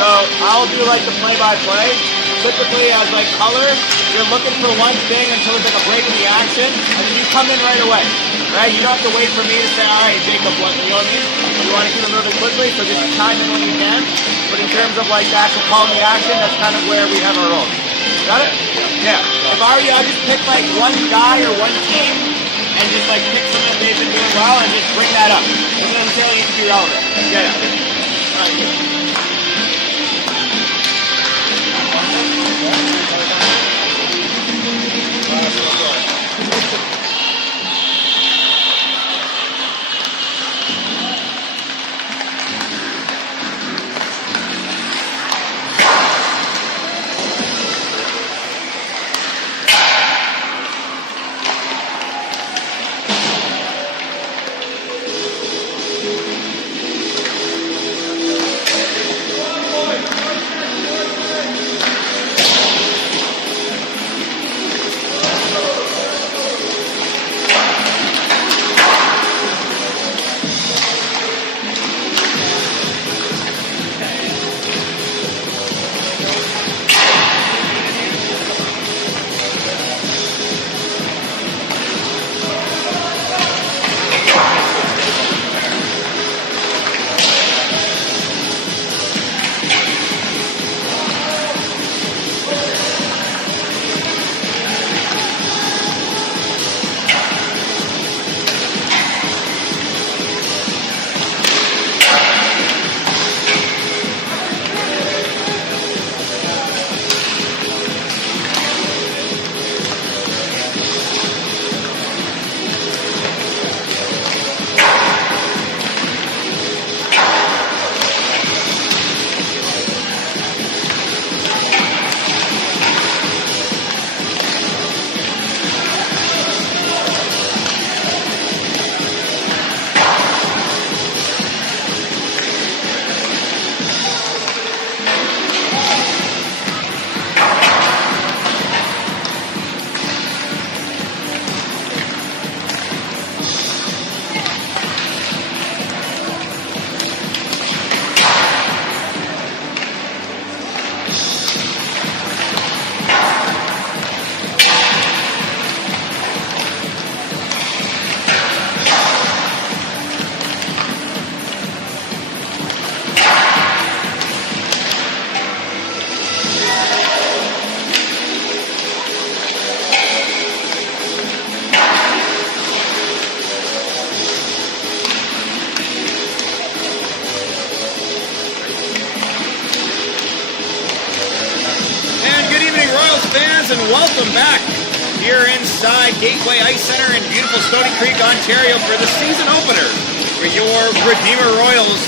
So I'll do like the play-by-play. Typically as like color, you're looking for one thing until there's like a break in the action, and then you come in right away. Right? You don't have to wait for me to say, all right, Jacob, what, you know what I mean? You want to keep it moving quickly, so just chime in when you can. But in terms of like the actual call in the action, that's kind of where we have our role. Got it? Yeah. If I were you, I'd just pick like one guy or one team and just like pick something that they've been doing well and just bring that up. It doesn't necessarily need to be relevant. Yeah. All right, good. Fans, and welcome back here inside Gateway Ice Center in beautiful Stony Creek, Ontario for the season opener for your Redeemer Royals.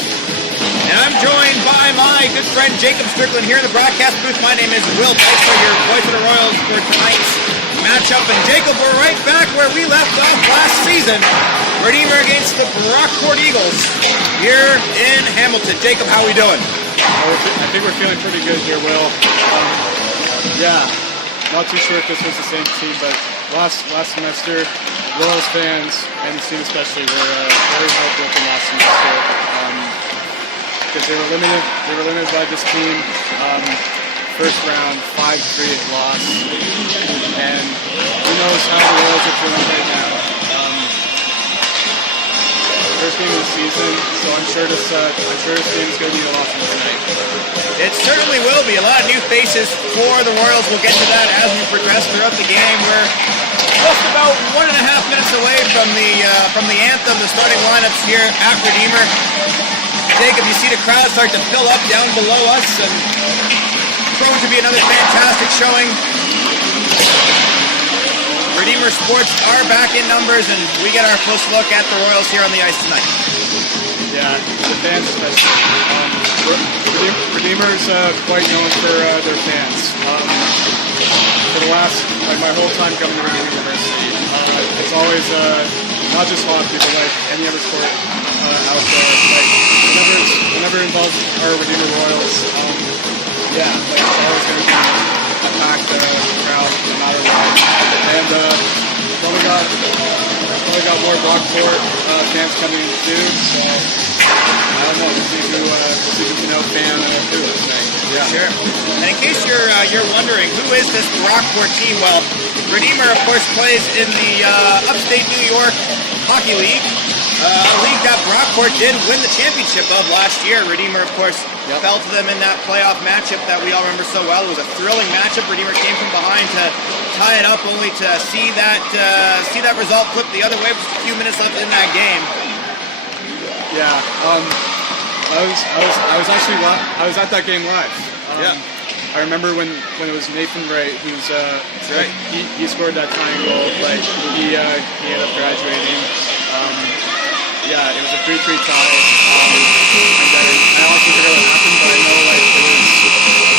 And I'm joined by my good friend Jacob Strickland here in the broadcast booth. My name is Will Dykstra, your voice of the Royals for tonight's matchup. And Jacob, we're right back where we left off last season. Redeemer against the Brockport Eagles here in Hamilton. Jacob, how are we doing? I think we're feeling pretty good here, Will. Yeah. Not too sure if this was the same team, but last semester, Royals fans, and the team especially, were very heartbroken last semester because they were limited by this team. First round, 5-3 loss, and who knows how the Royals are feeling right now. First game of the season, so I'm sure this game is going to be a lot of fun tonight. It certainly will be. A lot of new faces for the Royals. We'll get to that as we progress throughout the game. We're just about 1.5 minutes away from the anthem, the starting lineups here at Redeemer. Jacob, you see the crowd start to fill up down below us, and prone to be another fantastic showing. Redeemer sports are back in numbers, and we get our first look at the Royals here on the ice tonight. Yeah, the fans especially. Redeemer's quite known for their fans. For the last, my whole time coming to Redeemer University, it's always not just hockey, but like any other sport out there. Like whenever it involves our Redeemer Royals, yeah, like it's always going to be a packed crowd, no matter what. And probably got more Brockport fans coming in too. So I don't know. We'll see who can out fan who tonight. Yeah. Sure. And in case you're wondering, who is this Brockport team? Well, Redeemer, of course, plays in the upstate New York Hockey League, a league that Brockport did win the championship of last year. Redeemer, of course, fell to them in that playoff matchup that we all remember so well. It was a thrilling matchup. Redeemer came from behind to tie it up, only to see that result flip the other way with just a few minutes left in that game. Yeah. I was at that game live. I remember when it was Nathan Wright, who's right. he scored that tying goal, but he ended up graduating. Yeah, it was a 3-3 tie. And then I honestly forget what happened, but I know like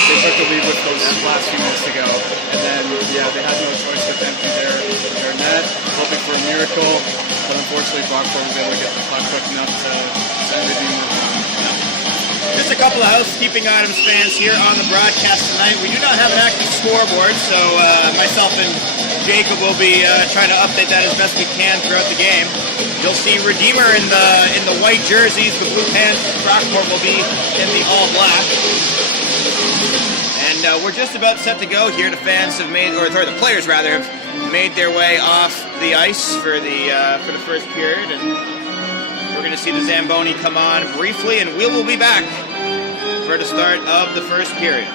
they took the lead with those last few minutes to go, and then they had no choice but to empty their net, hoping for a miracle. But unfortunately, Brockport was able to get the puck quick enough to send the game. Just a couple of housekeeping items, fans, here on the broadcast tonight. We do not have an active scoreboard, so myself and Jacob will be trying to update that as best we can throughout the game. You'll see Redeemer in the white jerseys, the blue pants. Brockport will be in the all black. And we're just about set to go here. The fans have made, or the players rather, have made their way off the ice for the first period, and we're going to see the Zamboni come on briefly, and we will be back for the start of the first period.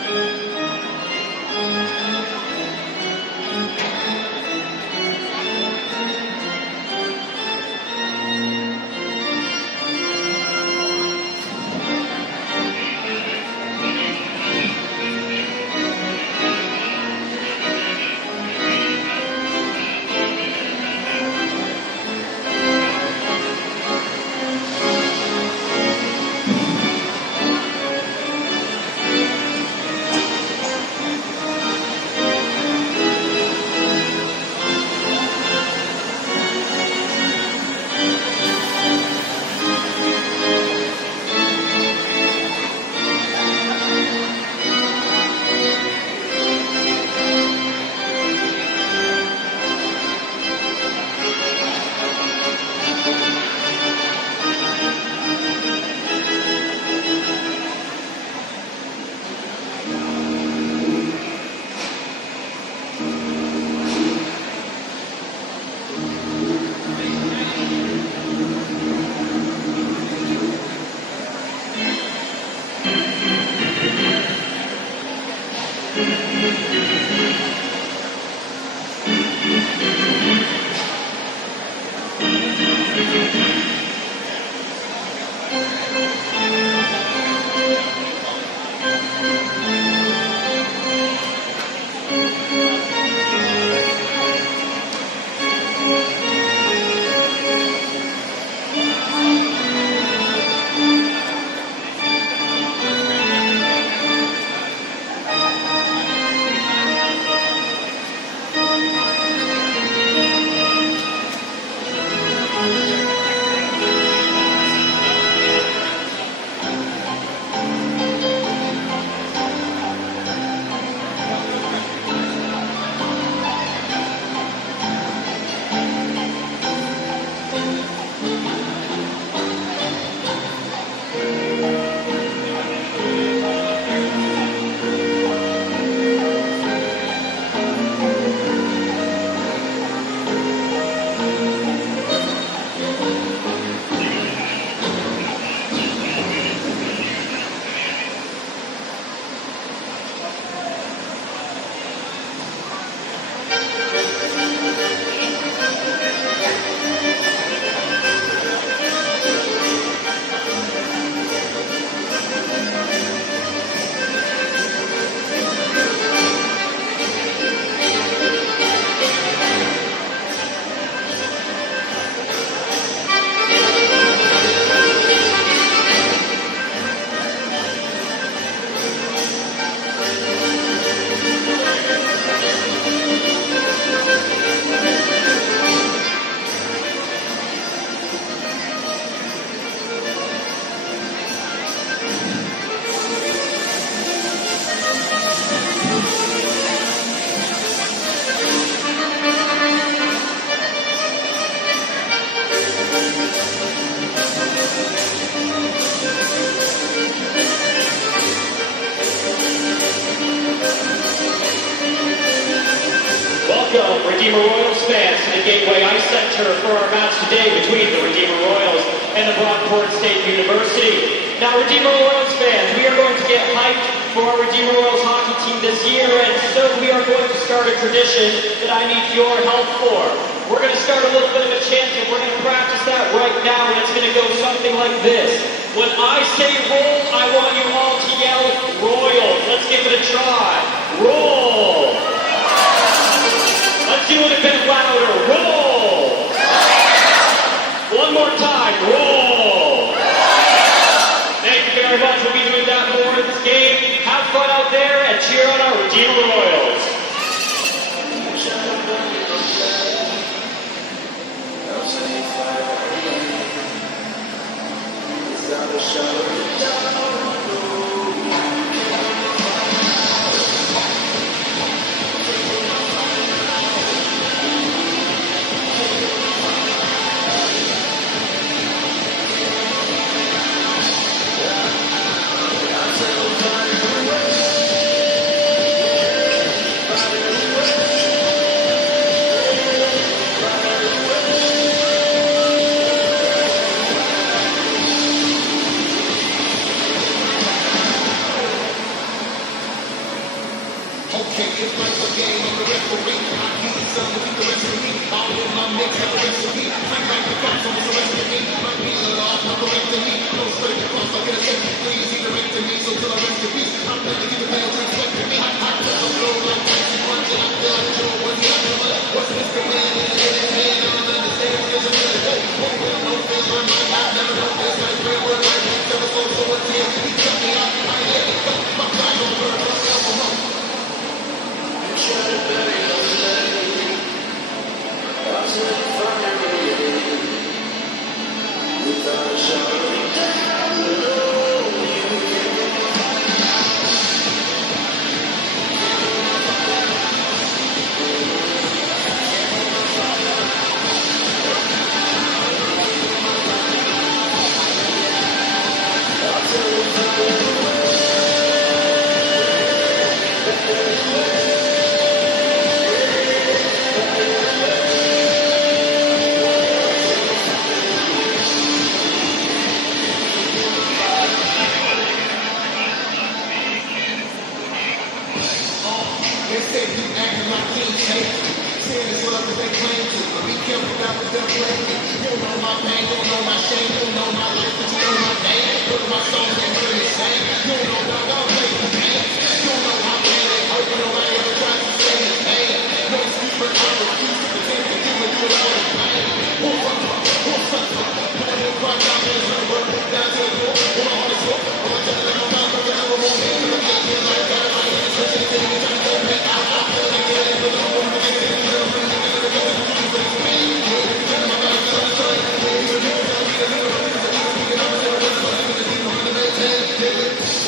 Welcome, Redeemer Royals fans, to the Gateway Ice Center for our match today between the Redeemer Royals and the Brockport State University. Now, Redeemer Royals fans, we are going to get hyped for our Redeemer Royals hockey team this year, and so we are going to start a tradition that I need your help for. We're going to start a little bit of a chant, and we're going to practice that right now, and it's going to go something like this. When I say roll, I want you all to yell Royals. Let's give it a try. Roll! Let's do it a bit louder. Roll! One more time. Roll! Thank you very much. We'll be doing that more in this game. Have fun out there and cheer on our Redeemer Royals.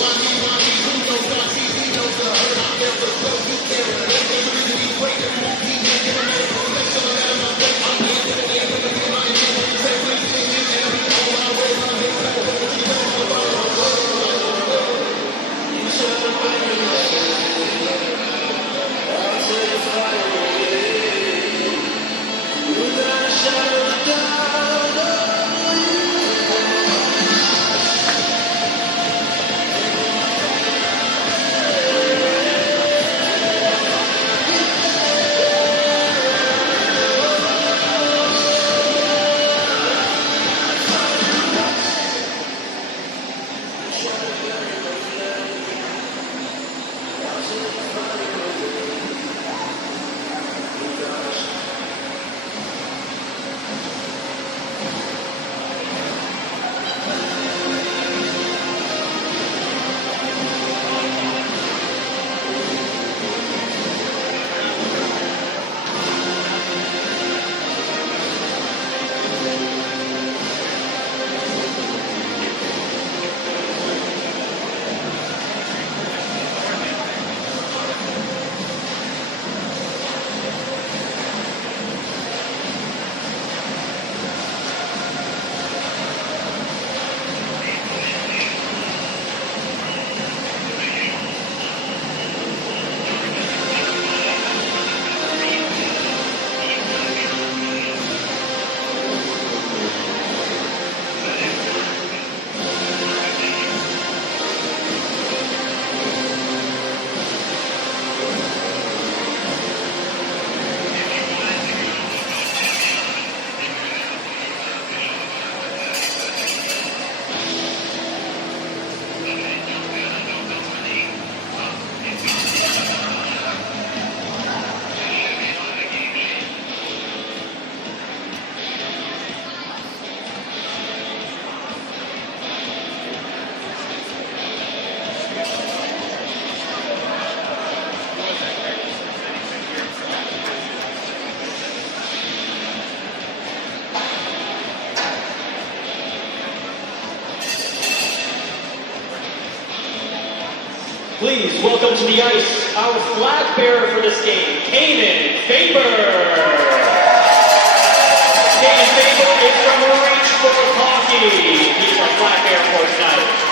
Why me? Please welcome to the ice our flag bearer for this game, Kanan Faber. Kanan Faber is from Brockport Hockey. He's our flag bearer for tonight.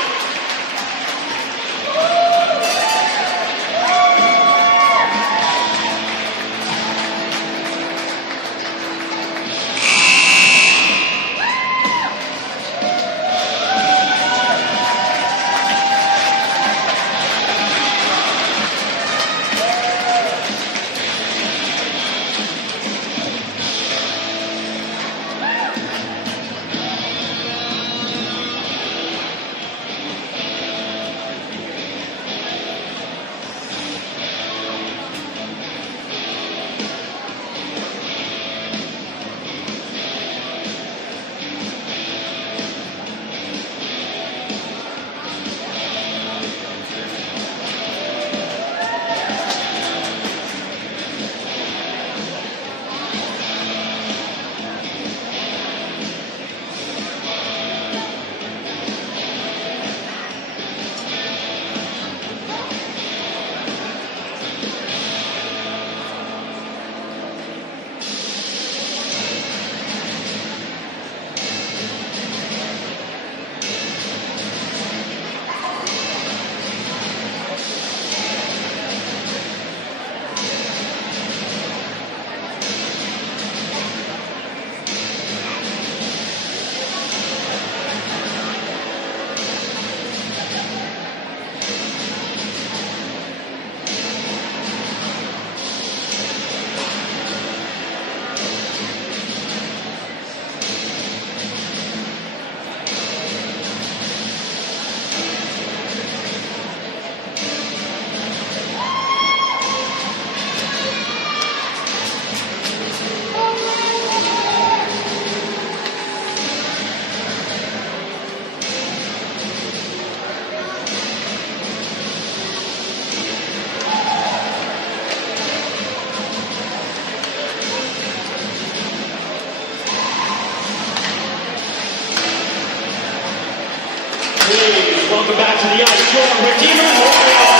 Please welcome back to the ice, your Redeemer Royals.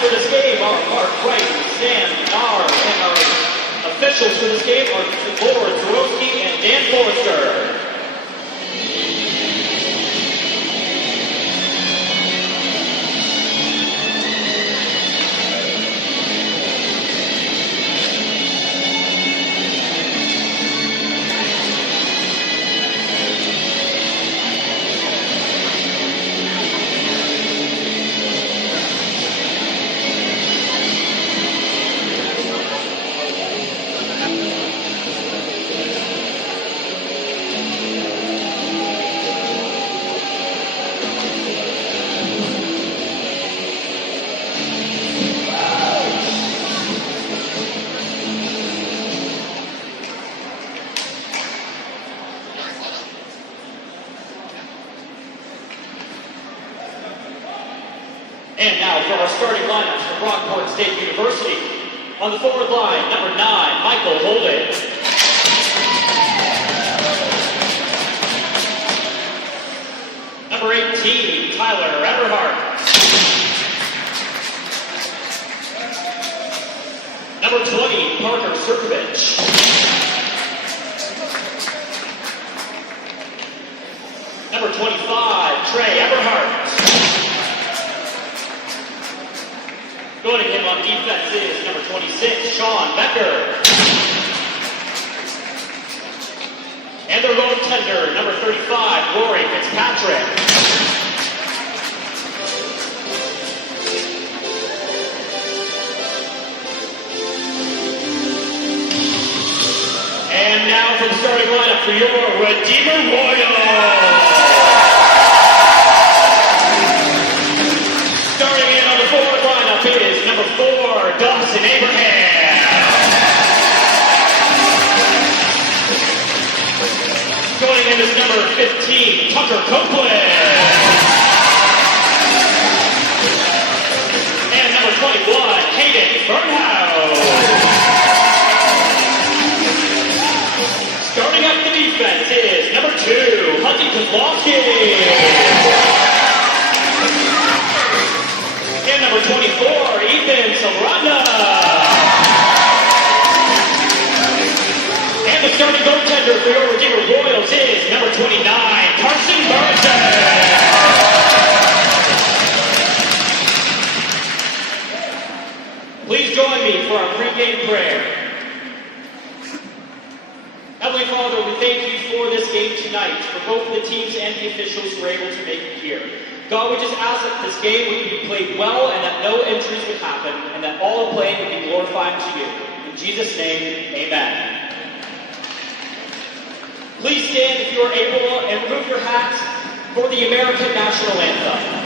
For this game are Mark Wright, Sam Narr, and our officials for this game are Laura Zorowski and Dan Forrester. And now for our starting lineups for Brockport State University. On the forward line, number 9, Michael Holden. Number 18, Tyler Eberhardt. Number 20, Parker Sirkovich. Number 25, Trey Eberhardt. Joining him on defense is number 26, Sean Becker. And their goaltender, number 35, Rory Fitzpatrick. And now for the starting lineup for your Redeemer Royals. Starting in on the forward lineup is number 4, Carson Abraham. Joining in is number 15, Tucker Copeland. And number 21, Hayden Burnhouse. Starting up the defense is number 2, Huntington Kozlowski. And number 24, Ethan Sabranda. And the starting goaltender for your Redeemer Royals is number 29, Carson Burton. Please join me for our pregame prayer. Heavenly Father, we thank you for this game tonight, for both the teams and the officials who were able to make it here. God, we just ask that this game would be played well and that no injuries would happen and that all the playing would be glorifying to you. In Jesus' name, amen. Please stand if you are able and remove your hats for the American National Anthem.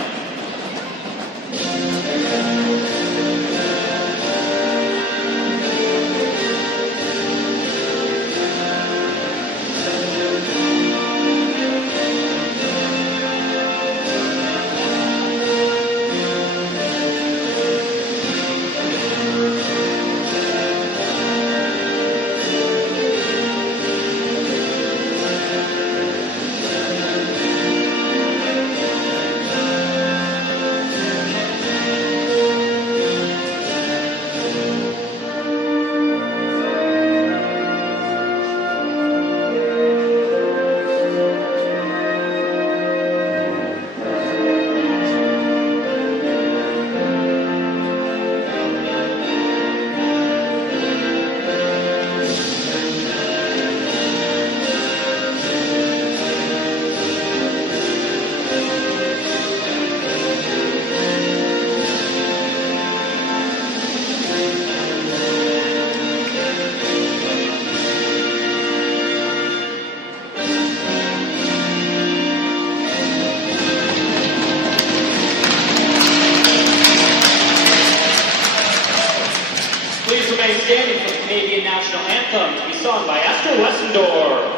Standing for the Canadian National Anthem to be sung by Esther Wessendorf.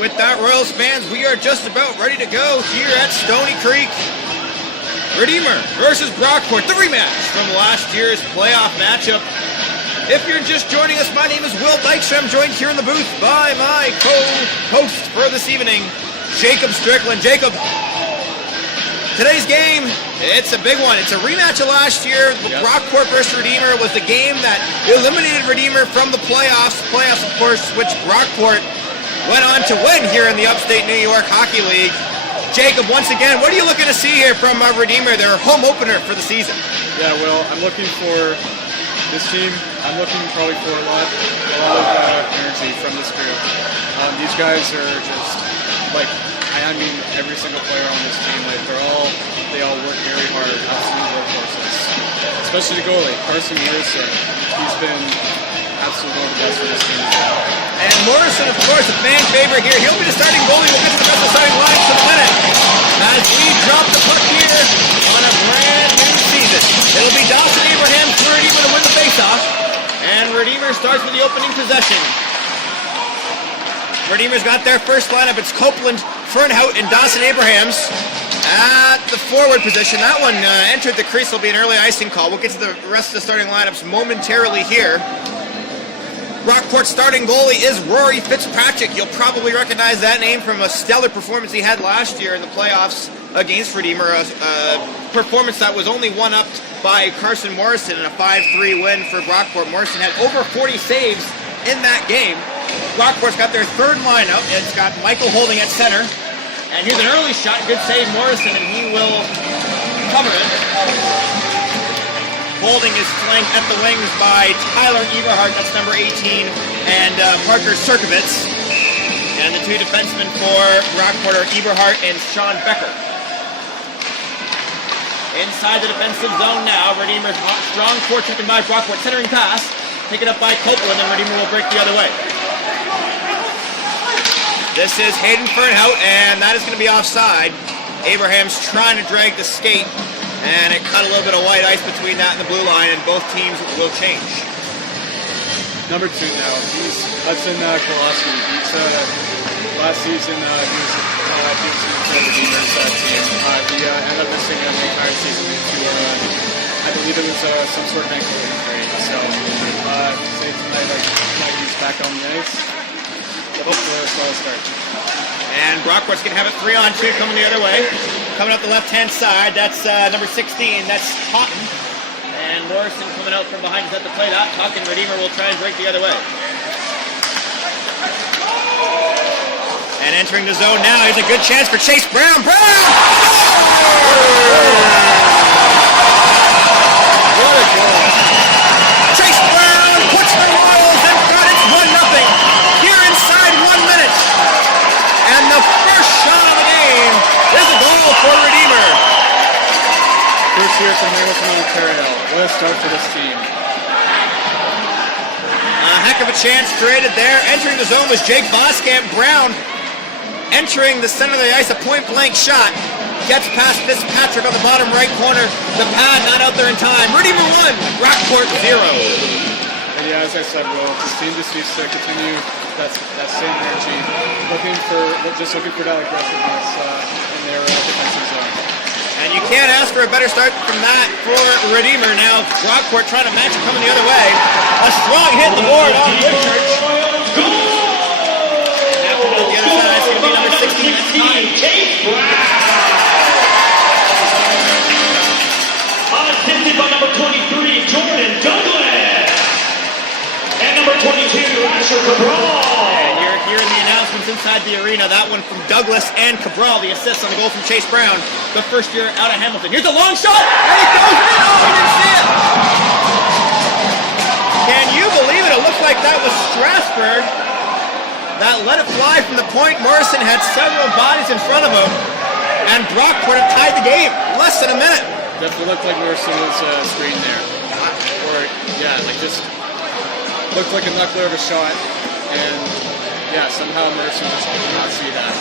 With that, Royals fans, we are just about ready to go here at Stony Creek. Redeemer versus Brockport, the rematch from last year's playoff matchup. If you're just joining us, my name is Will Dykstra. I'm joined here in the booth by my co-host for this evening, Jacob Strickland. Jacob, today's game, it's a big one. It's a rematch of last year. Yep. Brockport versus Redeemer was the game that eliminated Redeemer from the playoffs. Playoffs, of course, which Brockport went on to win here in the Upstate New York Hockey League. Jacob, once again, what are you looking to see here from Redeemer, their home opener for the season? Yeah, well, I'm looking for this team. I'm looking probably for a lot of energy from this group. These guys are just like, I mean, every single player on this team, like they all work very hard, absolute workhorses. Especially the goalie, Carson Morrison. He's been absolutely one of the best for this team. And Morrison, of course, a fan favorite here. He'll be the starting goalie. We'll get to the rest of the starting line for the minute as we drop the puck here on a brand new season. Redeemer starts with the opening possession. Redeemer's got their first lineup. It's Copeland, Fernhout, and Dawson Abrahams at the forward position. That one entered the crease. Will be an early icing call. We'll get to the rest of the starting lineups momentarily here. Brockport's starting goalie is Rory Fitzpatrick. You'll probably recognize that name from a stellar performance he had last year in the playoffs against Redeemer. A performance that was only one-upped by Carson Morrison in a 5-3 win for Brockport. Morrison had over 40 saves in that game. Brockport's got their third lineup. It's got Michael Holding at center. And here's an early shot. Good save, Morrison, and he will cover it. Holding is flanked at the wings by Tyler Eberhardt, that's number 18, and Parker Serkovitz. And the two defensemen for Brockport are Eberhardt and Sean Becker. Inside the defensive zone now, Redeemer strong forechecking by Brockport, centering pass, taken up by Copeland, and Redeemer will break the other way. This is Hayden Fernhout, and that is going to be offside. Abraham's trying to drag the skate, and it cut a little bit of white ice between that and the blue line, and both teams will change. Number 2 now, he's Hudson Kowalski. He's last season he was in the Redeemers team. He ended up missing the entire season due to I believe it was some sort of ankle injury. So say tonight he's back on the ice. Hope for a slow start. And Brockport's going to have it 3-on-2 coming the other way. Coming up the left-hand side, that's number 16, that's Totten. And Morrison coming out from behind is at the play. That Tuck, and Redeemer will try and break the other way. And entering the zone now, here's a good chance for Chase Brown. Brown! What a goal. Chase Brown puts the Royals in front. It's 1-0. Here inside 1 minute. And the first shot of the game is a goal for Redeemer. First year from Hamilton, Ontario. What a start for this team. A heck of a chance created there. Entering the zone was Jake Boskamp. Brown entering the center of the ice, a point-blank shot. Gets past Fitzpatrick on the bottom right corner. The pad not out there in time. Redeemer 1, Brockport 0. And yeah, as I said, Will, this team just needs to continue that same energy. Looking for that aggressiveness in their defensive zone. And you can't ask for a better start from that for Redeemer. Now Brockport trying to match it coming the other way. A strong hit the board on Woodchurch. The other side is going to be number 16. Chase Brown. Assisted by number 23, Jordan Douglas. And number 22, Asher Cabral. And you're hearing the announcements inside the arena. That one from Douglas and Cabral, the assist on the goal from Chase Brown, the first year out of Hamilton. Here's a long shot, and it goes in. Oh, we didn't see it. Can you believe it? It looked like that was Strasburg that let it fly from the point. Morrison had several bodies in front of him, and Brockport had tied the game. Less than a minute. Definitely looked like Morrison was screened there. Or, yeah, just looked like a knuckler of a shot, and yeah, somehow Morrison just did not see that.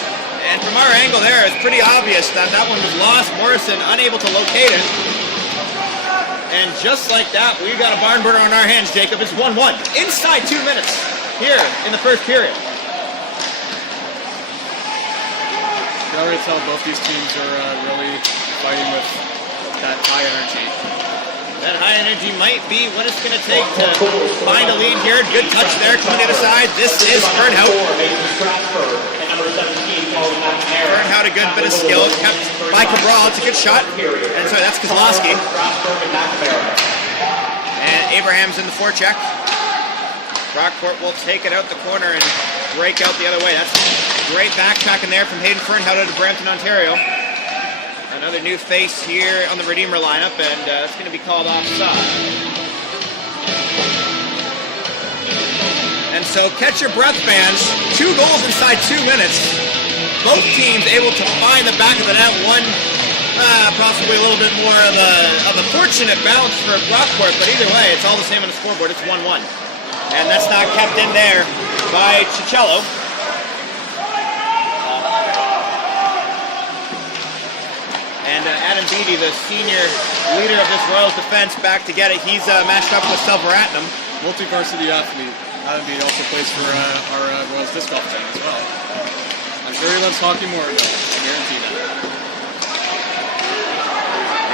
And from our angle there, it's pretty obvious that that one was lost. Morrison unable to locate it. And just like that, we've got a barn burner on our hands, Jacob. It's 1-1. Inside 2 minutes here in the first period. You can already tell both these teams are really fighting with that high energy. That high energy might be what it's going to take to find a lead here. Good touch there coming to the other side. This is Fernhout. Fernhout, a good bit of skill. Kept by Cabral. It's a good shot. And sorry, that's Kozlowski. And Abraham's in the forecheck. Brockport will take it out the corner and break out the other way. That's great backtracking there from Hayden Fernhout out of Brampton, Ontario. Another new face here on the Redeemer lineup, and it's going to be called offside. And so, catch your breath, fans. 2 goals inside 2 minutes. Both teams able to find the back of the net. One, possibly a little bit more of a fortunate balance for Brockport, but either way, it's all the same on the scoreboard. It's 1-1. And that's not kept in there by Cicello. And Adam Beattie, the senior leader of this Royals defense, back to get it. He's matched up with Selvaratnam. multi-varsity athlete. He also plays for our Royals disc golf team as well. I'm sure he loves hockey more, though. I guarantee that.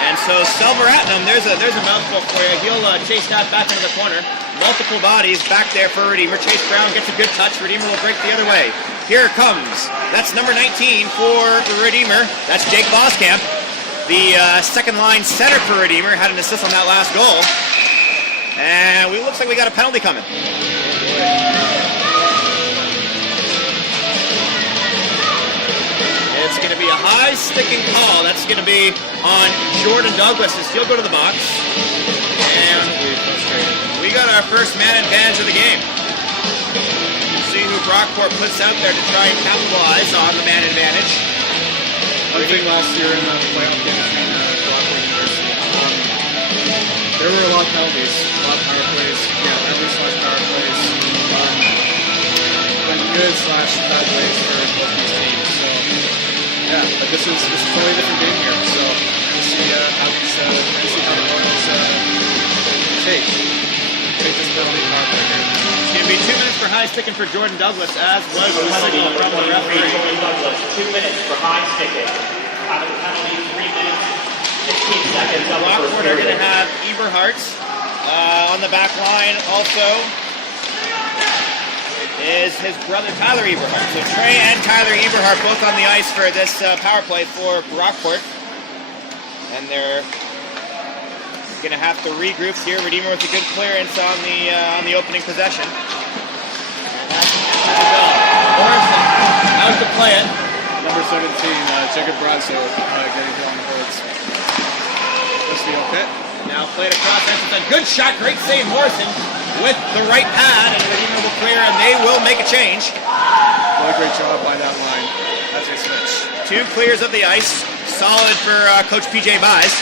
And so Selvaratnam, there's a mouthful for you. He'll chase that back into the corner. Multiple bodies back there for Redeemer. Chase Brown gets a good touch. Redeemer will break the other way. Here it comes. That's number 19 for Redeemer. That's Jake Boskamp. The second line center for Redeemer had an assist on that last goal. And it looks like we got a penalty coming. It's going to be a high sticking call. That's going to be on Jordan Douglas as he'll go to the box. And we got our first man advantage of the game. See who Brockport puts out there to try and capitalize on the man advantage. One thing last year in the playoff game between Brockport University, there were a lot of penalties, a lot of power plays, penalty/power plays, and good/bad ways for both these teams. So, yeah, but this is totally a different game here. So we'll see how the Royals take this penalty power play here. It's going to be 2 minutes for high sticking for Jordan Douglas, as was the signal from the referee. Jordan Douglas, 2 minutes for high sticking. Out of the penalty, 3 minutes, 16 seconds. Brockport are going to have Eberhardt on the back line. Also is his brother Tyler Eberhardt. So Trey and Tyler Eberhardt both on the ice for this power play for Brockport. And they're going to have to regroup here. Redeemer with a good clearance on the opening possession. Morrison out to play it. Number 17, Jacob Brazzo, getting hit on the boards. This the okay. Now played across. That's a good shot. Great save, Morrison, with the right pad. And Redeemer will clear, and they will make a change. What a great job by that line. That's a switch. 2 clears of the ice. Solid for Coach PJ Buys.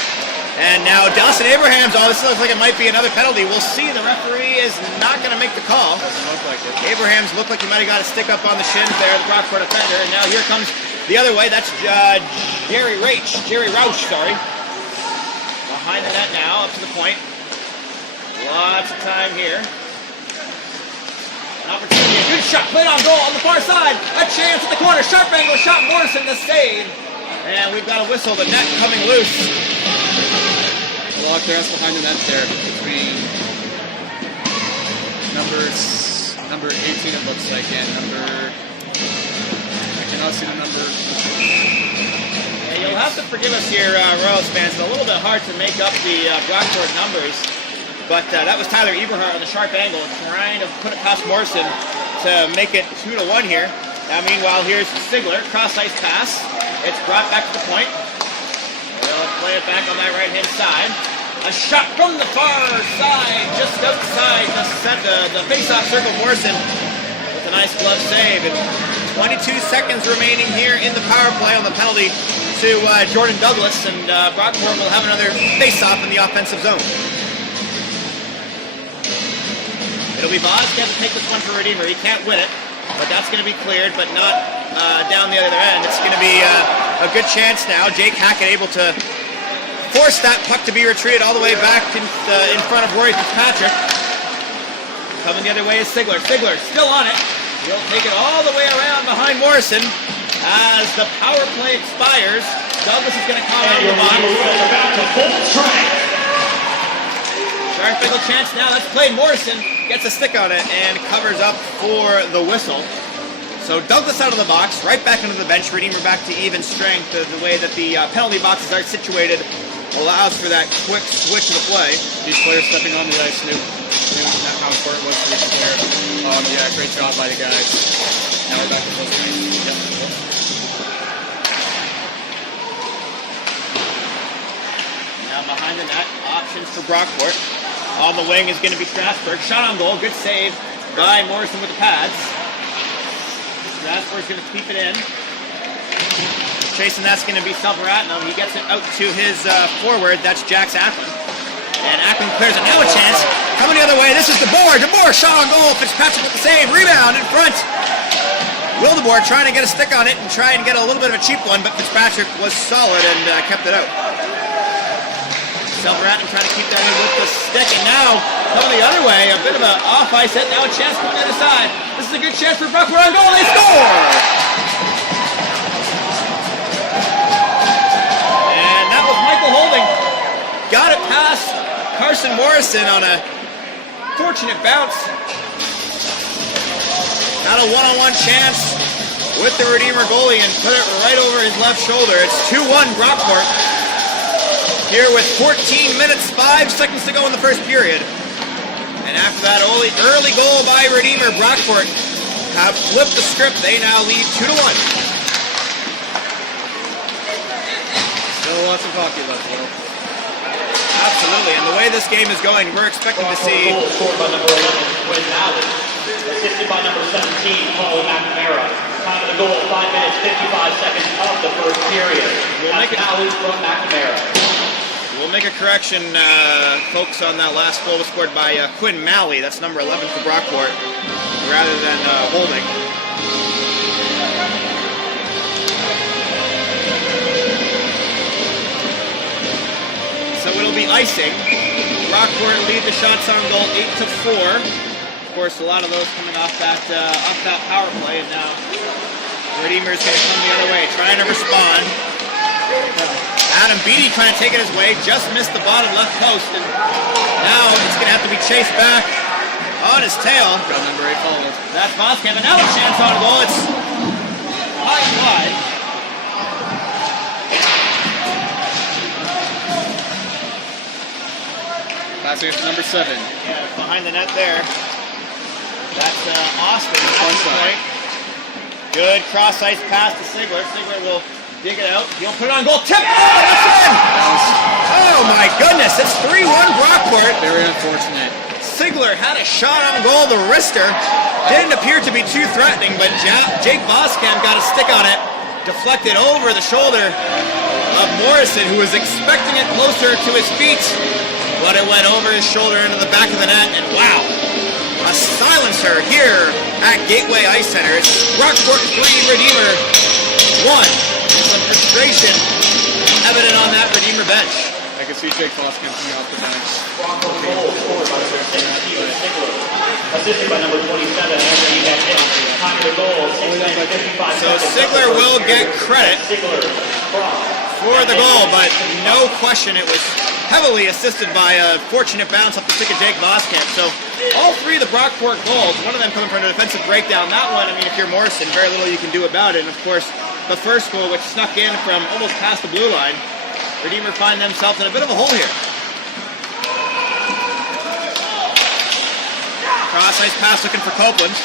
And now Dawson Abrahams. Oh, this looks like it might be another penalty. We'll see. The referee is not going to make the call. Doesn't look like it. Abrahams looked like he might have got a stick up on the shins there, the Brockport defender. And now here comes the other way. That's Jerry Rauch, sorry. Behind the net now, up to the point. Lots of time here. An opportunity, a good shot, played on goal on the far side. A chance at the corner, sharp angle shot, Morrison the save. And we've got a whistle, the net coming loose. A lot of clearance behind the net there between number 18 it looks like, and I cannot see the number. Yeah, you'll have to forgive us here, Royals fans. It's a little bit hard to make up the Brockport numbers, but that was Tyler Eberhardt on the sharp angle, trying to put it past Morrison to make it 2-1 here. Now, meanwhile, here's Sigler, cross-ice pass. It's brought back to the point. They'll play it back on that right-hand side. A shot from the far side, just outside the face-off circle. Morrison with a nice glove save. And 22 seconds remaining here in the power play on the penalty to Jordan Douglas. And Brockport will have another face-off in the offensive zone. It'll be Boskamp to take this one for Redeemer. He can't win it, but that's going to be cleared, but not down the other end. It's going to be a good chance now. Jake Hackett able to force that puck to be retreated all the way back in front of Rory Fitzpatrick. Coming the other way is Sigler. Sigler still on it. He'll take it all the way around behind Morrison as the power play expires. Douglas is going to call out the box. About to full track. Sharp angle chance now. That's played. Morrison gets a stick on it and covers up for the whistle. So Douglas out of the box, right back into the bench. Redeemer back to even strength. The way that the penalty boxes are situated allows for that quick switch of the play. These players stepping on the ice knew how important it was for each player. Yeah, great job by the guys. Now we're back to full strength. Yep. Now behind the net, options for Brockport. On the wing is going to be Strasburg. Shot on goal, good save by Morrison with the pads. Strasburg's going to keep it in. Chasing that's going to be Selvaratnam. He gets it out to his forward. That's Jax Acklin. And Acklin clears it. Now a chance. Coming the other way. This is DeBoer. DeBoer shot on goal. Fitzpatrick with the save. Rebound in front. Will DeBoer trying to get a stick on it and try and get a little bit of a cheap one, but Fitzpatrick was solid and kept it out. Self-Ratton trying to keep that in with the stick, and now coming the other way, a bit of an off-ice hit, now a chance coming the other side. This is a good chance for Brockport on goal, they score! And that was Michael Holding. Got it past Carson Morrison on a fortunate bounce. Had a one-on-one chance with the Redeemer goalie and put it right over his left shoulder. It's 2-1 Brockport. Here with 14 minutes, 5 seconds to go in the first period. And after that early goal by Redeemer, Brockport have flipped the script. They now lead 2-1. Still lots of hockey left, Will. Absolutely, and the way this game is going, we're expecting to see... Goal scored by number 11, Quinn Malley. Assisted by number 17, Paul McNamara. Time of the goal, 5 minutes, 55 seconds of the first period. Malley from McNamara. We'll make a correction, folks, on that last goal was scored by Quinn Malley. That's number 11 for Brockport, rather than Holding. So it'll be icing. Brockport lead the shots on goal 8-4. Of course, a lot of those coming off that power play, and now Redeemer's going to come the other way, trying to respond. Adam Beatty trying to take it his way, just missed the bottom left post, and now it's going to have to be chased back on his tail. Got number 8 followed. That's Voskamp, and now a chance on goal. It's high and wide. Passing it to number 7. Yeah, behind the net there. That's Austin. One side. Good cross-ice pass to Sigler. Sigler will dig it out. He'll put it on goal. Tip! Oh, that's in! Oh my goodness, it's 3-1 Brockport. Very unfortunate. Sigler had a shot on goal, the wrister. Didn't appear to be too threatening, but Jake Voskamp got a stick on it. Deflected over the shoulder of Morrison, who was expecting it closer to his feet. But it went over his shoulder into the back of the net, and wow, a silencer here at Gateway Ice Center. It's Brockport 3, Redeemer 1. Some frustration evident on that Redeemer bench. I can see Jake Voskamp coming off the bench. Brockport goal scored by number 6, Steven Sigler. Assisted by number 27, Anthony Beckett. Time of the goal, 6 minutes, 55 So seconds. Sigler will get credit Sigler for the goal, but no question it was heavily assisted by a fortunate bounce off the stick of Jake Voskamp. So all 3 of the Brockport goals, one of them coming from a defensive breakdown. That one, I mean, if you're Morrison, very little you can do about it. And of course, the first goal, which snuck in from almost past the blue line, Redeemer find themselves in a bit of a hole here. Cross-ice pass looking for Copeland.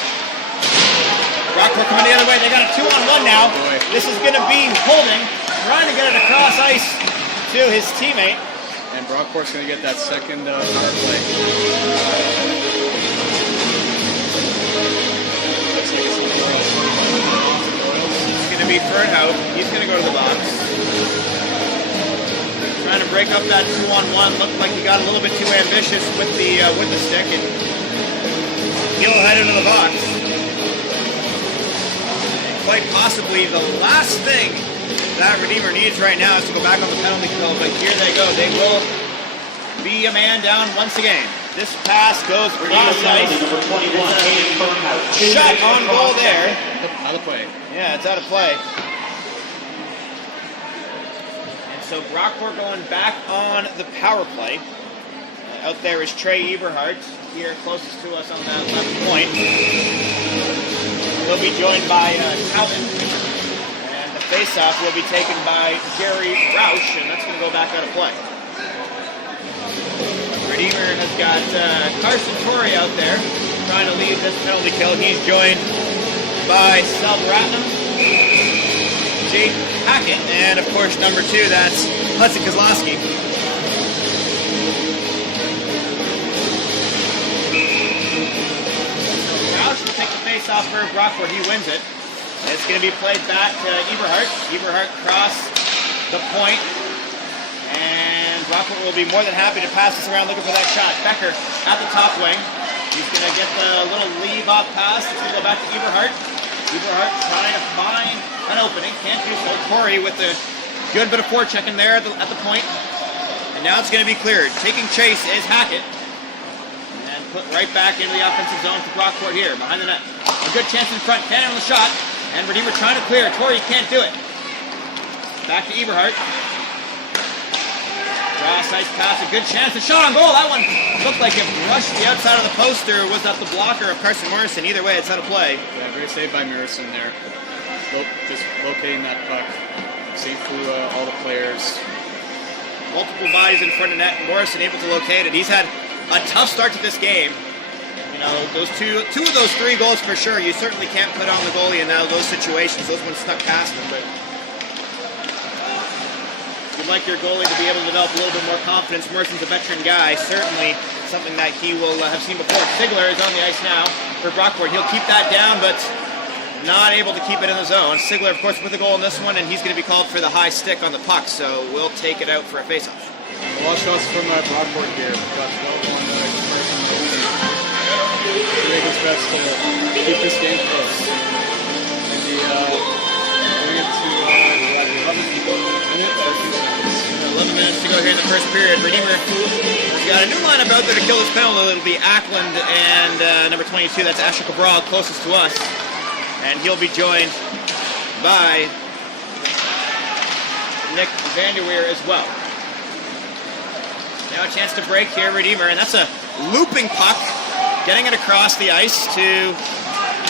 Brockport coming the other way. They got a 2-on-1 now. This is going to be Holding, trying to get it across ice to his teammate. And Brockport's going to get that second power play. It's going to be Fernhout. He's going to go to the box. Trying to break up that 2-on-1. Looked like he got a little bit too ambitious with the stick, and he'll head into the box. Quite possibly the last thing that Redeemer needs right now is to go back on the penalty kill, but here they go. They will be a man down once again. This pass goes across ice. Number 21, Hayden Fernhout. Shot on goal there. Out of play. Yeah, it's out of play. And so Brockport going back on the power play. Out there is Trey Eberhardt, here closest to us on that left point. We'll be joined by Calvin. And the face-off will be taken by Jerry Roush, and that's going to go back out of play. Redeemer has got Carson Torrey out there trying to lead this penalty kill. He's joined by Self-Ratnam, Jake Hackett, and of course number 2, that's Hudson Kozlowski. Roush will take the face-off for Brockport. He wins it. It's going to be played back to Eberhardt. Eberhardt cross the point. And Brockport will be more than happy to pass this around looking for that shot. Becker at the top wing. He's going to get the little leave-off pass. It's going to go back to Eberhardt. Eberhardt trying to find an opening. Can't do so. Torrey with a good bit of forechecking there at the point. And now it's going to be cleared. Taking chase is Hackett. And put right back into the offensive zone for Brockport here, behind the net. A good chance in front. Cannon on the shot. And Redeemer trying to clear. Torrey can't do it. Back to Eberhardt. Cross ice pass. A good chance. A shot on goal. That one looked like it rushed the outside of the poster. Was that the blocker of Carson Morrison? Either way, it's out of play. Yeah, great save by Morrison there. Just locating that puck. Saved through all the players. Multiple bodies in front of net. Morrison able to locate it. He's had a tough start to this game. You know, those two of those 3 goals for sure. You certainly can't put on the goalie in those situations. Those ones snuck past him, but you'd like your goalie to be able to develop a little bit more confidence. Morrison's a veteran guy. Certainly something that he will have seen before. Sigler is on the ice now for Brockport. He'll keep that down, but not able to keep it in the zone. Sigler, of course, with a goal in this one, and he's going to be called for the high stick on the puck, so we'll take it out for a faceoff. A lot of shots from Brockport here. Got one make his best to keep this game close. And the bring it to 11 minutes to go here in the first period. Redeemer has got a new lineup out there to kill this penalty. It'll be Ackland and number 22, that's Asher Cabral, closest to us. And he'll be joined by Nick Vanderweer as well. Now a chance to break here, Redeemer, and that's a looping puck. Getting it across the ice to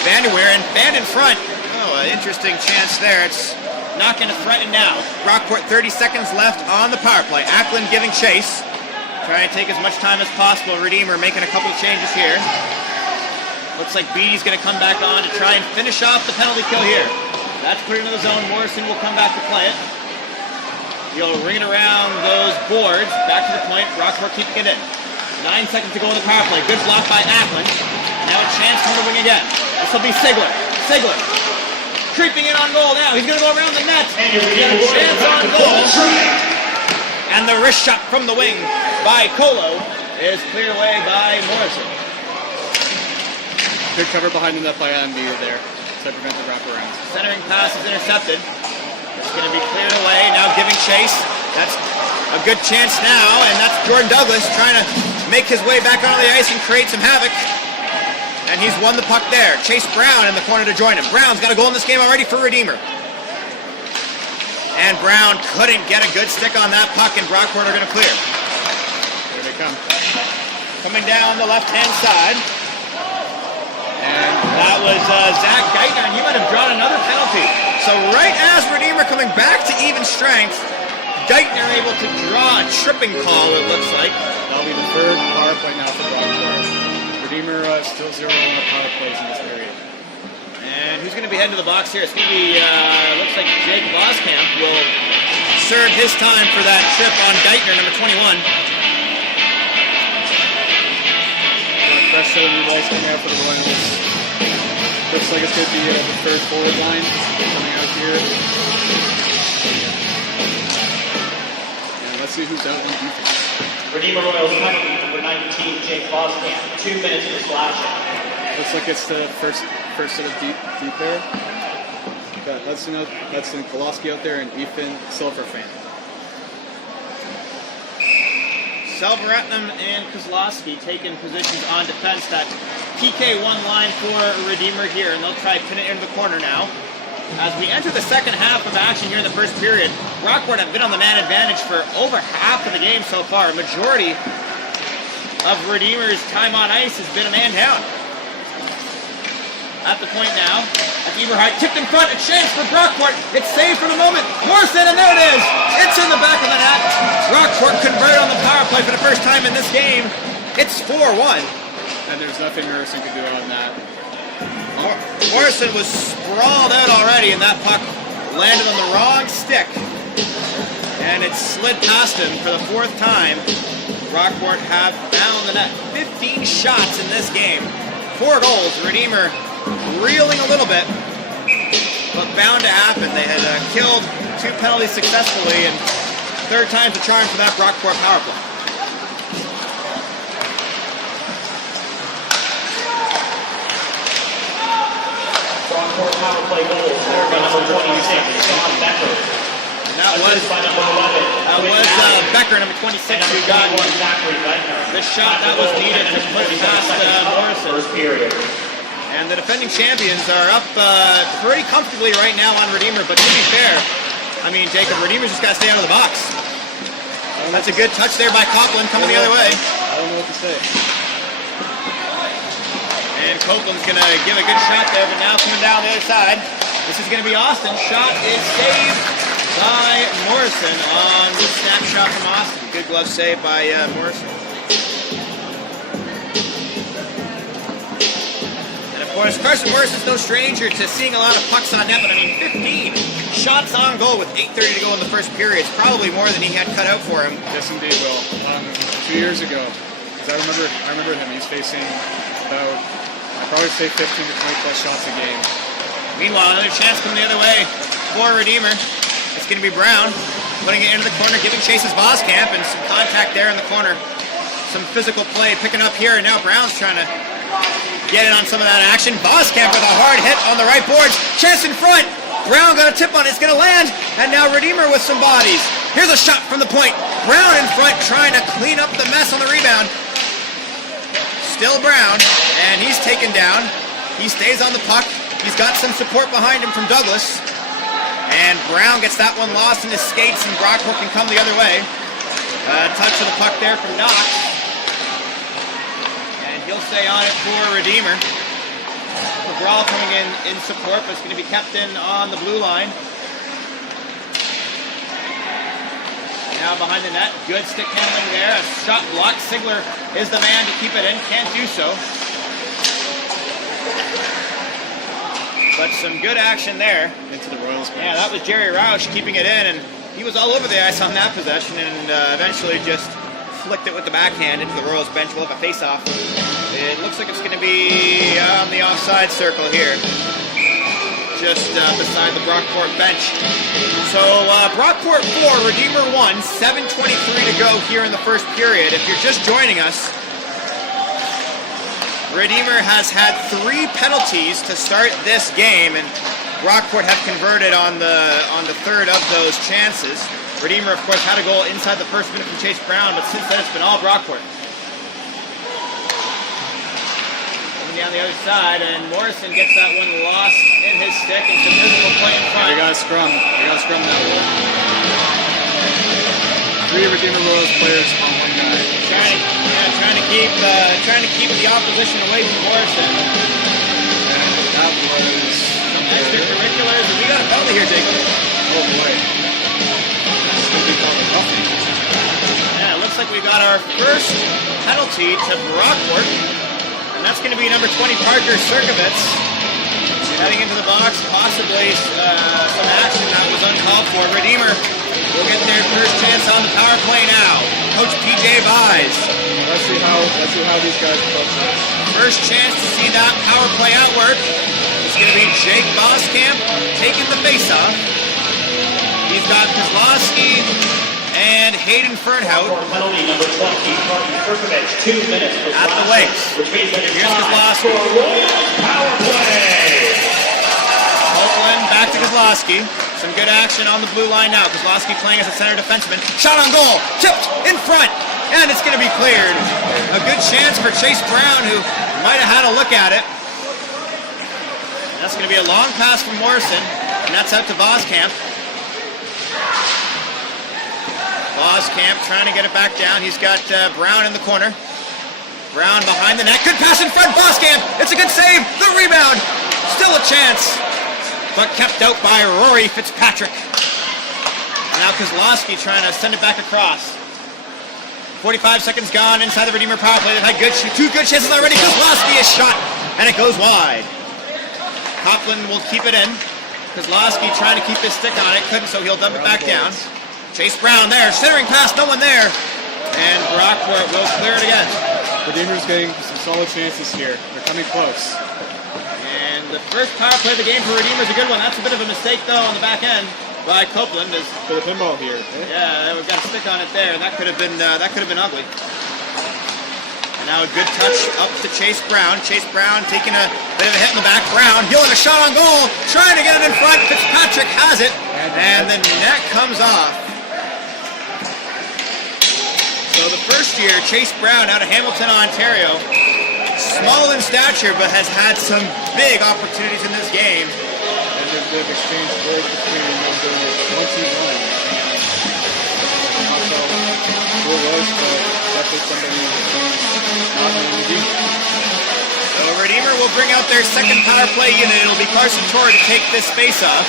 Vanderweer, and Van in front. Oh, an interesting chance there. It's not going to threaten now. Brockport 30 seconds left on the power play. Ackland giving chase. Trying to take as much time as possible. Redeemer making a couple of changes here. Looks like Beatty's going to come back on to try and finish off the penalty kill here. That's put into the zone. Morrison will come back to play it. He'll ring it around those boards. Back to the point. Brockport keeping it in. 9 seconds to go in the power play. Good block by Ackland. Now a chance from the wing again. This will be Sigler. Sigler creeping in on goal now. He's going to go around the net. And a chance on goal. And the wrist shot from the wing by Colo is cleared away by Morrison. Good cover behind the net by MB there to prevent the wraparound. Centering pass is intercepted. It's going to be cleared away. Now giving chase. That's a good chance now, and that's Jordan Douglas trying to make his way back onto the ice and create some havoc. And he's won the puck there. Chase Brown in the corner to join him. Brown's got a goal in this game already for Redeemer. And Brown couldn't get a good stick on that puck, and Brockport are going to clear. Here they come. Coming down the left-hand side. And that was Zach Geithner, and he might have drawn another penalty. So right as Redeemer coming back to even strength, Geithner able to draw a tripping call, it looks like. That'll be the 3rd power play now for Brockport. Redeemer still 0 on the power plays in this period. And who's going to be heading to the box here? It's going to be, looks like Jake Voskamp will serve his time for that trip on Geithner, number 21. Fresh set of new balls coming out for the Royals. Looks like it's going to be the 3rd forward line coming out here. And let's see who's out in defense. Redeemer Royals penalty, number 19, Jake Boskamp. 2 minutes for slashing. Looks like it's the first set of deep there. Got Hudson Koloski out there and Ethan Silverfan. Selvaratnam and Kozlowski taking positions on defense. That PK1 line for Redeemer here, and they'll try to pin it into the corner now. As we enter the second half of action here in the first period, Brockport have been on the man advantage for over half of the game so far. A majority of Redeemer's time on ice has been a man down. At the point now, as Eberhardt tipped in front, a chance for Brockport. It's saved for the moment. Morrison, and there it is. It's in the back of the net. Brockport converted on the power play for the first time in this game. It's 4-1. And there's nothing Morrison could do on that. Morrison was sprawled out already, and that puck landed on the wrong stick. And it slid past him for the 4th time. Brockport have found the net. 15 shots in this game. 4 goals. Redeemer reeling a little bit, but bound to happen. They had killed 2 penalties successfully, and 3rd time's the charm for that Brockport power play. Brockport power play goals. There by number 26, John Becker. That was Becker, number 26, who got the shot that was needed to put it past Morrison. First period. And the defending champions are up pretty comfortably right now on Redeemer, but to be fair, I mean, Jacob, Redeemer's just got to stay out of the box. That's a good touch there by Copeland coming the other way. I don't know what to say. And Copeland's going to give a good shot there, but now coming down the other side. This is going to be Austin. Shot is saved by Morrison on the snapshot from Austin. Good glove save by Morrison. And of course, Carson Morrison's no stranger to seeing a lot of pucks on net, but I mean, 15 shots on goal with 8:30 to go in the first period. It's probably more than he had cut out for him. Yes, indeed, Will. 2 years ago, because I remember him. He's facing about, I'd probably say 15 to 20 plus shots a game. Meanwhile, another chance coming the other way for Redeemer. It's going to be Brown putting it into the corner, giving chases Voskamp, and some contact there in the corner. Some physical play picking up here, and now Brown's trying to get in on some of that action. Voskamp with a hard hit on the right boards. Chance in front. Brown got a tip on it. It's going to land, and now Redeemer with some bodies. Here's a shot from the point. Brown in front trying to clean up the mess on the rebound. Still Brown, and he's taken down. He stays on the puck. He's got some support behind him from Douglas. And Brown gets that one lost in his skates, and Brockport can come the other way. Touch of the puck there from Knox. And he'll stay on it for Redeemer. McGraw coming in support, but it's going to be kept in on the blue line. Now behind the net, good stick handling there. A shot blocked. Sigler is the man to keep it in. Can't do so. But some good action there. Into the Royals bench. Yeah, that was Jerry Roush keeping it in, and he was all over the ice on that possession, and eventually just flicked it with the backhand into the Royals bench. We'll have a face-off. It looks like it's going to be on the offside circle here, just beside the Brockport bench. So Brockport 4, Redeemer 1, 7:23 to go here in the first period. If you're just joining us, Redeemer has had 3 penalties to start this game, and Brockport have converted on the third of those chances. Redeemer, of course, had a goal inside the first minute from Chase Brown, but since then it's been all Brockport. Coming down the other side, and Morrison gets that one lost in his stick, and some physical play in front. We got a scrum. That one. 3 Redeemer Royals players on one guy. Trying to keep the opposition away from Morrison. That was extracurriculars. We got a penalty here, Jacob. Oh boy. It's going to be called a roughing. Yeah, it looks like we got our first penalty to Brockport, and that's going to be number 20, Parker Serkovitz, heading into the box. Possibly some action that was uncalled for. Redeemer will get their first chance on the power play now. Coach PJ Vise. Let's see how these guys approach this. First chance to see that power play outwork. It's going to be Jake Voskamp taking the face-off. He's got Kozlowski and Hayden Fernhout Penalty number 20, Parker Serkovitz, 2 minutes at the wings. which means that it's Here's time Kozlowski. for Royals power play. Copeland back to Kozlowski. Some good action on the blue line now. Kozlowski playing as a center defenseman. Shot on goal. Tipped in front. And it's going to be cleared. A good chance for Chase Brown, who might have had a look at it. That's going to be a long pass from Morrison. And that's out to Voskamp. Voskamp trying to get it back down. He's got Brown in the corner. Brown behind the net. Good pass in front. Voskamp. It's a good save. The rebound. Still a chance, but kept out by Rory Fitzpatrick. Now Kozlowski trying to send it back across. 45 seconds gone inside the Redeemer power play. They've had 2 good chances already. Kozlowski is shot, and it goes wide. Copeland will keep it in. Kozlowski trying to keep his stick on it. Couldn't, so he'll dump it back down. Chase Brown there. Centering pass, no one there. And Brockport will clear it again. Redeemer's getting some solid chances here. They're coming close. And the first power play of the game for Redeemer is a good one. That's a bit of a mistake, though, on the back end by Copeland. For the pinball here. Yeah, we've got a stick on it there. That could have been ugly. And now a good touch up to Chase Brown. Chase Brown taking a bit of a hit in the back. Brown, he'll have a shot on goal. Trying to get it in front. Fitzpatrick has it. And the net comes off. So the first year, Chase Brown out of Hamilton, Ontario, small in stature, but has had some big opportunities in this game. And there's a bit of exchange words between them doing it 21. Also, who was, but definitely somebody who's not in the game. So Redeemer will bring out their second power play unit. It'll be Carson Torrey to take this face-off.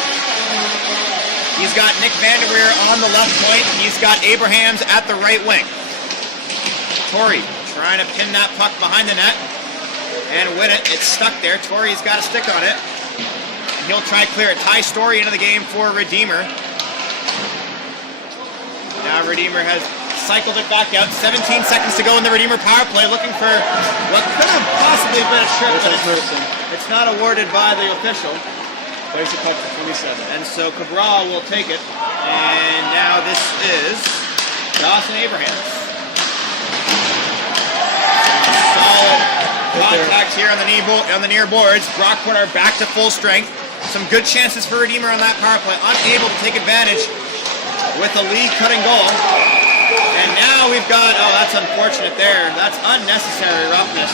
He's got Nick Vanderweer on the left point. He's got Abrahams at the right wing. Torrey trying to pin that puck behind the net and win it. It's stuck there. Torrey's got a stick on it. He'll try to clear it. Ty Story into the game for Redeemer. Now Redeemer has cycled it back out. 17 seconds to go in the Redeemer power play, looking for what could have possibly been a trip, but it's not awarded by the official. There's the puck for 27. And so Cabral will take it. And now this is Dawson Abrahams. Solid contact here on the near boards. Brockport are back to full strength. Some good chances for Redeemer on that power play. Unable to take advantage with a lead-cutting goal. And now we've got, oh, that's unfortunate there. That's unnecessary roughness.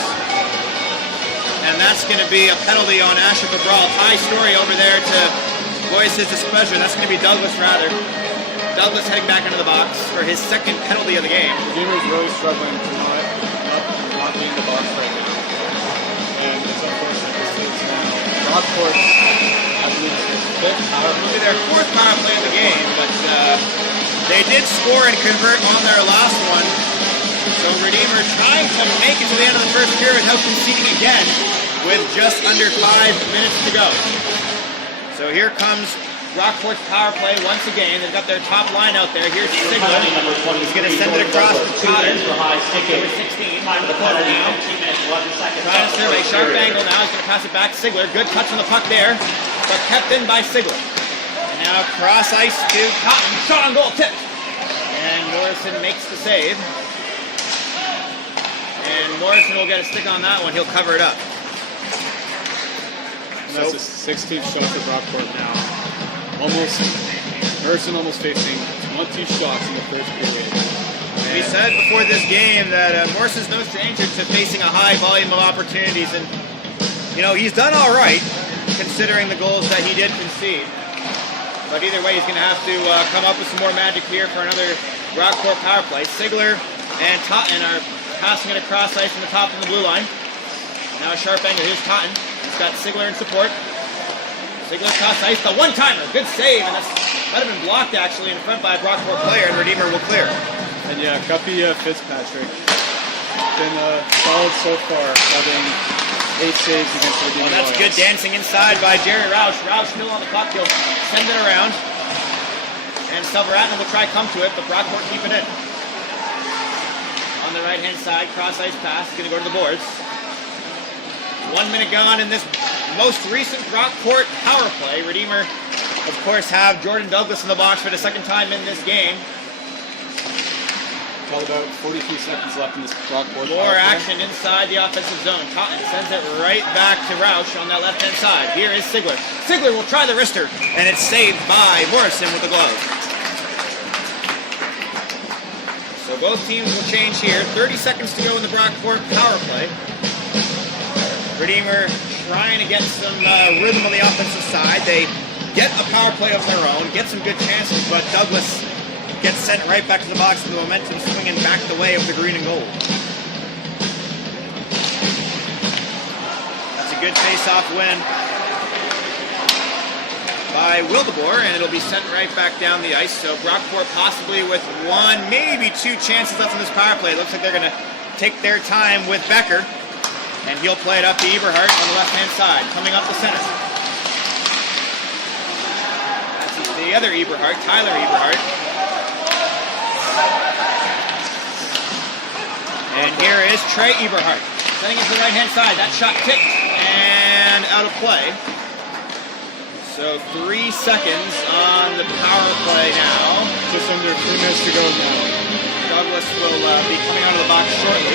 And that's going to be a penalty on ACHA Cabral. Ty Story over there to voice his displeasure. That's going to be Douglas, rather. Douglas heading back into the box for his second penalty of the game. Redeemer's really struggling to not be in the box right now. And it's unfortunate. This is Brockport, I believe, is his fifth power play. It'll be their fourth power play of the game, but they did score and convert on their last one. So Redeemer trying to make it to the end of the first period without conceding again with just under 5 minutes to go. So here comes Brockport's power play once again. They've got their top line out there. Here's Sigler. He's going to send it across to Cotton. Number 16. The corner now. Trying to survey. Sharp angle now. He's going to pass it back. Sigler. Good touch on the puck there, but kept in by Sigler. And now cross ice to Cotton. Shot on goal. Tipped. And Morrison makes the save. And Morrison will get a stick on that one. He'll cover it up. And that's his 16th shot for Brockport now. Morrison almost facing 20 shots in the first period. We said before this game that Morrison's no stranger to facing a high volume of opportunities, and you know he's done all right considering the goals that he did concede. But either way, he's going to have to come up with some more magic here for another Brockport power play. Sigler and Totten are passing it across ice from the top of the blue line. Now a sharp angle. Here's Totten. He's got Sigler in support. Sigler across ice, the one-timer, good save, and that might have been blocked actually in front by a Brockport player, and Redeemer will clear. And yeah, Guppy Fitzpatrick been solid so far, having 8 saves against Redeemer. Well, that's Royals. good dancing inside by Jerry Roush. Roush still on the puck, he'll send it around, and Silveratna will try come to it, but Brockport keep it in. On the right-hand side, cross-ice pass, going to go to the boards. 1 minute gone in this most recent Brockport power play. Redeemer, of course, have Jordan Douglas in the box for the second time in this game. Got about 43 seconds left in this Brockport. More action inside the offensive zone. Totten sends it right back to Roush on that left-hand side. Here is Sigler. Sigler will try the wrister, and it's saved by Morrison with the glove. So both teams will change here. 30 seconds to go in the Brockport power play. Redeemer trying to get some rhythm on the offensive side. They get a power play of their own, get some good chances, but Douglas gets sent right back to the box with the momentum swinging back the way of the green and gold. That's a good face-off win by Wildeboer, and it'll be sent right back down the ice. So Brockport possibly with 1, maybe 2 chances left in this power play. It looks like they're going to take their time with Becker. And he'll play it up to Eberhardt on the left-hand side, coming up the center. That's the other Eberhardt, Tyler Eberhardt. And here is Trey Eberhardt, sending it to the right-hand side. That shot tipped and out of play. So 3 seconds on the power play now. Just under 3 minutes to go now. Douglas will be coming out of the box shortly.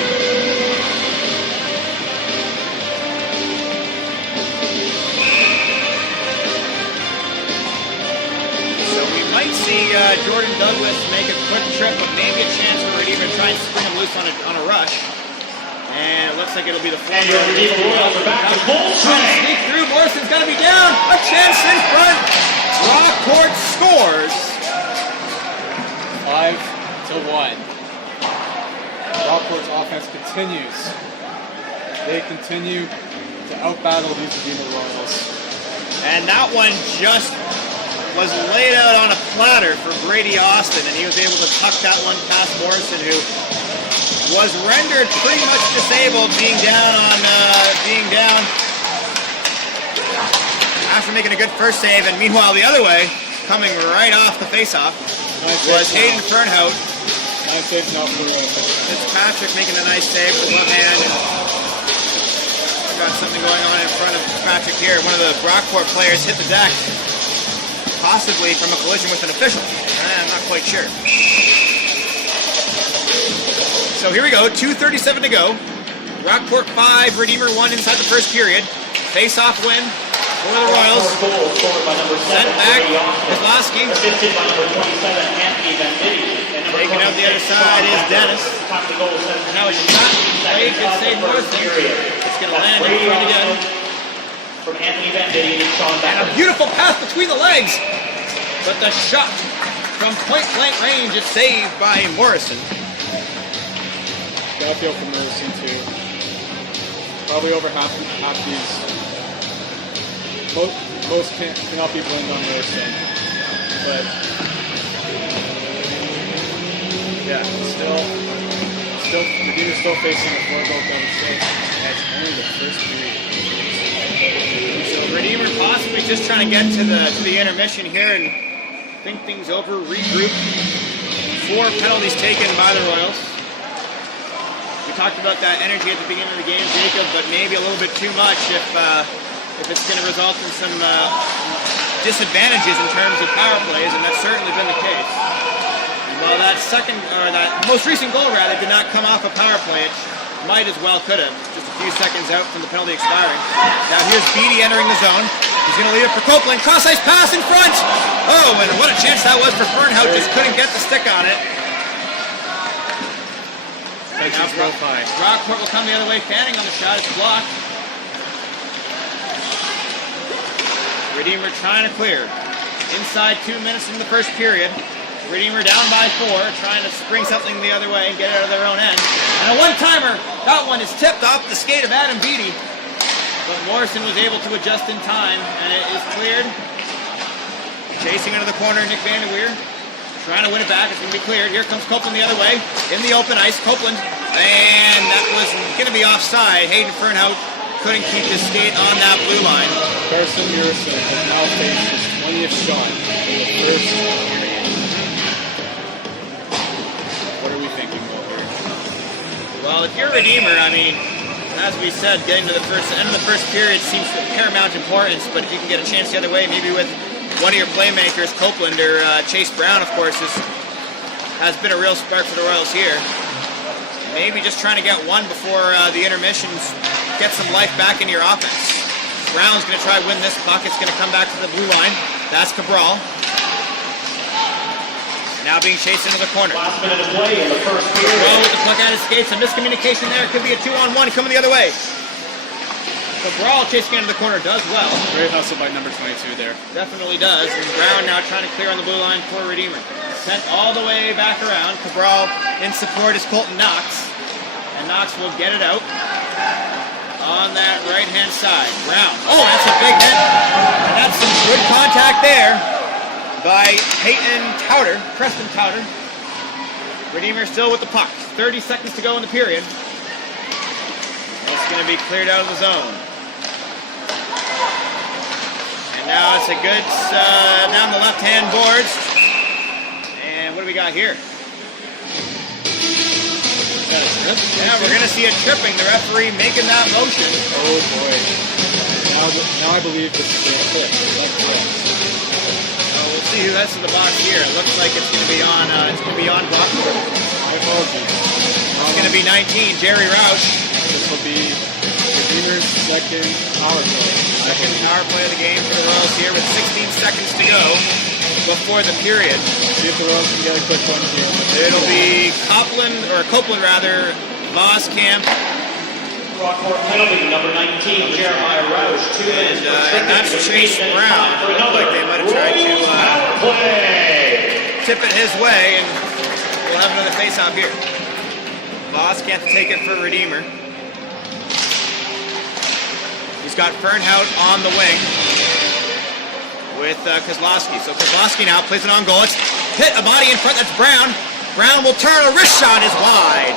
So Jordan Douglas make a quick trip, but maybe a chance for Redeemer to try and spring him loose on a rush. And it looks like it'll be the And your Redeemer Royals are back to full trying to strength. sneak through. Morrison's got to be down. A chance in front. Brockport scores. 5-1. Brockport's offense continues. They continue to outbattle these Redeemer Royals. And that one just was laid out on a platter for Brady Austin, and he was able to tuck that one past Morrison, who was rendered pretty much disabled, being down after making a good first save. And meanwhile, the other way, coming right off the face-off, was Hayden Fernhout. Nice save now for Fitzpatrick making a nice save with one hand. And got something going on in front of Fitzpatrick here. One of the Brockport players hit the deck, possibly from a collision with an official. I'm not quite sure. So here we go, 2:37 to go. Brockport 5, Redeemer 1 inside the first period. Face-off win for the Royals. Goal scored by number 7, Sent back, Brady Austin. Kozlowski. Assisted by number 27, Anthony Venditti. And number Taking out the other 26, side is Sean Dennis. Becker. Time to goal, 17 And now a shot, Wade can save Morrison. It's going to land in Brady front again. Austin from Anthony Venditti to Sean And a Becker. beautiful pass between the legs. But the shot from point-blank range is saved by Morrison. Gotta feel for Morrison too. Probably over half these. Most cannot be blamed on Morrison. But yeah, Redeemer's still facing a 4-goal deficit. That's only the first period. So Redeemer possibly just trying to get to the intermission here and think things over, regroup. 4 penalties taken by the Royals. We talked about that energy at the beginning of the game, Jacob, but maybe a little bit too much if it's going to result in some disadvantages in terms of power plays, and that's certainly been the case. And while that most recent goal rather did not come off a power play, it might as well could have, just a few seconds out from the penalty expiring. Now here's Beattie entering the zone. He's going to leave it for Copeland. Cross-ice pass in front. Oh, and what a chance that was for Fernhout. Just couldn't get the stick on it. Now Brockport will come the other way. Fanning on the shot. It's blocked. Redeemer trying to clear. Inside 2 minutes in the first period. Redeemer down by 4, trying to spring something the other way and get it out of their own end. And a one-timer. That one is tipped off the skate of Adam Beattie. But Morrison was able to adjust in time, and it is cleared. Chasing into the corner, Nick Vanderweer. Trying to win it back. It's going to be cleared. Here comes Copeland the other way. In the open ice, Copeland. And that was going to be offside. Hayden Fernhout couldn't keep his skate on that blue line. Carson Morrison has now faced his 20th shot in the first period. What are we thinking about here? Well, if you're a Redeemer, I mean, as we said, getting to the end of the first period seems of paramount importance, but if you can get a chance the other way, maybe with one of your playmakers, Copeland or Chase Brown, of course, has been a real spark for the Royals here. Maybe just trying to get one before the intermissions, get some life back into your offense. Brown's going to try to win this puck. It's going to come back to the blue line. That's Cabral. Now being chased into the corner. Last minute of play in the first period. Cabral with the puck out of skates. A miscommunication there. It could be a 2-on-1 coming the other way. Cabral chasing into the corner does well. Great hustle by number 22 there. Definitely does. And Brown now trying to clear on the blue line for Redeemer. Sent all the way back around. Cabral in support is Colton Knox. And Knox will get it out on that right-hand side. Brown. Oh, that's a big hit. And that's some good contact there by Preston Towder. Redeemer still with the puck. 30 seconds to go in the period. It's going to be cleared out of the zone. And now it's a good down the left-hand boards. And what do we got here? Yeah, we're going to see a tripping. The referee making that motion. Oh boy. Now I believe this is going to flip. We'll see who heads to the box here. It looks like it's going to be on Brockport. My apologies. It's going to be 19, Jerry Roush. This will be Redeemer's second power play. Second power play of the game for the Royals here with 16 seconds to go. before the period. See if the Royals can get a quick one here. It'll be Copeland, rather, Voskamp, Brockport penalty, number 19, Jeremiah Roush, 2 minutes. and that's Chase Brown. For Looked like they might have tried to play. tip it his way, and we'll have another face-off here. Voskamp to take it for Redeemer. He's got Fernhout on the wing with Kozlowski. So Kozlowski now plays it on goal. It's hit a body in front. That's Brown. Brown will turn. A wrist shot is wide.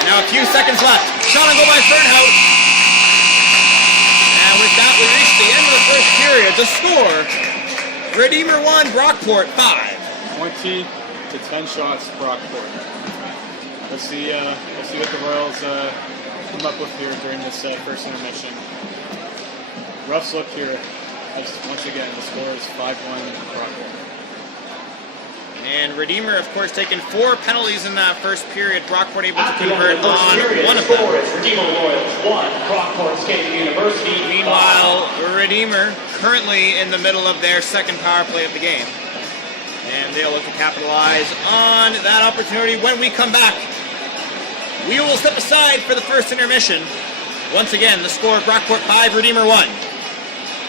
And now a few seconds left. Shot on goal by Fernhout. And with that, we reach the end of the first period. The score: Redeemer 1, Brockport 5. 20 to 10 shots, Brockport. Let's see what the Royals come up with here during this first intermission. Rough's look here. Once again, the score is 5-1 Brockport. And Redeemer, of course, taking 4 penalties in that first period. Brockport able to convert on one of them. Redeemer Royals 1, Brockport State University. Meanwhile, Redeemer currently in the middle of their second power play of the game. And they'll look to capitalize on that opportunity when we come back. We will step aside for the first intermission. Once again, the score: Brockport 5, Redeemer 1.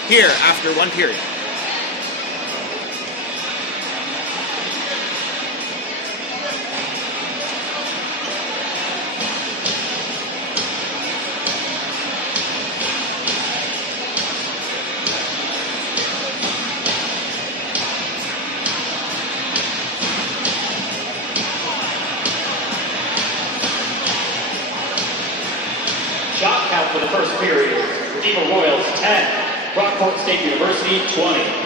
Here after one period. Shot count for the first period: Redeemer Royals 10, Brockport State University 20.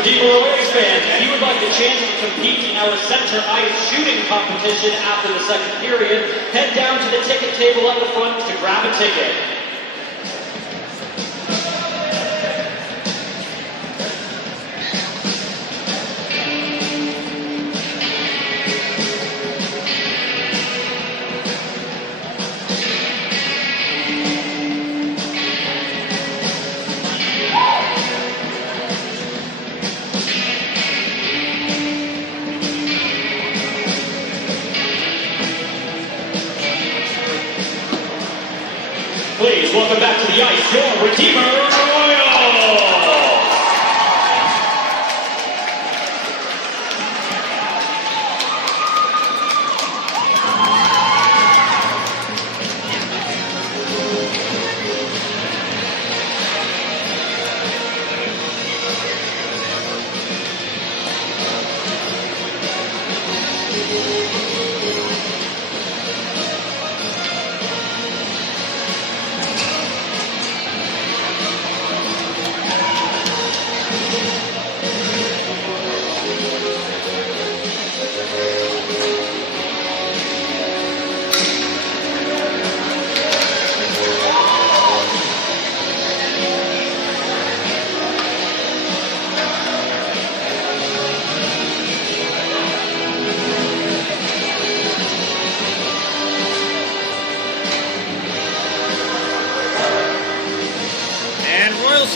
Redeemer Royals fans, if you would like the chance to compete in our center ice shooting competition after the second period, head down to the ticket table at the front to grab a ticket. Please welcome back to the ice your Redeemer Royals!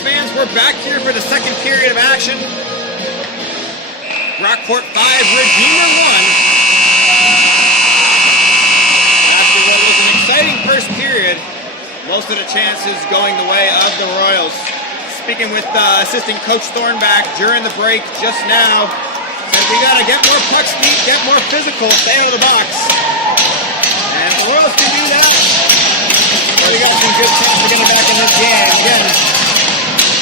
Fans, we're back here for the second period of action. Brockport 5, Redeemer 1. After what was an exciting first period, most of the chances going the way of the Royals. Speaking with assistant coach Thornback during the break just now, said we got to get more puck speed, get more physical, stay out of the box. And if the Royals can do that, we got some good chance of getting back in this game. Again,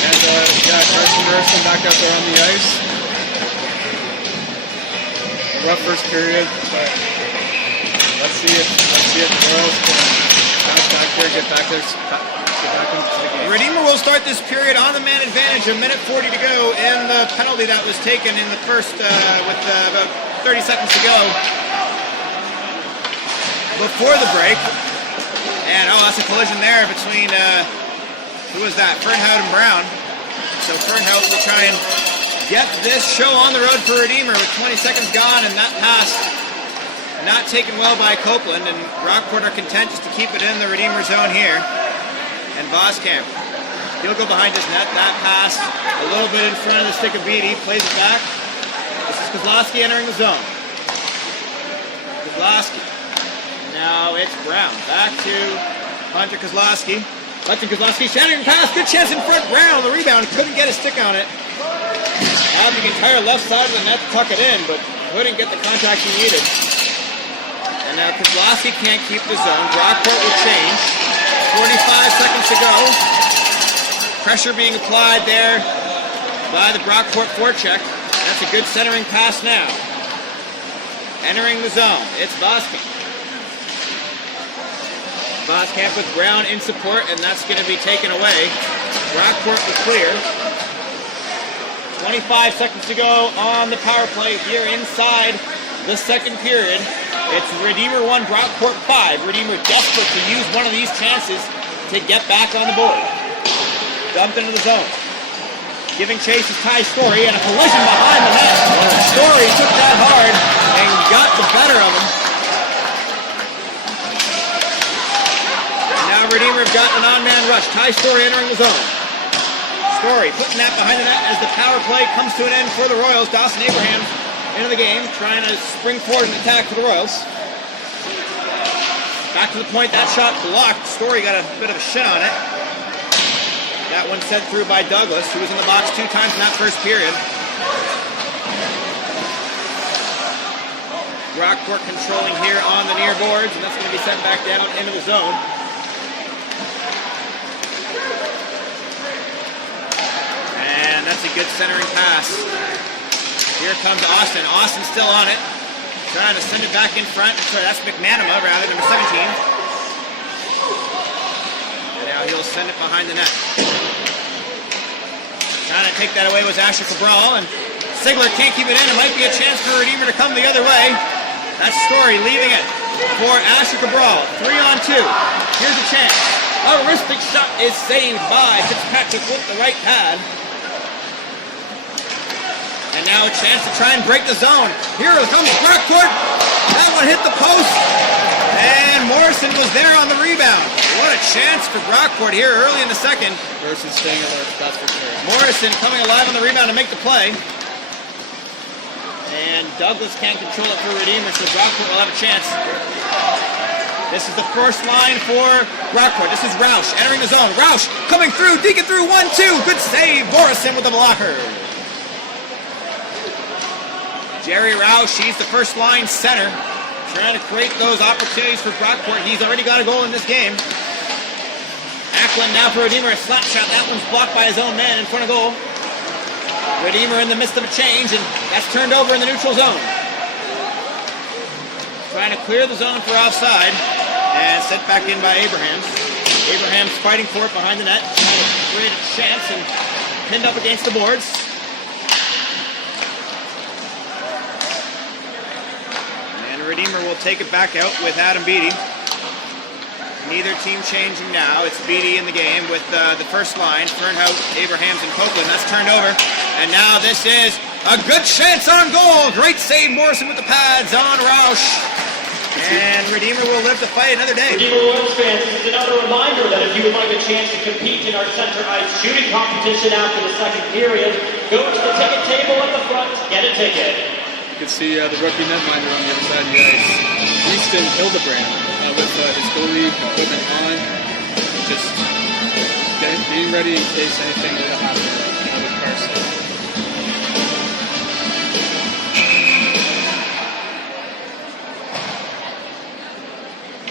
and Carson Harrison back out there on the ice. Rough first period, but let's see if the Royals can bounce back here, get back into the game. Redeemer will start this period on the man advantage, a minute 40 to go, and the penalty that was taken in the first with about 30 seconds to go before the break. And that's a collision there between who was that? Fernhout and Brown. So Fernhout will try and get this show on the road for Redeemer with 20 seconds gone, and that pass not taken well by Copeland, and Brockport are content just to keep it in the Redeemer zone here. And Boskamp, he'll go behind his net. That pass a little bit in front of the stick of Beatty, plays it back. This is Kozlowski entering the zone. Kozlowski. Now it's Brown. Back to Hunter Kozlowski. Hunter Kozlowski, shattering pass, good chance in front. Brown, the rebound, couldn't get a stick on it. Had the entire left side of the net to tuck it in, but couldn't get the contact he needed. And now Kozlowski can't keep the zone. Brockport will change. 45 seconds to go. Pressure being applied there by the Brockport forecheck. That's a good centering pass now. Entering the zone, it's Boskamp. Boskamp with Brown in support, and that's going to be taken away. Brockport will clear. 25 seconds to go on the power play here inside the second period. It's Redeemer 1, Brockport 5. Redeemer desperate to use one of these chances to get back on the board. Dumped into the zone. Giving chase is Ty Story, and a collision behind the net. Story took that hard and got the better of him. Now Redeemer have got an on-man rush. Ty Story entering the zone. Story putting that behind the net as the power play comes to an end for the Royals. Dawson Abraham into the game, trying to spring forward and attack for the Royals. Back to the point, that shot blocked. Story got a bit of a shin on it. That one sent through by Douglas, who was in the box 2 times in that first period. Brockport controlling here on the near boards, and that's going to be sent back down into the zone. And that's a good centering pass. Here comes Austin. Austin still on it. Trying to send it back in front. Sorry, that's McManama, rather, number 17. And now he'll send it behind the net. Trying to take that away was ACHA Cabral, and Sigler can't keep it in. It might be a chance for Redeemer to come the other way. That's Story leaving it for ACHA Cabral. 3-on-2. Here's a chance. A wristing shot is saved by Fitzpatrick with the right pad. And now a chance to try and break the zone. Here comes Brockport. That one hit the post. And Morrison was there on the rebound. What a chance for Brockport here early in the second. Versus staying alert, that's for sure. Morrison coming alive on the rebound to make the play. And Douglas can't control it for Redeemer, so Brockport will have a chance. This is the first line for Brockport. This is Roush entering the zone. Roush coming through, deking through, 1-2. Good save, Morrison with the blocker. Jerry Roush, he's the first line center. Trying to create those opportunities for Brockport. He's already got a goal in this game. Ackland now for Redeemer, a slap shot. That one's blocked by his own man in front of goal. Redeemer in the midst of a change, and that's turned over in the neutral zone. Trying to clear the zone for offside, and sent back in by Abrahams. Abrahams fighting for it behind the net, trying to create a chance and pinned up against the boards. Redeemer will take it back out with Adam Beatty. Neither team changing now. It's Beatty in the game with the first line. Fernhout, Abrahams, and Copeland. That's turned over. And now this is a good chance on goal. Great save, Morrison with the pads on Roush. And Redeemer will live to fight another day. Redeemer Royals fans, this is another reminder that if you would like a chance to compete in our center ice shooting competition after the second period, go to the ticket table at the front, get a ticket. You can see the rookie netminder on the other side of the ice. Easton Hildebrand with his goalie equipment on, just being ready in case anything were to happen with Carson.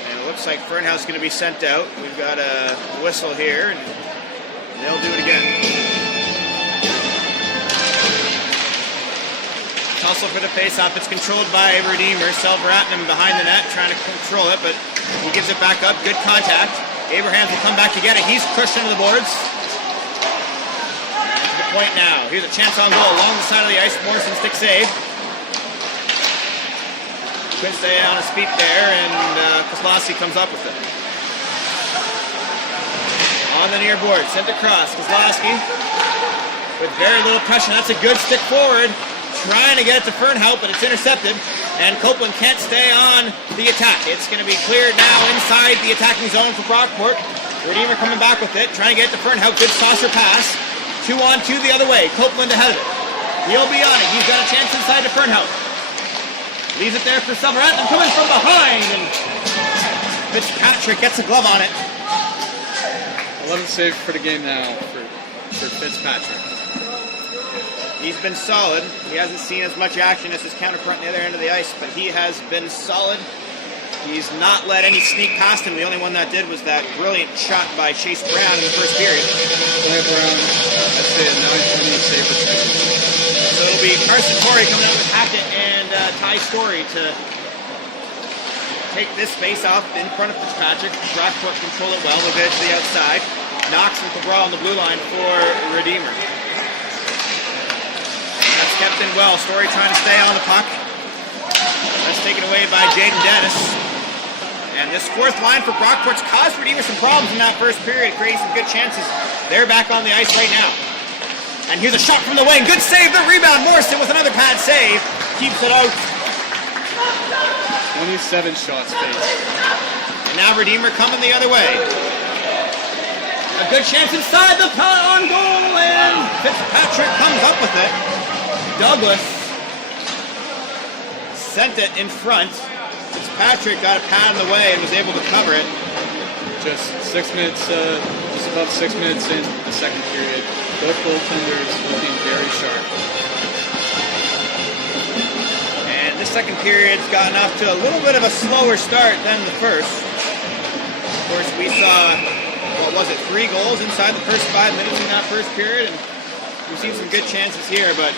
And it looks like Fernhouse going to be sent out. We've got a whistle here, and they'll do it again. Also for the face-off, it's controlled by Redeemer. Selvaratnam behind the net, trying to control it, but he gives it back up. Good contact. Abrahams will come back to get it. He's crushed into the boards. And to the point now. Here's a chance on goal along the side of the ice. Morrison stick save. Couldn't stay on his feet there, and Kozlowski comes up with it. On the near board, sent across. Kozlowski with very little pressure. That's a good stick forward. Trying to get it to Fernhout, but it's intercepted. And Copeland can't stay on the attack. It's going to be cleared now inside the attacking zone for Brockport. Redeemer coming back with it, trying to get it to Fernhout. Good saucer pass. 2-on-2 the other way. Copeland ahead of it. He'll be on it. He's got a chance inside to Fernhout. Leaves it there for Selvaratnam coming from behind. And Fitzpatrick gets a glove on it. 11th save for the game now for Fitzpatrick. He's been solid. He hasn't seen as much action as his counterpart on the other end of the ice, but he has been solid. He's not let any sneak past him. The only one that did was that brilliant shot by Chase Brown in the first period. Brown, I'd say a 9-20 save percentage. So it'll be Carson Torrey coming out with Hackett and Ty Story to take this face off in front of Fitzpatrick. Brockport control it well. They'll get it to the outside. Knox and Cabral on the blue line for Redeemer. That's kept in well. Story trying to stay on the puck. That's taken away by Jaden Dennis. And this fourth line for Brockport's caused Redeemer some problems in that first period, creating some good chances. They're back on the ice right now. And here's a shot from the wing. Good save, the rebound. Morrison with another pad save. Keeps it out. 27 shots faced. And now Redeemer coming the other way. A good chance inside the on goal, and Fitzpatrick comes up with it. Douglas sent it in front. Fitzpatrick got a pad in the way and was able to cover it. Just 6 minutes, just about 6 minutes in the second period. Both goaltenders looking very sharp. And this second period's gotten off to a little bit of a slower start than the first. Of course, we saw, what was it, 3 goals inside the first 5 minutes in that first period, and we've seen some good chances here, but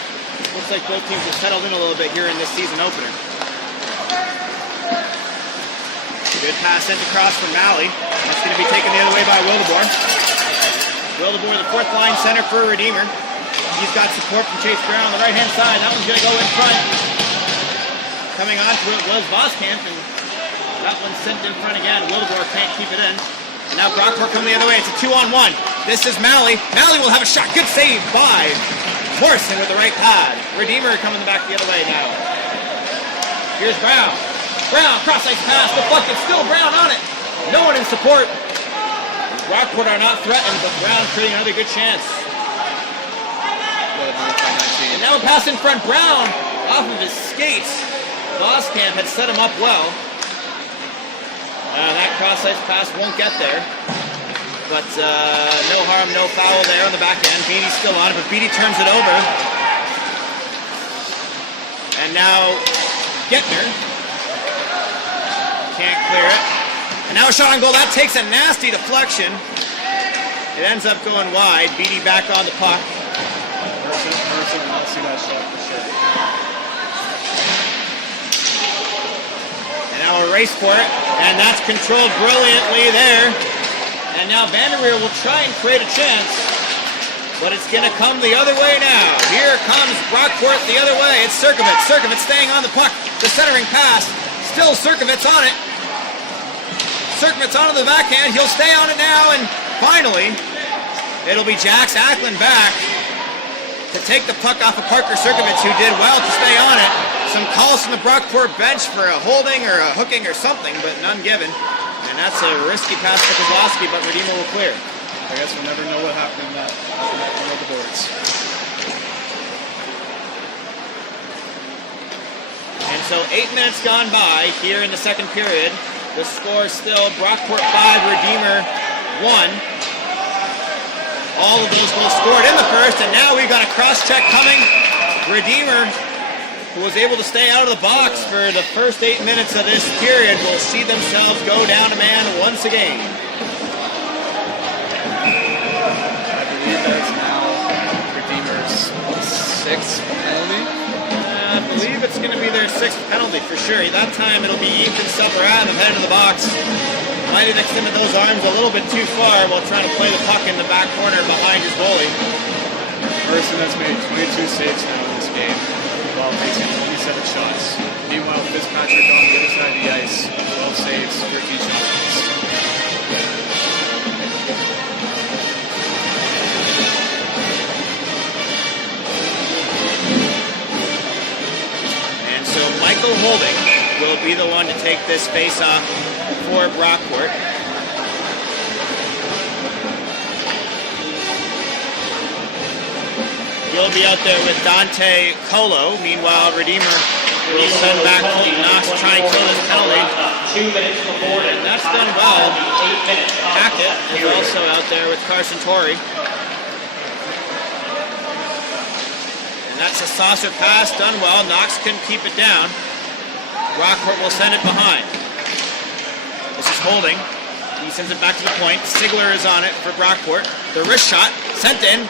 looks like both teams have settled in a little bit here in this season opener. Good pass sent across from Malley. That's going to be taken the other way by Wildeboer. Wildeboer, the fourth line center for Redeemer. he's got support from Chase Brown on the right-hand side. That one's going to go in front. Coming onto it was Voskamp, and that one's sent in front again. Wildor can't keep it in. And now Brockport coming the other way. It's a 2-on-1. This is Malley. Malley will have a shot. Good save by Morrison with the right pad. Redeemer coming back the other way now. Here's Brown. Brown, cross-ice pass, deflected, still Brown on it. No one in support. Brockport are not threatened, but Brown creating another good chance. And now a pass in front. Brown off of his skates. Voskamp had set him up well. That cross-ice pass won't get there. But no harm, no foul there on the back end. Beatty's still on it, but Beatty turns it over. And now Gettner can't clear it. And now a shot on goal. That takes a nasty deflection. It ends up going wide. Beatty back on the puck. Mercer did not see that shot for sure. And now a race for it. And that's controlled brilliantly there. And now Vanderweer will try and create a chance. But it's going to come the other way now. Here comes Brockport the other way. It's Cerkovitz. Cerkovitz staying on the puck. The centering pass. Still Cerkovitz on it. Cerkovitz onto the backhand. He'll stay on it now. And finally, it'll be Jax Acklin back to take the puck off of Parker Cerkovitz, who did well to stay on it. Some calls from the Brockport bench for a holding or a hooking or something, but none given. And that's a risky pass to Kozlowski, but Redeemer will clear. I guess we'll never know what happened in that one of the boards. And so 8 minutes gone by here in the second period. The score still Brockport 5, Redeemer 1. All of those goals scored in the first, and now we've got a cross-check coming. Redeemer, who was able to stay out of the box for the first 8 minutes of this period, will see themselves go down a man once again. I believe that's now Redeemer's sixth penalty. I believe it's going to be their sixth penalty for sure. That time it'll be Ethan Separath headed to the box. Might have extended those arms a little bit too far while trying to play the puck in the back corner behind his goalie. Person that's made 22 saves now in this game, while taking 27 shots. Meanwhile, Fitzpatrick on the other side of the ice, 12 saves, 13 shots. And so Michael Holding will be the one to take this face-off for Brockport. He'll be out there with Dante Colo. Meanwhile, Redeemer will send back Colton Knox to try and kill this penalty. 2 minutes before it. And that's done well. Hackett is also out there with Carson Torrey. And that's a saucer pass, done well. Knox couldn't keep it down. Brockport will send it behind. This is Holding. He sends it back to the point. Sigler is on it for Brockport. The wrist shot, sent in.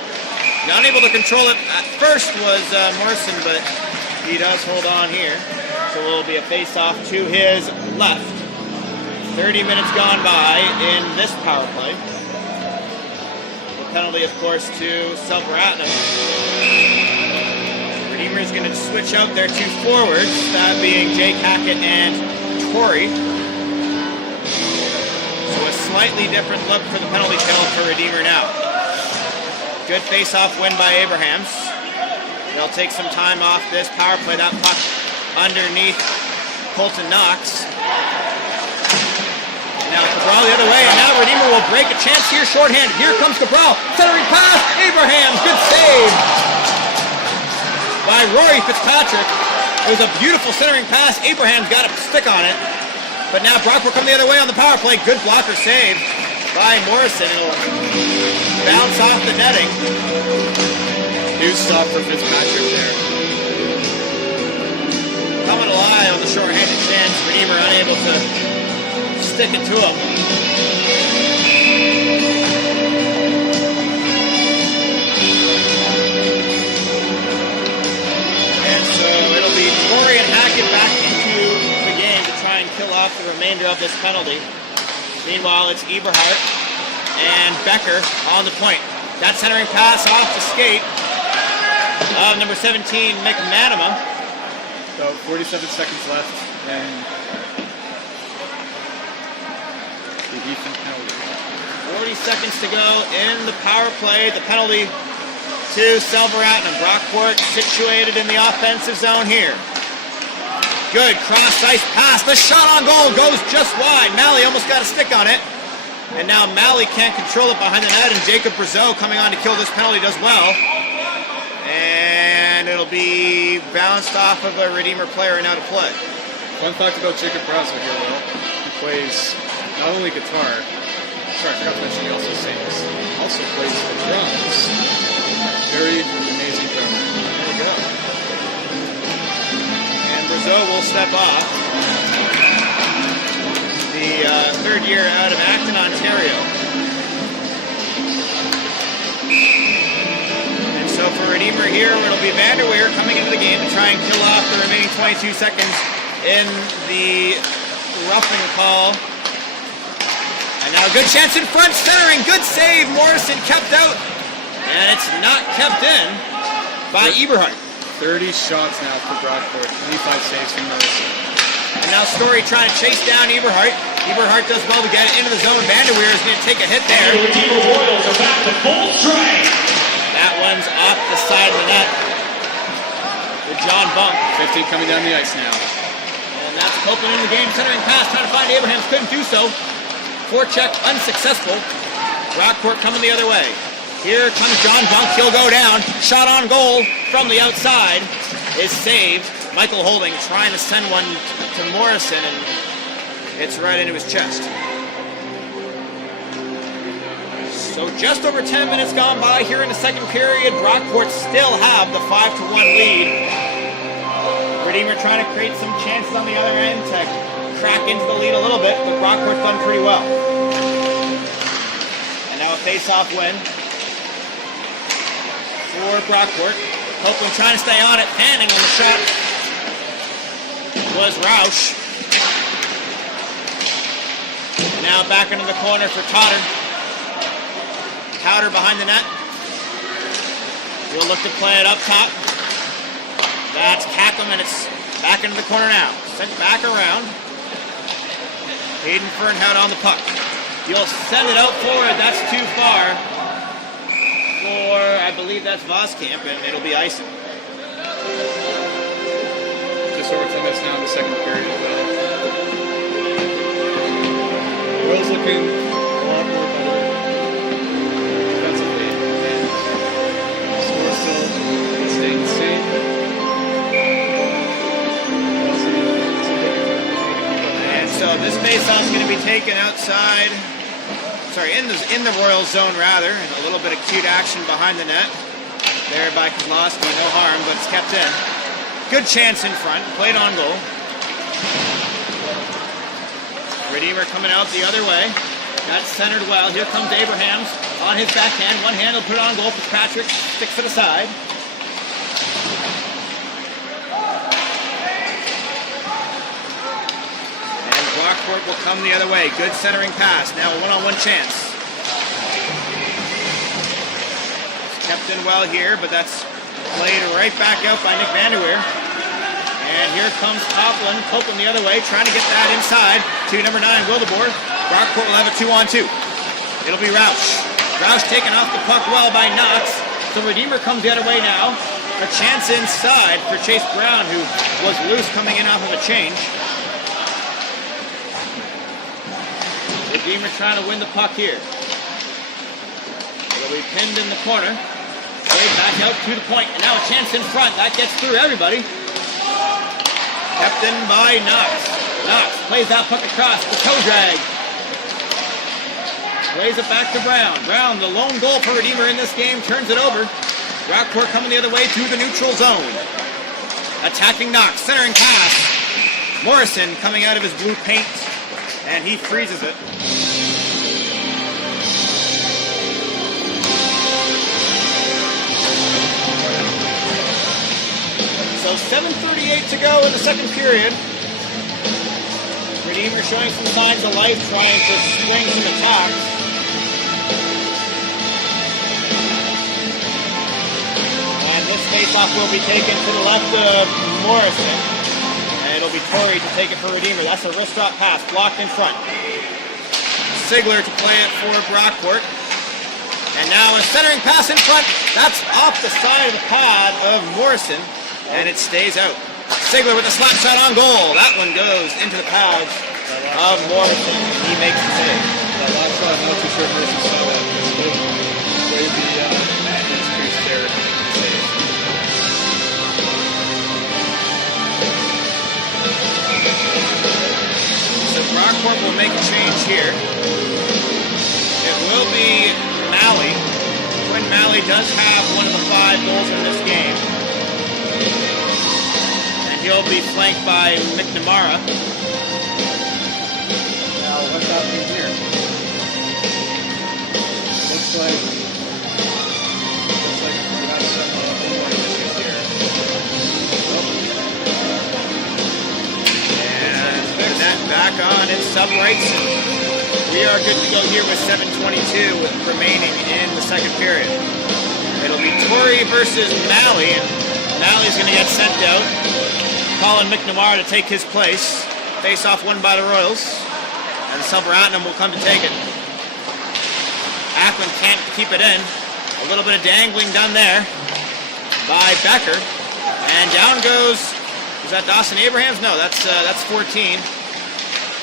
Not able to control it. At first was Morrison, but he does hold on here. So it'll be a face-off to his left. 30 minutes gone by in this power play. The penalty, of course, to Selvaratna. Redeemer is going to switch out their two forwards, that being Jake Hackett and Torrey. So a slightly different look for the penalty kill for Redeemer now. Good face-off win by Abrahams. They'll take some time off this power play. That puck underneath Colton Knox. Now Cabral the other way, and now Redeemer will break a chance here shorthanded. Here comes Cabral. Centering pass. Abrahams. Good save by Rory Fitzpatrick. It was a beautiful centering pass. Abrahams got a stick on it. But now Brockport come the other way on the power play. Good blocker save by Morrison. It'll bounce off the netting. Huge stop for Fitzpatrick there. Coming alive on the short-handed chance. Redeemer unable to stick it to him. And so it'll be Torrey and Hackett back into the game to try and kill off the remainder of this penalty. Meanwhile, it's Eberhardt and Becker on the point. That centering pass off the skate. of number 17, McManama. About 47 seconds left, and the defense penalty. 40 seconds to go in the power play. The penalty to Selvaratnam. Brockport situated in the offensive zone here. Good cross-ice pass. The shot on goal goes just wide. Malley almost got a stick on it. And now Malley can't control it behind the net, and Jacob Brazeau coming on to kill this penalty does well. And it'll be bounced off of a Redeemer player and out of play. Fun fact about Jacob Brazeau here, Will. He plays not only guitar, sorry, I forgot to mention he also sings. He also plays the drums. Very amazing drummer. There we go. And Brazeau will step off. The third year out of Acton, Ontario. And so for Redeemer here, it'll be Vanderweer coming into the game to try and kill off the remaining 22 seconds in the roughing call. And now a good chance in front, centering, good save. Morrison kept out, and it's not kept in by Eberhardt. 30 shots now for Brockport, 25 saves from Morrison. And now Story trying to chase down Eberhardt. Eberhardt does well to get it into the zone. Vanderweer is going to take a hit there. The Redeemer Royals are back to full strength. That one's off the side of the net with John Bump. 50 coming down the ice now. And that's Copeland in the game, centering pass, trying to find Abrahams, couldn't do so. Forecheck unsuccessful. Brockport coming the other way. Here comes John Bunk, he'll go down. Shot on goal from the outside is saved. Michael Holding trying to send one to Morrison, and it's right into his chest. So just over 10 minutes gone by here in the second period. Brockport still have the 5-1 lead. Redeemer trying to create some chances on the other end to crack into the lead a little bit, but Brockport's done pretty well. And now a face-off win for Brockport. Copeland trying to stay on it, panning on the shot was Roush. Now back into the corner for Totter. Powder behind the net. We'll look to play it up top. That's Cackham, and it's back into the corner now. Sent back around. Hayden Fernhout on the puck. You'll send it out forward. That's too far for, I believe that's Voskamp, and it'll be icing. Just over 10 minutes now in the second period. Will's looking a lot more better defensively, and score still staying the same. And so this faceoff is going to be taken outside, in the Royal zone rather, and a little bit of cute action behind the net. There by Kozlowski, no harm, but it's kept in. Good chance in front, played on goal. Redeemer coming out the other way. Got centered well. Here comes Abrahams on his backhand. One hand will put it on goal. Fitzpatrick sticks it aside. And Brockport will come the other way. Good centering pass. Now a one-on-one chance. It's kept in well here, but that's played right back out by Nick Vanderweer. And here comes Copeland the other way, trying to get that inside to number 9, Wildeboer. Brockport will have a 2-on-2. It'll be Roush. Roush taken off the puck well by Knox. So Redeemer comes the other way now. A chance inside for Chase Brown, who was loose coming in off of a change. Redeemer trying to win the puck here. It'll be pinned in the corner. Played back out to the point, and now a chance in front. That gets through everybody. Kept in by Knox. Knox plays that puck across, the toe drag. Plays it back to Brown. Brown, the lone goal for Redeemer in this game, turns it over. Brockport coming the other way through the neutral zone. Attacking Knox, centering pass. Morrison coming out of his blue paint, and he freezes it. So 7:38 to go in the second period. Redeemer showing some signs of life, trying to spring some attacks. And this face-off will be taken to the left of Morrison. And it'll be Torrey to take it for Redeemer. That's a wrist drop pass, blocked in front. Sigler to play it for Brockport. And now a centering pass in front. That's off the side of the pad of Morrison, and it stays out. Sigler with a slap shot on goal. That one goes into the pads of Morrison. He makes the save. That last shot, I'm not too sure if Morrison saw that. Way the crease there. So Brockport will make a change here. It will be Malley. Quinn Malley does have one of the 5 goals in this game. And he'll be flanked by McNamara. Now, what's happening here? Looks like we have some homework issues here. And that back on, it's sub rights. We are good to go here with 7:22 remaining in the second period. It'll be Torrey versus Malley, and Malley's going to get sent out. Colin McNamara to take his place. Face-off won by the Royals, and Silverhampton will come to take it. Ackland can't keep it in. A little bit of dangling done there by Becker, and down goes. Is that Dawson Abrahams? No, that's 14.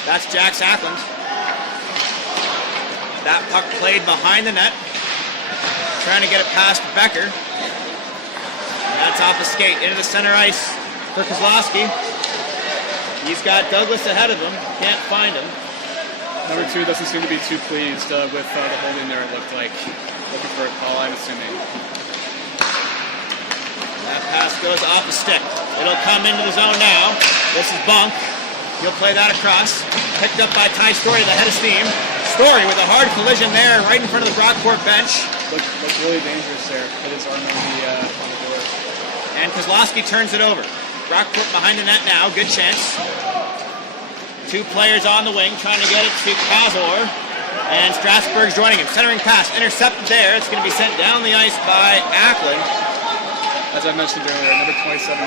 That's Jax Ackland. That puck played behind the net. Trying to get it past Becker. That's off the skate into the center ice for Kozlowski. He's got Douglas ahead of him. Can't find him. Number 2 doesn't seem to be too pleased with the holding there, it looked like. Looking for a call, I'm assuming. That pass goes off the stick. It'll come into the zone now. This is Bunk. He'll play that across. Picked up by Ty Story to the head of steam. Story with a hard collision there right in front of the Brockport bench. Looked really dangerous there. Put his arm on the door. And Kozlowski turns it over. Brockport behind the net now. Good chance. 2 players on the wing trying to get it to Kazor. And Strasburg's joining him. Centering pass. Intercepted there. It's going to be sent down the ice by Ackland. As I mentioned earlier, number 27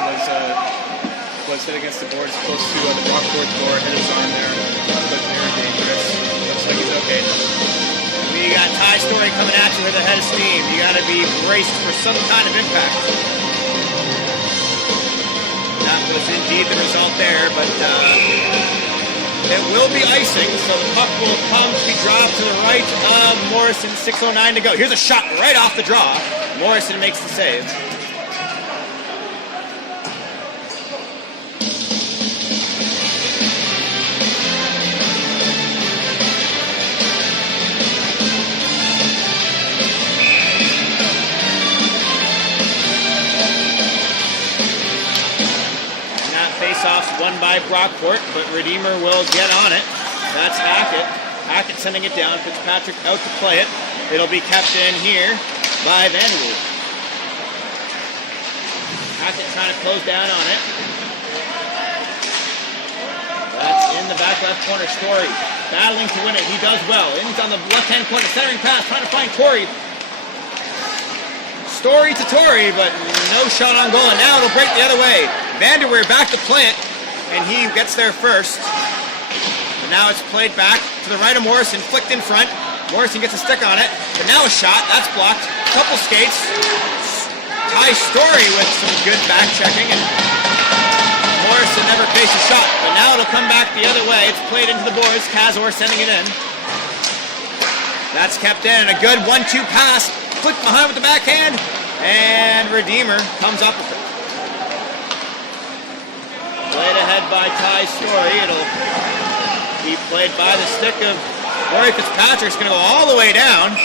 was hit against the boards close to the Brockport door. Hit his arm there. But very dangerous. Looks like he's okay. We got Ty Story coming at you with a head of steam. You got to be braced for some kind of impact. That was indeed the result there, but it will be icing, so the puck will come to be dropped to the right of Morrison. 6:09 to go. Here's a shot right off the draw. Morrison makes the save. Face-offs won by Brockport, but Redeemer will get on it. That's Hackett. Hackett sending it down. Fitzpatrick out to play it. It'll be kept in here by Vanderwood. Hackett trying to close down on it. That's in the back left corner. Story battling to win it. He does well. In's on the left-hand corner. Centering pass. Trying to find Torrey. Story to Torrey, but no shot on goal. And now it'll break the other way. Vanderweer back to play it, and he gets there first. And now it's played back to the right of Morrison, flicked in front. Morrison gets a stick on it, but now a shot. That's blocked. Couple skates. Ty Story with some good back checking, and Morrison never faced a shot. But now it'll come back the other way. It's played into the boards. Kazor sending it in. That's kept in. A good 1-2 pass. Flick behind with the backhand, and Redeemer comes up with it. Played ahead by Ty Story. It'll be played by the stick of Rory Fitzpatrick's going to go all the way down.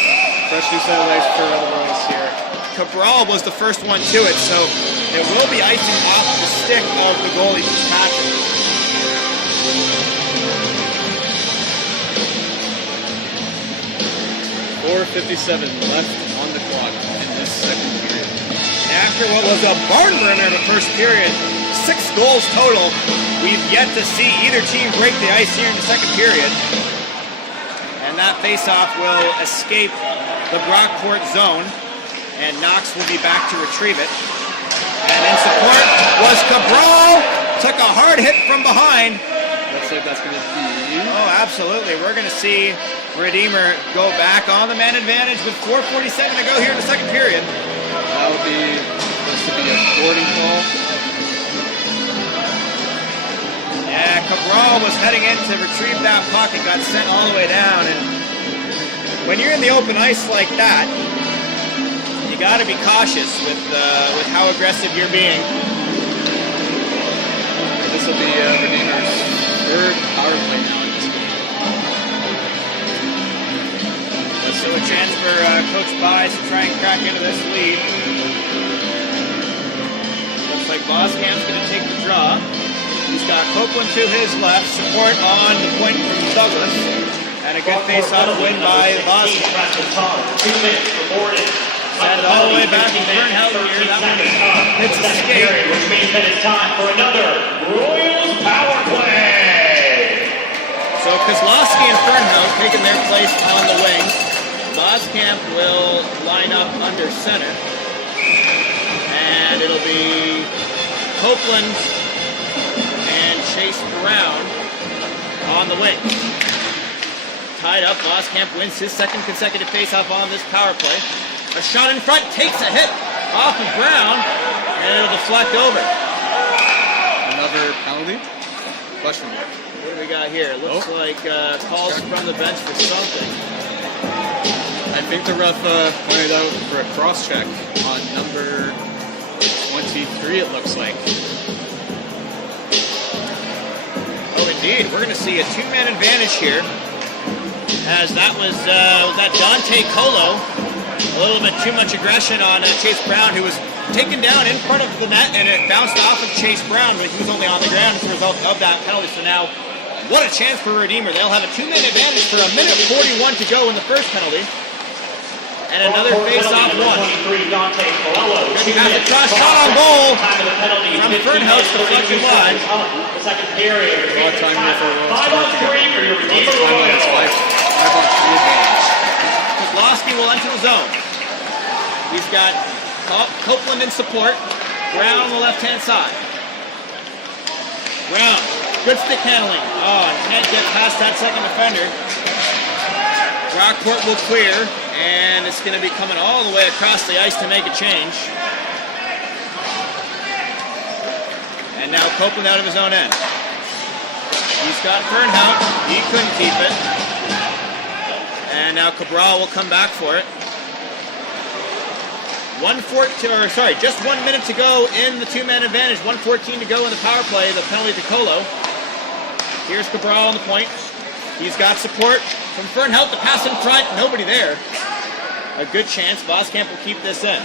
Fresh new set of legs for the Royals here. Cabral was the first one to it, so it will be icing off the stick of the goalie Fitzpatrick. .4:57 left on the clock in this second period. After what was a barn burner in the first period, 6 goals total. We've yet to see either team break the ice here in the second period. And that faceoff will escape the Brockport zone, and Knox will be back to retrieve it. And in support was Cabral. Took a hard hit from behind. Looks like that's going to be... Oh, absolutely. We're going to see Redeemer go back on the man advantage with 4:47 to go here in the second period. That would be supposed to be a boarding call. Yeah, Cabral was heading in to retrieve that puck and got sent all the way down. And when you're in the open ice like that, you got to be cautious with how aggressive you're being. This will be Redeemer's third power play now in this game. So a chance for Coach Bies to try and crack into this lead. Looks like Voskamp's going to take the draw. He's got Copeland to his left, support on the point from Douglas, and a good face-off win by Voskamp. 2 minutes for Borden. Send it all the way back to Bernhout here. That one hits a skate. Which means that it's time for another Royals power play. So Kozlowski and Bernhout taking their place on the wings. Voskamp will line up under center. And it'll be Copeland and Chase Brown on the wing. Tied up, Voskamp wins his second consecutive faceoff on this power play. A shot in front, takes a hit off of Brown, and it'll deflect over. Another penalty? Question mark. What do we got here? Looks like calls from the bench for something. I think the ref pointed out for a cross-check on number 23, it looks like. Oh, indeed. We're going to see a two-man advantage here. As that was that Dante Colo. A little bit too much aggression on Chase Brown, who was taken down in front of the net, and it bounced off of Chase Brown, but he was only on the ground as a result of that penalty. So now, what a chance for Redeemer. They'll have a two-man advantage for 1:41 to go in the first penalty. And another face-off one. Good pass across, shot on goal from Fernhouse, deflected wide. The second period. A lot of time here for Royals to work 5-on-3 for your together. Redeemer Lots of time on this Royals. 5-on-3 advantage. Kozlowski will enter the zone. He's got Copeland in support. Brown on the left-hand side. Brown, good stick handling. Oh, and can't get past that second defender. Brockport will clear, and it's going to be coming all the way across the ice to make a change. And now Copeland out of his own end. He's got Fernhout. He couldn't keep it. And now Cabral will come back for it. Just 1 minute to go in the two-man advantage. 1:14 to go in the power play. The penalty to Colo. Here's Cabral on the point. He's got support from Fernhout. The pass in front. Nobody there. A good chance. Voskamp will keep this in.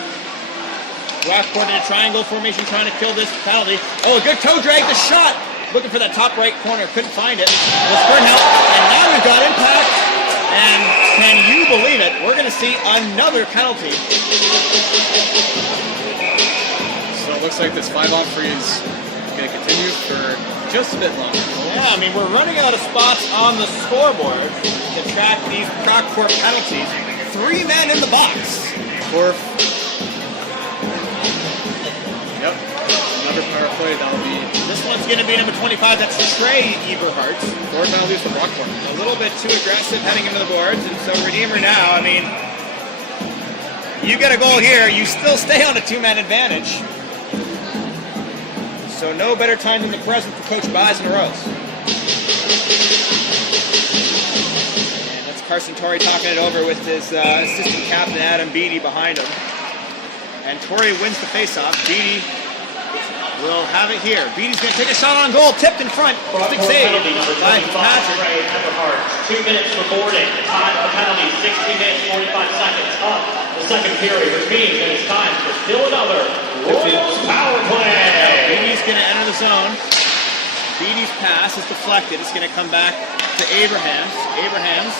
Brockport in a triangle formation trying to kill this penalty. Oh, a good toe drag. The shot. Looking for that top right corner. Couldn't find it. It was Fernhout. And now we've got impact. And can you believe it? We're going to see another penalty. So it looks like this 5-on-3 is going to continue for just a bit longer. Yeah, I mean, we're running out of spots on the scoreboard to track these Brockport penalties. 3 men in the box. Fourth. Yep. Another power play. That'll be This one's going to be number 25. That's Trey Eberhardt. 4 penalties for Brockport. A little bit too aggressive heading into the boards, and so Redeemer now, I mean, you get a goal here, you still stay on a two-man advantage. So no better time than the present for Coach Bies and the Royals. And that's Carson Torrey talking it over with his assistant captain Adam Beattie behind him. And Torrey wins the faceoff. Beattie will have it here. Beattie's going to take a shot on goal, tipped in front. Big save by Patrick. 2 minutes for boarding. Time of the penalty, 16 minutes, 45 seconds up. The second period, which means that it's time for still another Royals power play. Beattie's going to enter the zone. Beattie's pass is deflected. It's going to come back to Abrahams. Abrahams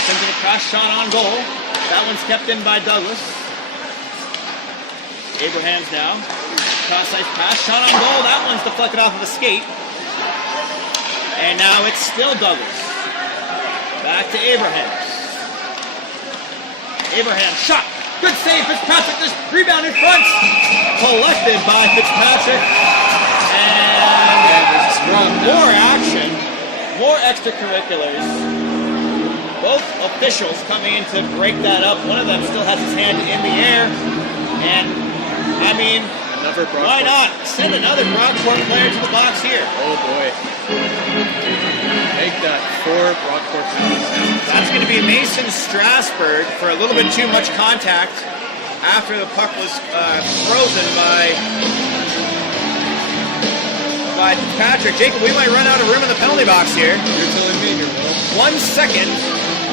sends it across, shot on goal. That one's kept in by Douglas. Abrahams now. Cross-ice pass, shot on goal. That one's deflected off of the skate. And now it's still Douglas. Back to Abrahams. Abrahams shot. Good save, Fitzpatrick. This rebound in front. Collected by Fitzpatrick. And more action. More extracurriculars. Both officials coming in to break that up. One of them still has his hand in the air. And, I mean, why not? Send another Brockport player to the box here. Oh, boy. Make that 4 Brockport penalties now. That's going to be Mason Strasburg for a little bit too much contact after the puck was frozen by Patrick. Jacob, we might run out of room in the penalty box here. You're telling me here, Will. 1 second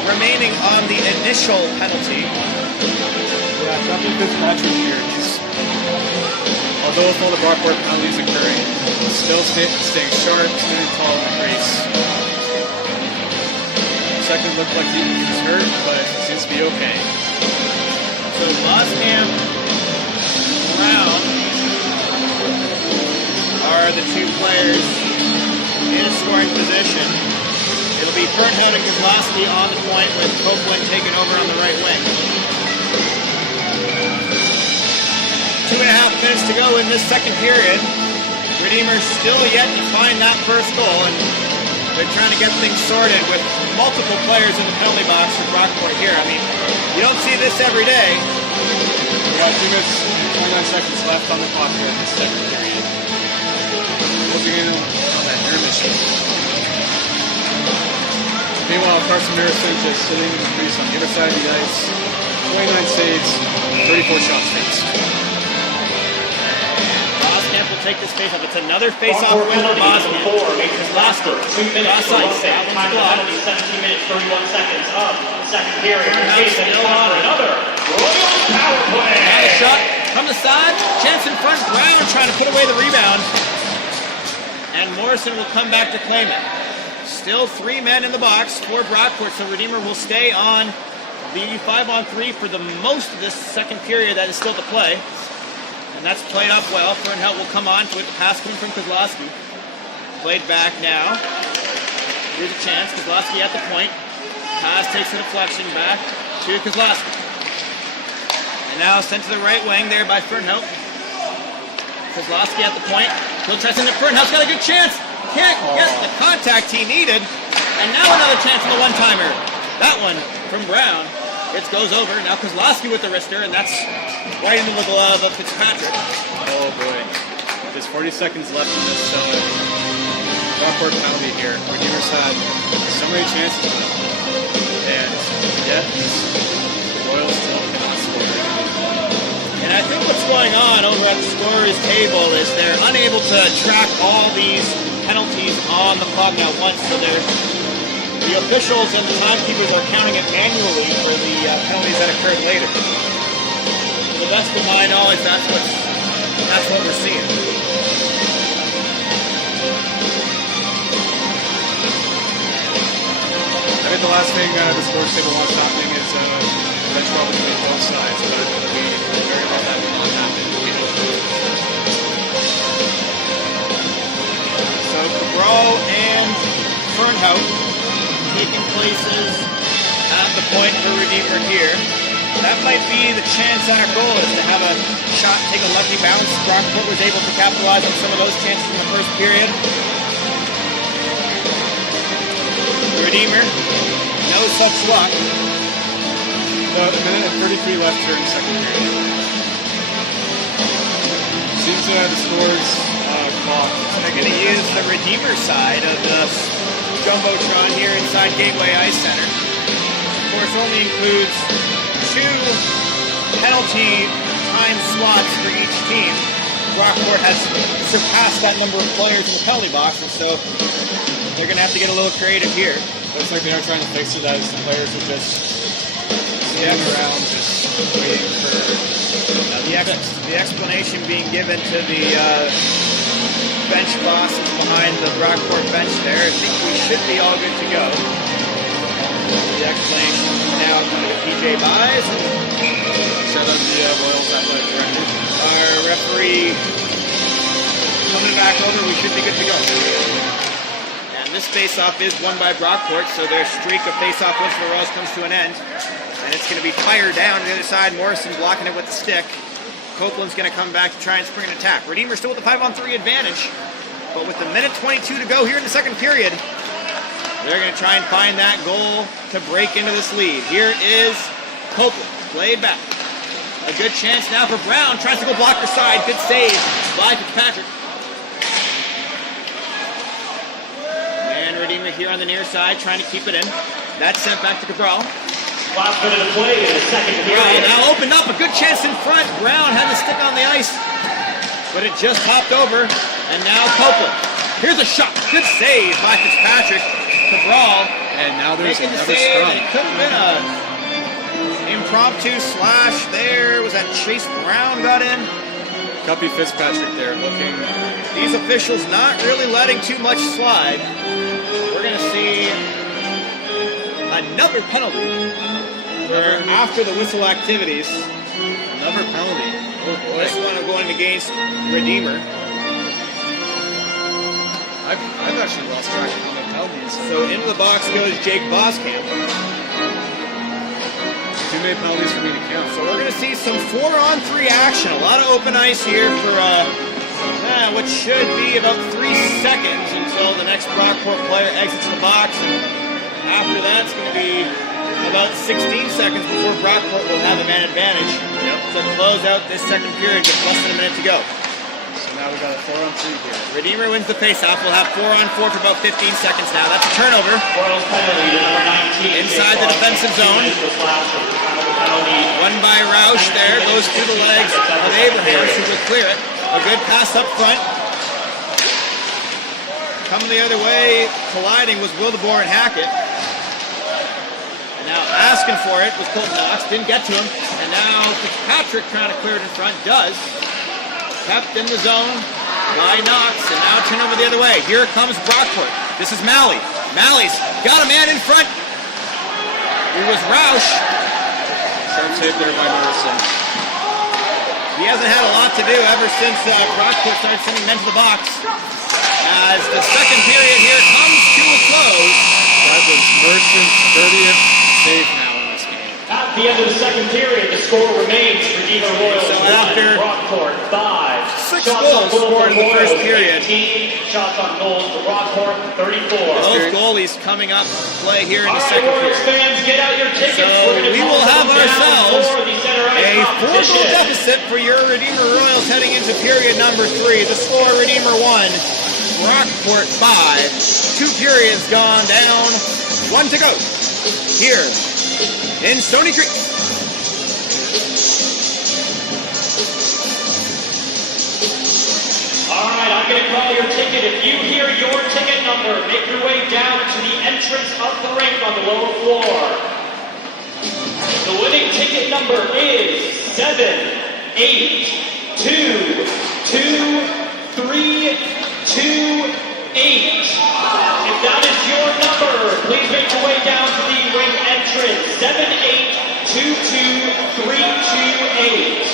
remaining on the initial penalty. Yeah, Captain Fitzpatrick here. Although all the Brockport penalties occurring, he's still staying sharp, standing tall in the crease. Second looked like he was hurt, but he seems to be okay. So Boskamp, Brown are the two players in scoring position. It'll be Fernhout and Kozlowski on the point with Copeland taking over on the right wing. 2.5 minutes to go in this second period. Redeemers still yet to find that first goal, and they're trying to get things sorted with multiple players in the penalty box for Brockport here. I mean, you don't see this every day. We got 2 minutes, 29 seconds left on the clock here in the second period. Looking in on that intermission. Meanwhile, Carson Sanchez sitting in the crease on the other side of the ice. 29 saves, 34 shots faced. Boskamp will take this face-off. It's another face-off win for Boskamp. Last 2 minutes to one second. Time to penalty, 17 minutes, 31 seconds of second period. Jason is on for another Royals power play. And a shot from the side. Chance in front. Brown trying to put away the rebound. And Morrison will come back to claim it. Still 3 men in the box for Brockport, so Redeemer will stay on the 5-on-3 for the most of this second period that is still to play. And that's played up well. Fernhout will come on to it. The pass coming from Kozlowski. Played back now. Here's a chance. Kozlowski at the point. Pass takes a deflection back to Kozlowski. And now sent to the right wing there by Fernhout. Kozlowski at the point. He'll try to send it. Fernhout's got a good chance. Can't get the contact he needed. And now another chance for the one-timer. That one from Brown. It goes over. Now Kozlowski with the wrister, and that's right into the glove of Fitzpatrick. Oh boy. There's 40 seconds left in this Brockport penalty here. Redeemers had so many chances. And yet, the Royals still cannot score. And I think what's going on over at the scorer's table is they're unable to track all these penalties on the clock at once, so the officials and the timekeepers are counting it manually for the penalties that occurred later. To the best of my knowledge, that's what we're seeing. I think the last thing the scorer's table wants happening is bench trouble between both sides, but we very well that will not happen. So Cabral and Fernhout taking places at the point for Redeemer here. That might be the chance on our goal, is to have a shot, take a lucky bounce. Brockport was able to capitalize on some of those chances in the first period. Redeemer, no such luck. A minute and 33 left here in the second period. Seems the score's clock. They're going to use the Redeemer side of the Jumbotron here inside Gateway Ice Center. Of course, only includes 2 penalty time slots for each team. Brockport has surpassed that number of players in the penalty box, and so they're going to have to get a little creative here. Looks like they are trying to fix it as the players are just standing around, just waiting for the explanation being given to the bench bosses behind the Brockport bench there. I think we should be all good to go. The explanation now coming to PJ Buys. shout out to the Royals athletic director. Our referee coming back over. We should be good to go. And this face-off is won by Brockport, so their streak of face-off wins for the Royals comes to an end. And it's going to be fired down to the other side. Morrison blocking it with the stick. Copeland's going to come back to try and spring an attack. Redeemer still with the 5-on-3 advantage. But with the minute 22 to go here in the second period, they're going to try and find that goal to break into this lead. Here is Copeland, played back. A good chance now for Brown. Tries to go blocker side. Good save by Fitzpatrick. And Redeemer here on the near side trying to keep it in. That's sent back to Cabral. Last minute of play in the second period. Now opened up. A good chance in front. Brown had the stick on the ice, but it just hopped over. And now Copeland. Here's a shot. Good save by Fitzpatrick. Cabral. And now there's making the another save. scrum. And it could have been a impromptu slash there. Was that Chase Brown got in? Guppy Fitzpatrick there looking. These officials not really letting too much slide. We're going to see another penalty after the whistle activities. Another penalty. Oh boy. This one going against Redeemer. I've actually lost track of how many penalties. So into the box goes Jake Boskamp. Too many penalties for me to count. So we're going to see some 4-on-3 action. A lot of open ice here for what should be about 3 seconds until the next Brockport player exits the box. And after that, it's going to be about 16 seconds before Brockport will have a man advantage. So to close out this second period with less than a minute to go. So now we got a 4-on-3 here. Redeemer wins the faceoff. We'll have 4-on-4 for about 15 seconds now. That's a turnover. Royals penalty to number 19. Inside the defensive zone. Won by Roush there. Goes through the legs of Abraham, who will clear it. A good pass up front. Coming the other way, colliding was Wildeboer and Hackett. And now asking for it was Colton Knox. Didn't get to him. And now Fitzpatrick trying to clear it in front. Does. Kept in the zone by Knox. And now turn over the other way. Here comes Brockport. This is Malley. Malley's got a man in front. It was Roush. Sharp save there by Morrison. He hasn't had a lot to do ever since Brockport started sending men to the box. As the second period here comes to a close. That was Morrison's 30th save now in this game. At the end of the second period, the score remains Redeemer Royals So 1, after Brockport 5. 6 goals scored in the first period. 18 shots on goals for Brockport 34. Both goalies coming up to play here in All the right, second Royals period. fans, get out your tickets. So We're gonna we call will have them down ourselves for the center ice a 4-goal competition. deficit for your Redeemer Royals heading into period number 3. The score, Redeemer 1, Brockport 5. 2 periods gone down, 1 to go here in Stony Creek. All right, I'm going to call your ticket. If you hear your ticket number, make your way down to the entrance of the rink on the lower floor. The winning ticket number is 7822328. If that is your number, please make your way down to the ring entrance. 7822328.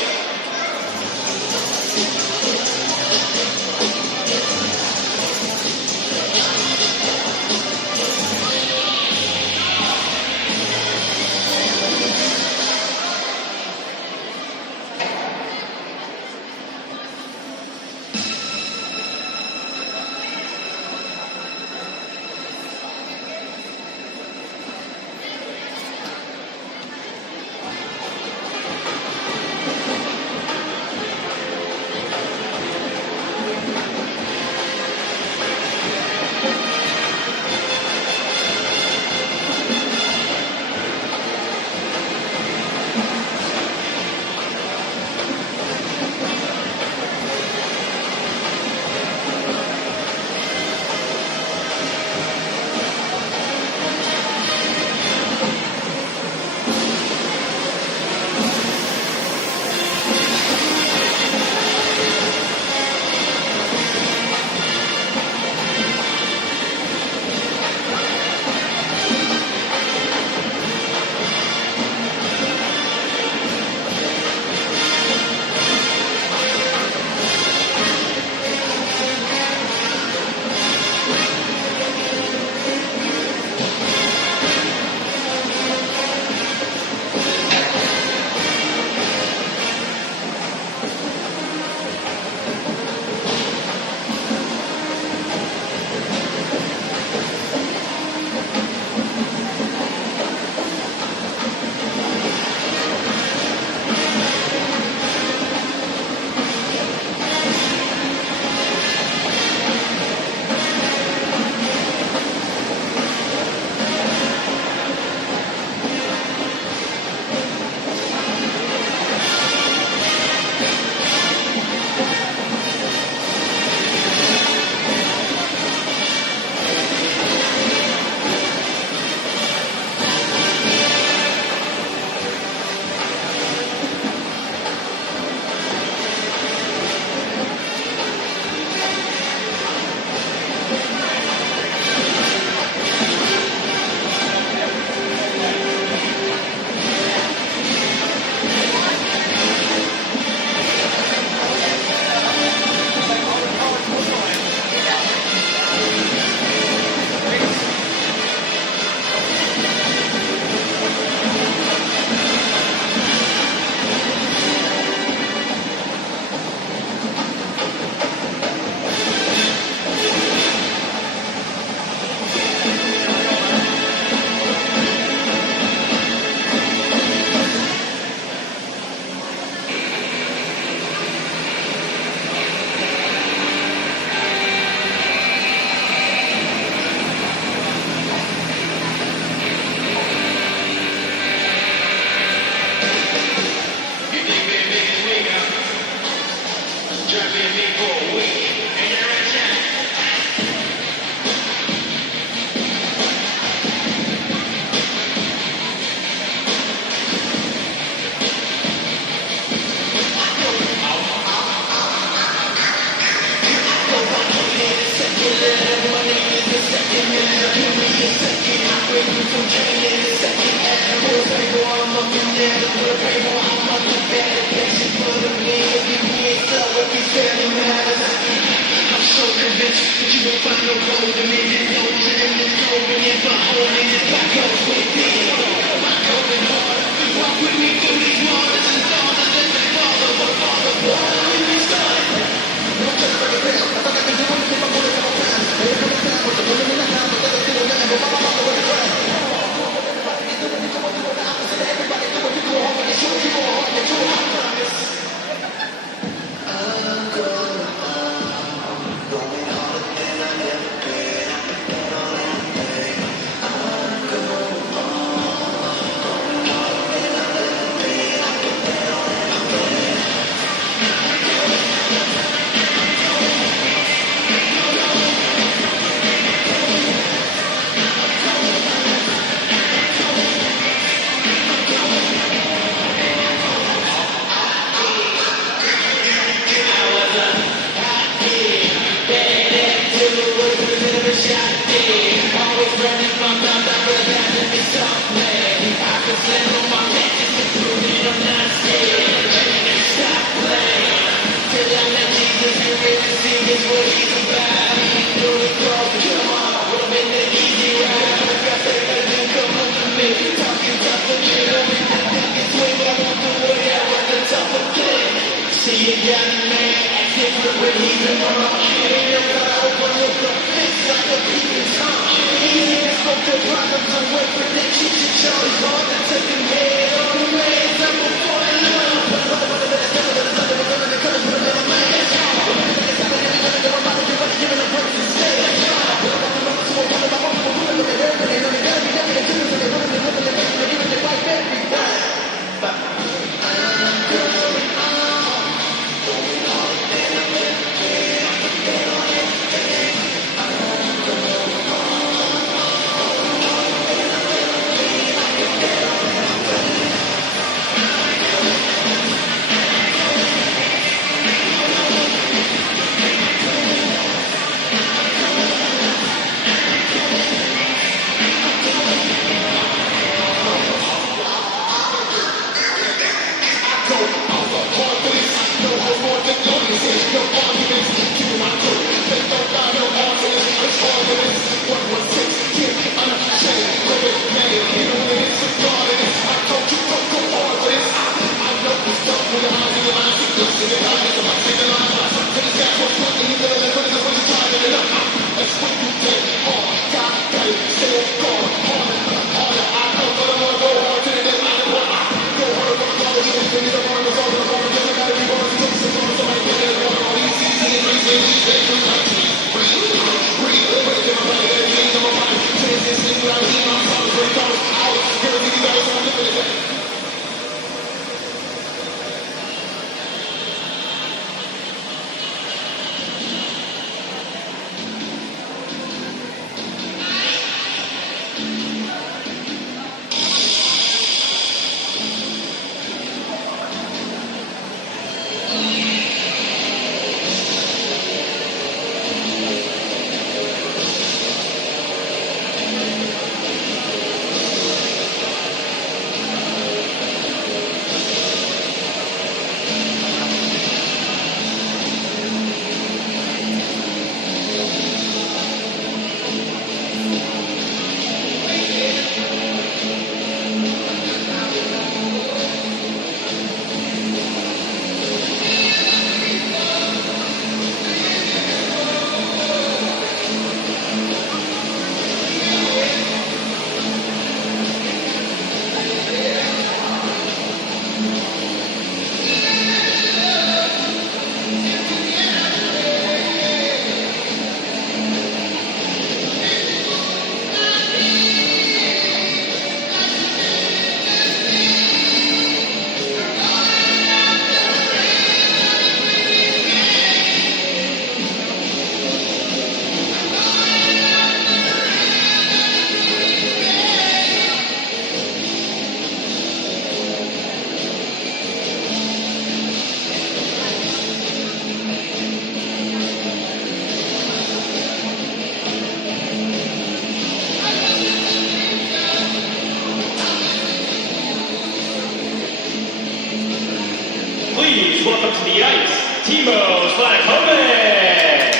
Please welcome to the ice, Timo Slanakovic.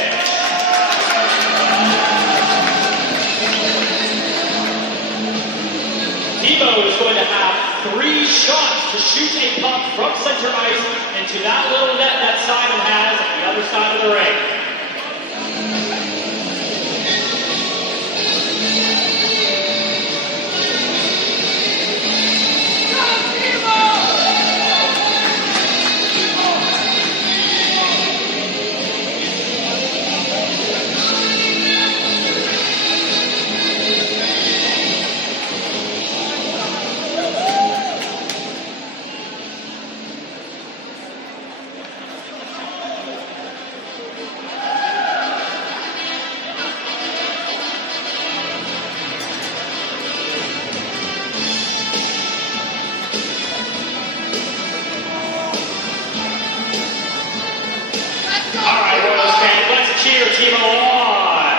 Timo is going to have 3 shots to shoot a puck from center ice into that little net that Simon has at the other side of the ring. Cheer Timo on!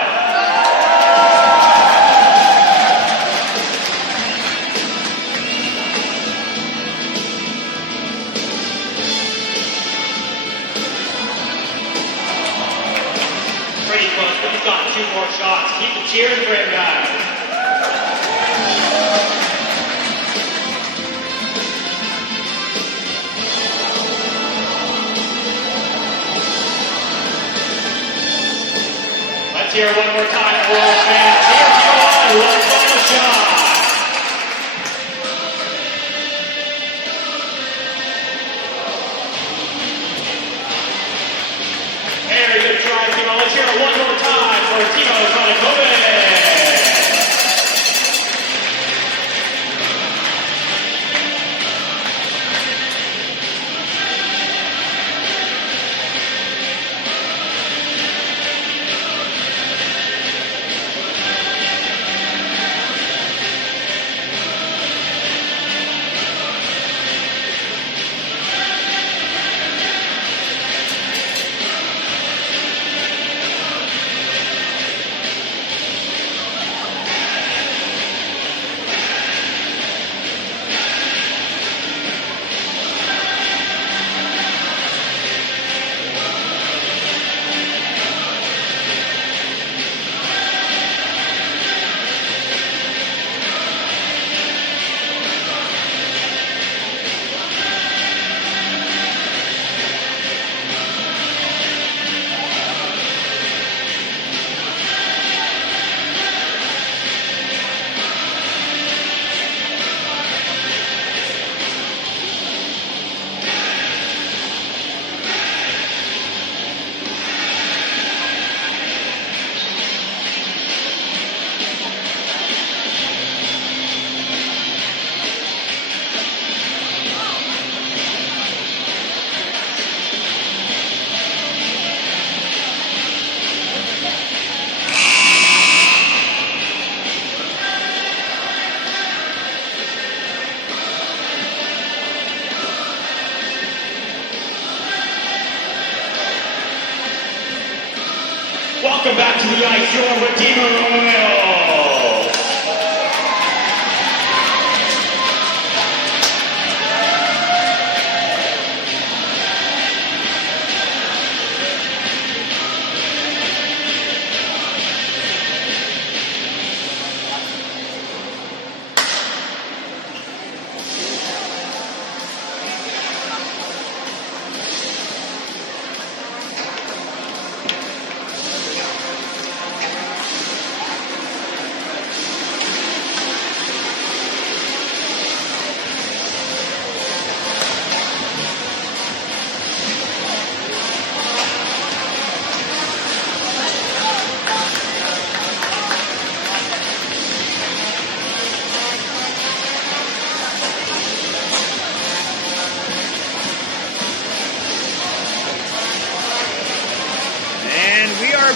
Pretty close, but he's got 2 more shots. Keep the cheers for him, guys. hear it one more time, Royals fans. Here's your one final shot. Very good try, Timo. Let's hear it one more time for Timo Kovac. Welcome back to the ice, your Redeemer Royals.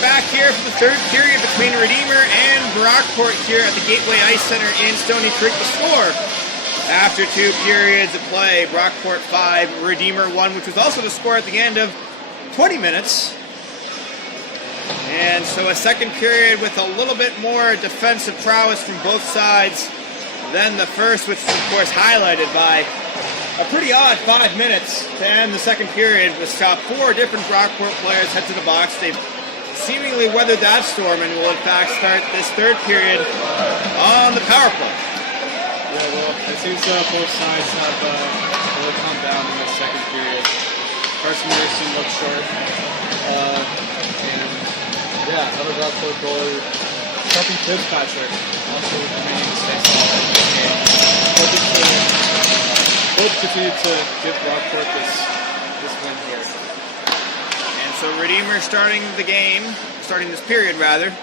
Back here for the third period between Redeemer and Brockport here at the Gateway Ice Center in Stony Creek. The score after 2 periods of play, Brockport 5, Redeemer 1, which was also the score at the end of 20 minutes. And so a second period with a little bit more defensive prowess from both sides than the first, which is of course highlighted by a pretty odd 5 minutes to end the second period. We saw 4 different Brockport players head to the box. They've seemingly weathered that storm and will in fact start this third period on the power play. Yeah, well, it seems both sides have really calmed down in the second period. Carson Anderson looked short. And yeah, another Brockport goalie, Sharpie Fitzpatrick, also remains hope continue to give Brockport this win here. So Redeemer starting this period rather,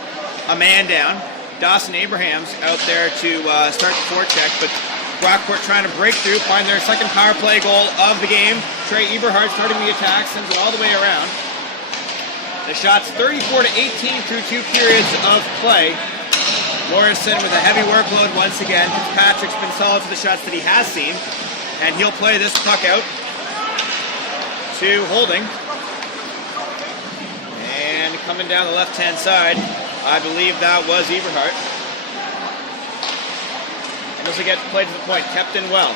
a man down. Dawson Abrahams out there to start the forecheck, but Brockport trying to break through, find their second power play goal of the game. Trey Eberhardt starting the attack, sends it all the way around. The shots 34-18 through 2 periods of play. Morrison with a heavy workload once again. Fitzpatrick's been solid for the shots that he has seen, and he'll play this puck out to Holding. And coming down the left-hand side, I believe that was Eberhardt. And as we get played to the point, kept in well.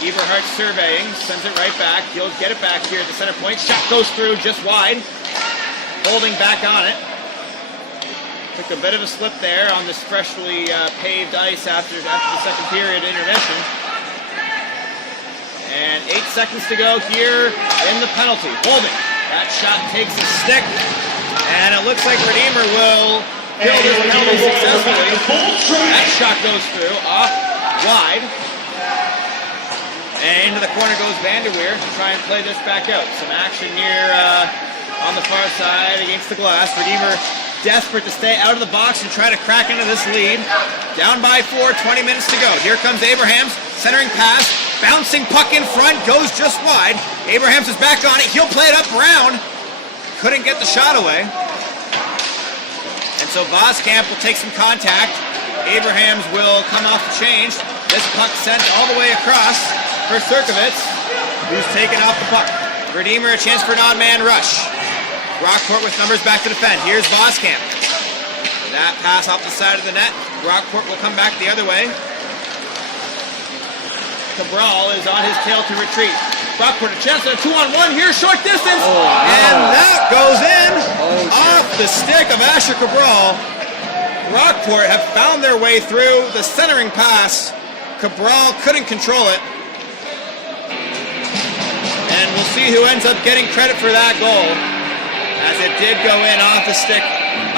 Eberhardt surveying, sends it right back. He'll get it back here at the center point. Shot goes through just wide. Holding back on it. Took a bit of a slip there on this freshly paved ice after the second period intermission. And 8 seconds to go here in the penalty. Holding. That shot takes a stick. And it looks like Redeemer will kill this penalty successfully. That shot goes through, off, wide. And into the corner goes Vanderweer to try and play this back out. Some action here on the far side against the glass. Redeemer desperate to stay out of the box and try to crack into this lead. Down by 4, 20 minutes to go. Here comes Abrahams, centering pass, bouncing puck in front, goes just wide. Abrahams is back on it. He'll play it up Brown. Couldn't get the shot away. And so Voskamp will take some contact. Abrahams will come off the change. This puck sent all the way across for Serkovitz, who's taken off the puck. Redeemer a chance for an odd man rush. Brockport with numbers back to defend. Here's Voskamp. That pass off the side of the net. Brockport will come back the other way. Cabral is on his tail to retreat. Brockport a chance at a 2-on-1 here, short distance, and that goes in off the stick of Asher Cabral. Brockport have found their way through the centering pass. Cabral couldn't control it. And we'll see who ends up getting credit for that goal, as it did go in off the stick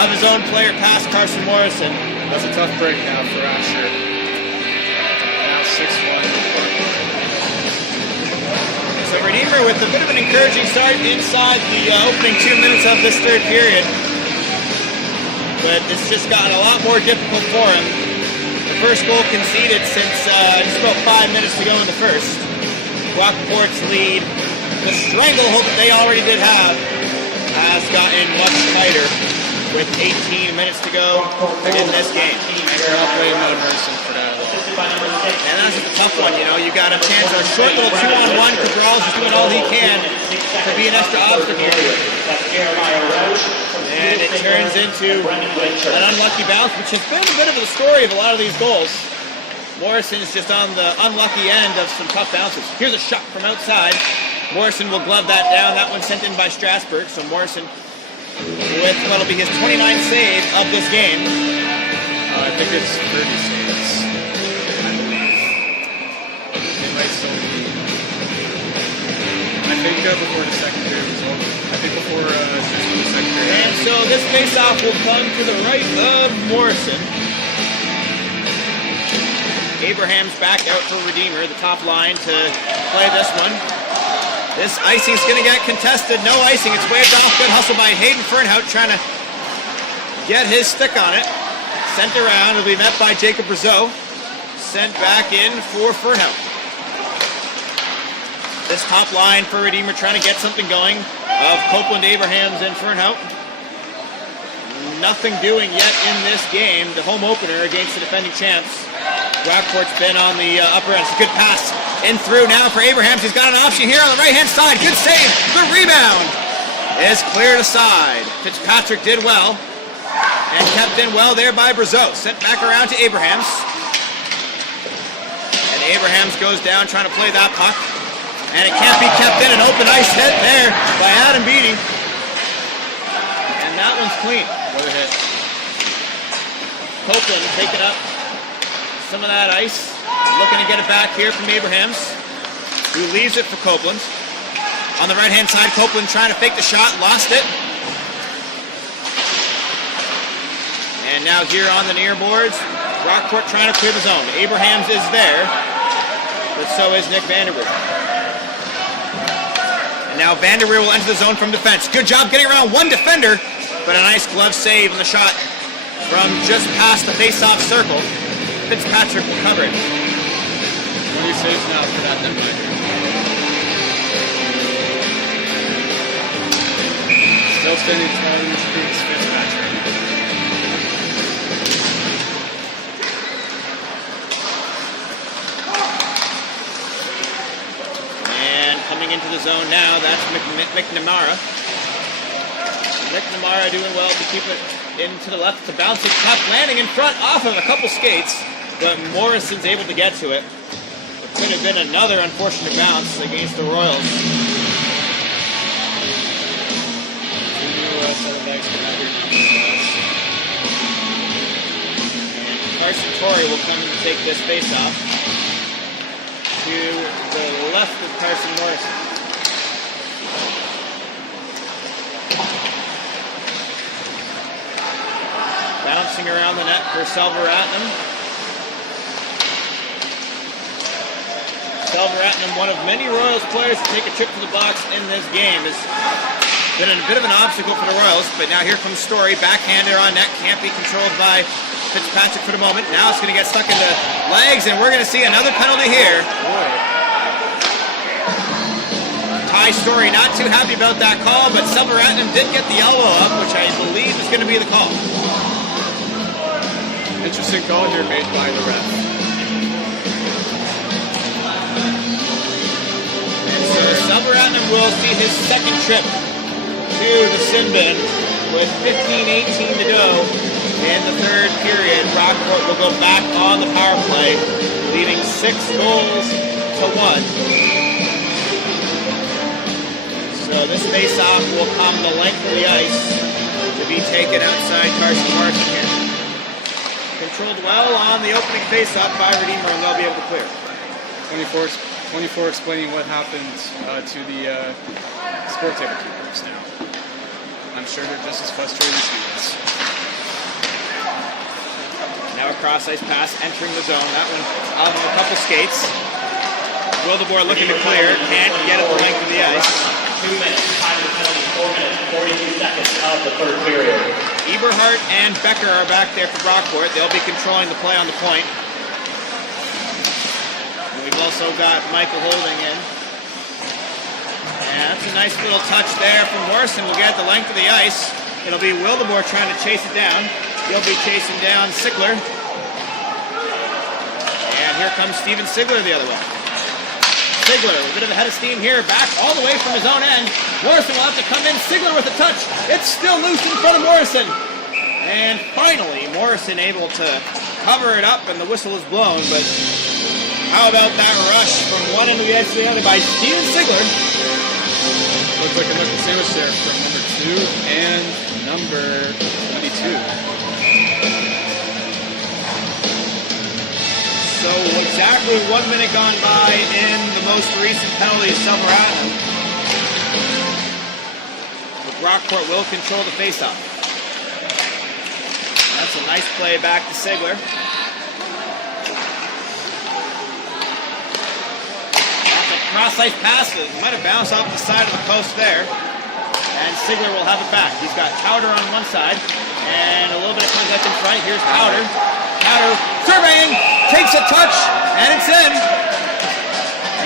of his own player past Carson Morrison. That's a tough break now for Asher. Now 6-1. So Redeemer with a bit of an encouraging start inside the opening 2 minutes of this third period. But it's just gotten a lot more difficult for him. The first goal conceded since just about 5 minutes to go in the first. Brockport's lead, the stranglehold that they already did have, has gotten much tighter with 18 minutes to go in this game. I'll play another person for that. And that's a tough one, you know. You got a chance on a short little 2-on-1. Cabral's just doing all he can to be an extra obstacle here. And it turns into an unlucky bounce, which has been a bit of the story of a lot of these goals. Morrison's just on the unlucky end of some tough bounces. Here's a shot from outside. Morrison will glove that down. That one sent in by Strasburg. So Morrison with what'll be his 29th save of this game. I think it's 30 saves. It might still be. I think before the second period was over. I think before the second period. And so this faceoff will come to the right of Morrison. Abraham's back out for Redeemer, the top line to play this one. This icing's going to get contested. No icing. It's waved off. Good hustle by Hayden Fernhout trying to get his stick on it. Sent around. It'll be met by Jacob Brazeau. Sent back in for Fernhout. This top line for Redeemer trying to get something going of Copeland, Abrahams, and Fernhout. Nothing doing yet in this game. The home opener against the defending champs. Brockport's been on the upper end. It's a good pass in through now for Abrahams. He's got an option here on the right-hand side. Good save. The rebound is cleared aside. Fitzpatrick did well and kept in well there by Brazeau. Sent back around to Abrahams. And Abrahams goes down trying to play that puck. And it can't be kept in. An open ice hit there by Adam Beatty. And that one's clean. What a hit. Copeland taking up some of that ice. Looking to get it back here from Abrahams, who leaves it for Copeland. On the right-hand side, Copeland trying to fake the shot, lost it. And now here on the near boards, Brockport trying to clear the zone. Abrahams is there, but so is Nick Vanderweer. And now Vanderweer will enter the zone from defense. Good job getting around one defender, but a nice glove save on the shot from just past the face-off circle. Fitzpatrick will cover it. 20 saves now for that netminder. Still standing tall in the streets, Fitzpatrick. And coming into the zone now, that's McNamara. McNamara doing well to keep it into the left. It's a bouncing puck landing in front off of a couple skates, but Morrison's able to get to it. It could have been another unfortunate bounce against the Royals. And Carson Torrey will come in to take this face-off to the left of Carson Morrison. Bouncing around the net for Selvaratnam. Selvaratnam, one of many Royals players to take a trip to the box in this game, has been a bit of an obstacle for the Royals, but now here comes Story, backhander on net, can't be controlled by Fitzpatrick for the moment. Now it's going to get stuck into legs, and we're going to see another penalty here. Ty Story not too happy about that call, but Selvaratnam did get the elbow up, which I believe is going to be the call. Interesting call here made by the ref. And so Selvaratnam will see his second trip to the sin bin with 15-18 to go in the third period. Brockport will go back on the power play, leading 6 goals to 1. So this face-off will come the length of the ice to be taken outside Carson Morrison here. Controlled well on the opening face-off by Redeemer, and they'll be able to clear. 24 explaining what happened to the score table keepers now. I'm sure they're just as frustrated as he is. Now a cross-ice pass entering the zone. That one out on a couple skates. Wildeboer looking to clear. Can't get it the length of the ice. 2 minutes, time of penalty, 4 minutes, 42 seconds of the third period. Eberhardt and Becker are back there for Brockport. They'll be controlling the play on the point. And we've also got Michael Holding in. And that's a nice little touch there from Morrison. We'll get the length of the ice. It'll be Wildeboer trying to chase it down. He'll be chasing down Sigler. And here comes Steven Sigler the other way. Sigler, a bit of a head of steam here, back all the way from his own end. Morrison will have to come in. Sigler with a touch. It's still loose in front of Morrison. And finally, Morrison able to cover it up, and the whistle is blown. But how about that rush from one end of the ice to the other by Steven Sigler? Looks like a knuckle sandwich there from number 2 and number 22. So exactly 1 minute gone by in the most recent penalty of Selvaratnam. But Brockport will control the faceoff. That's a nice play back to Sigler. Cross-ice passes. Might have bounced off the side of the post there. And Sigler will have it back. He's got Powder on one side and a little bit of contact in front. Here's Powder. Powder surveying, takes a touch, and it's in.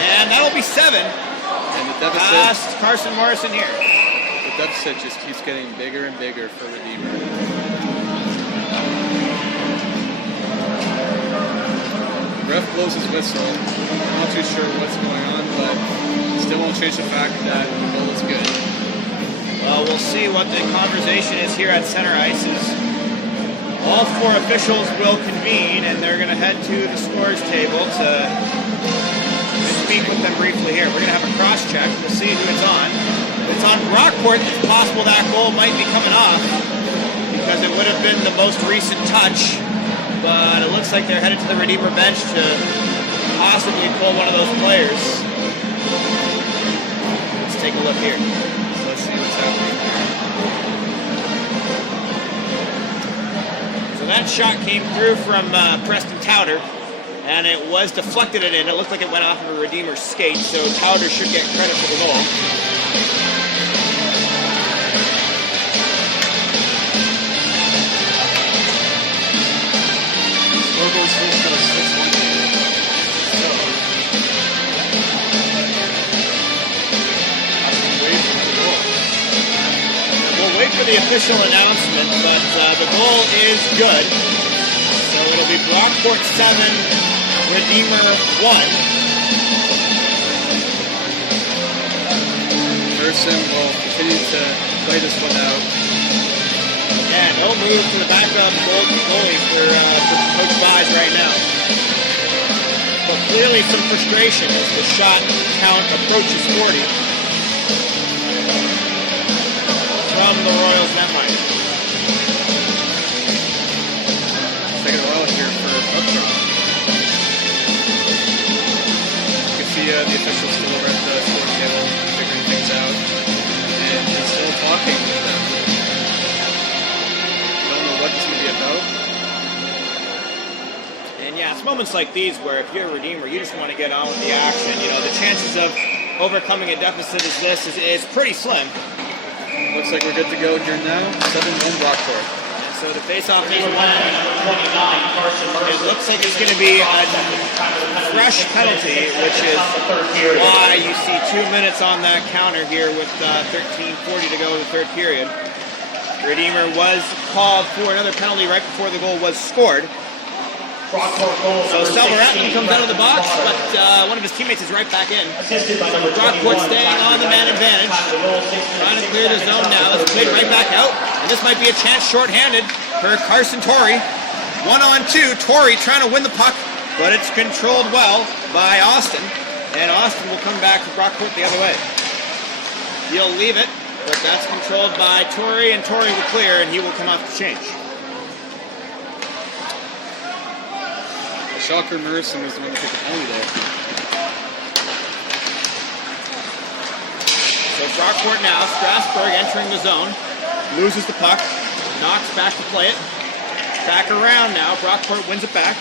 And that'll be 7. And the deficit, past Carson Morrison here. The deficit just keeps getting bigger and bigger for Redeemer. The ref blows his whistle. I'm not too sure what's going on, but still won't change the fact that the goal is good. Well, we'll see what the conversation is here at center ice. All 4 officials will convene, and they're going to head to the scores table to speak with them briefly here. We're going to have a cross-check. We'll see who it's on. If it's on Brockport, it's possible that goal might be coming off because it would have been the most recent touch. But it looks like they're headed to the Redeemer bench to possibly pull one of those players. Let's take a look here. Let's see what's happening. So that shot came through from Preston Towder, and it was deflected in. It looked like it went off of a Redeemer skate, so Towder should get credit for the goal. Scoreboard switch to a 6-1. We'll wait for the official announcement, but the goal is good. So it'll be Brockport 7, Redeemer 1. Person will continue to play this one out. Yeah, no move to the backup goalie for Coach Vaz right now. But clearly some frustration as the shot count approaches 40 from the Royals netline. Second oil here for Brockport. You can see the officials still over at the score table figuring things out. And he's still talking with them. Don't know what this is going to be about, Yeah, it's moments like these where if you're a Redeemer, you just want to get on with the action. You know, the chances of overcoming a deficit as this is pretty slim. Looks like we're good to go here now. 7-1 Brockport. And so the face-off is 1. It looks like it's going to be a fresh penalty, which is why you see 2 minutes on that counter here with 13:40 to go in the third period. Redeemer was called for another penalty right before the goal was scored. So Selvaratman comes out of the box, but one of his teammates is right back in. Brockport staying on the man advantage. Trying to clear the zone now. It's played right back out. And this might be a chance shorthanded for Carson Torrey. 1-on-2. Torrey trying to win the puck, but it's controlled well by Austin. And Austin will come back to Brockport the other way. He'll leave it, but that's controlled by Torrey, and Torrey will clear, and he will come off the change. Shocker Morrison was the one to take the penalty there. So Brockport now, Strasburg entering the zone, loses the puck, Knox back to play it, back around now, Brockport wins it back,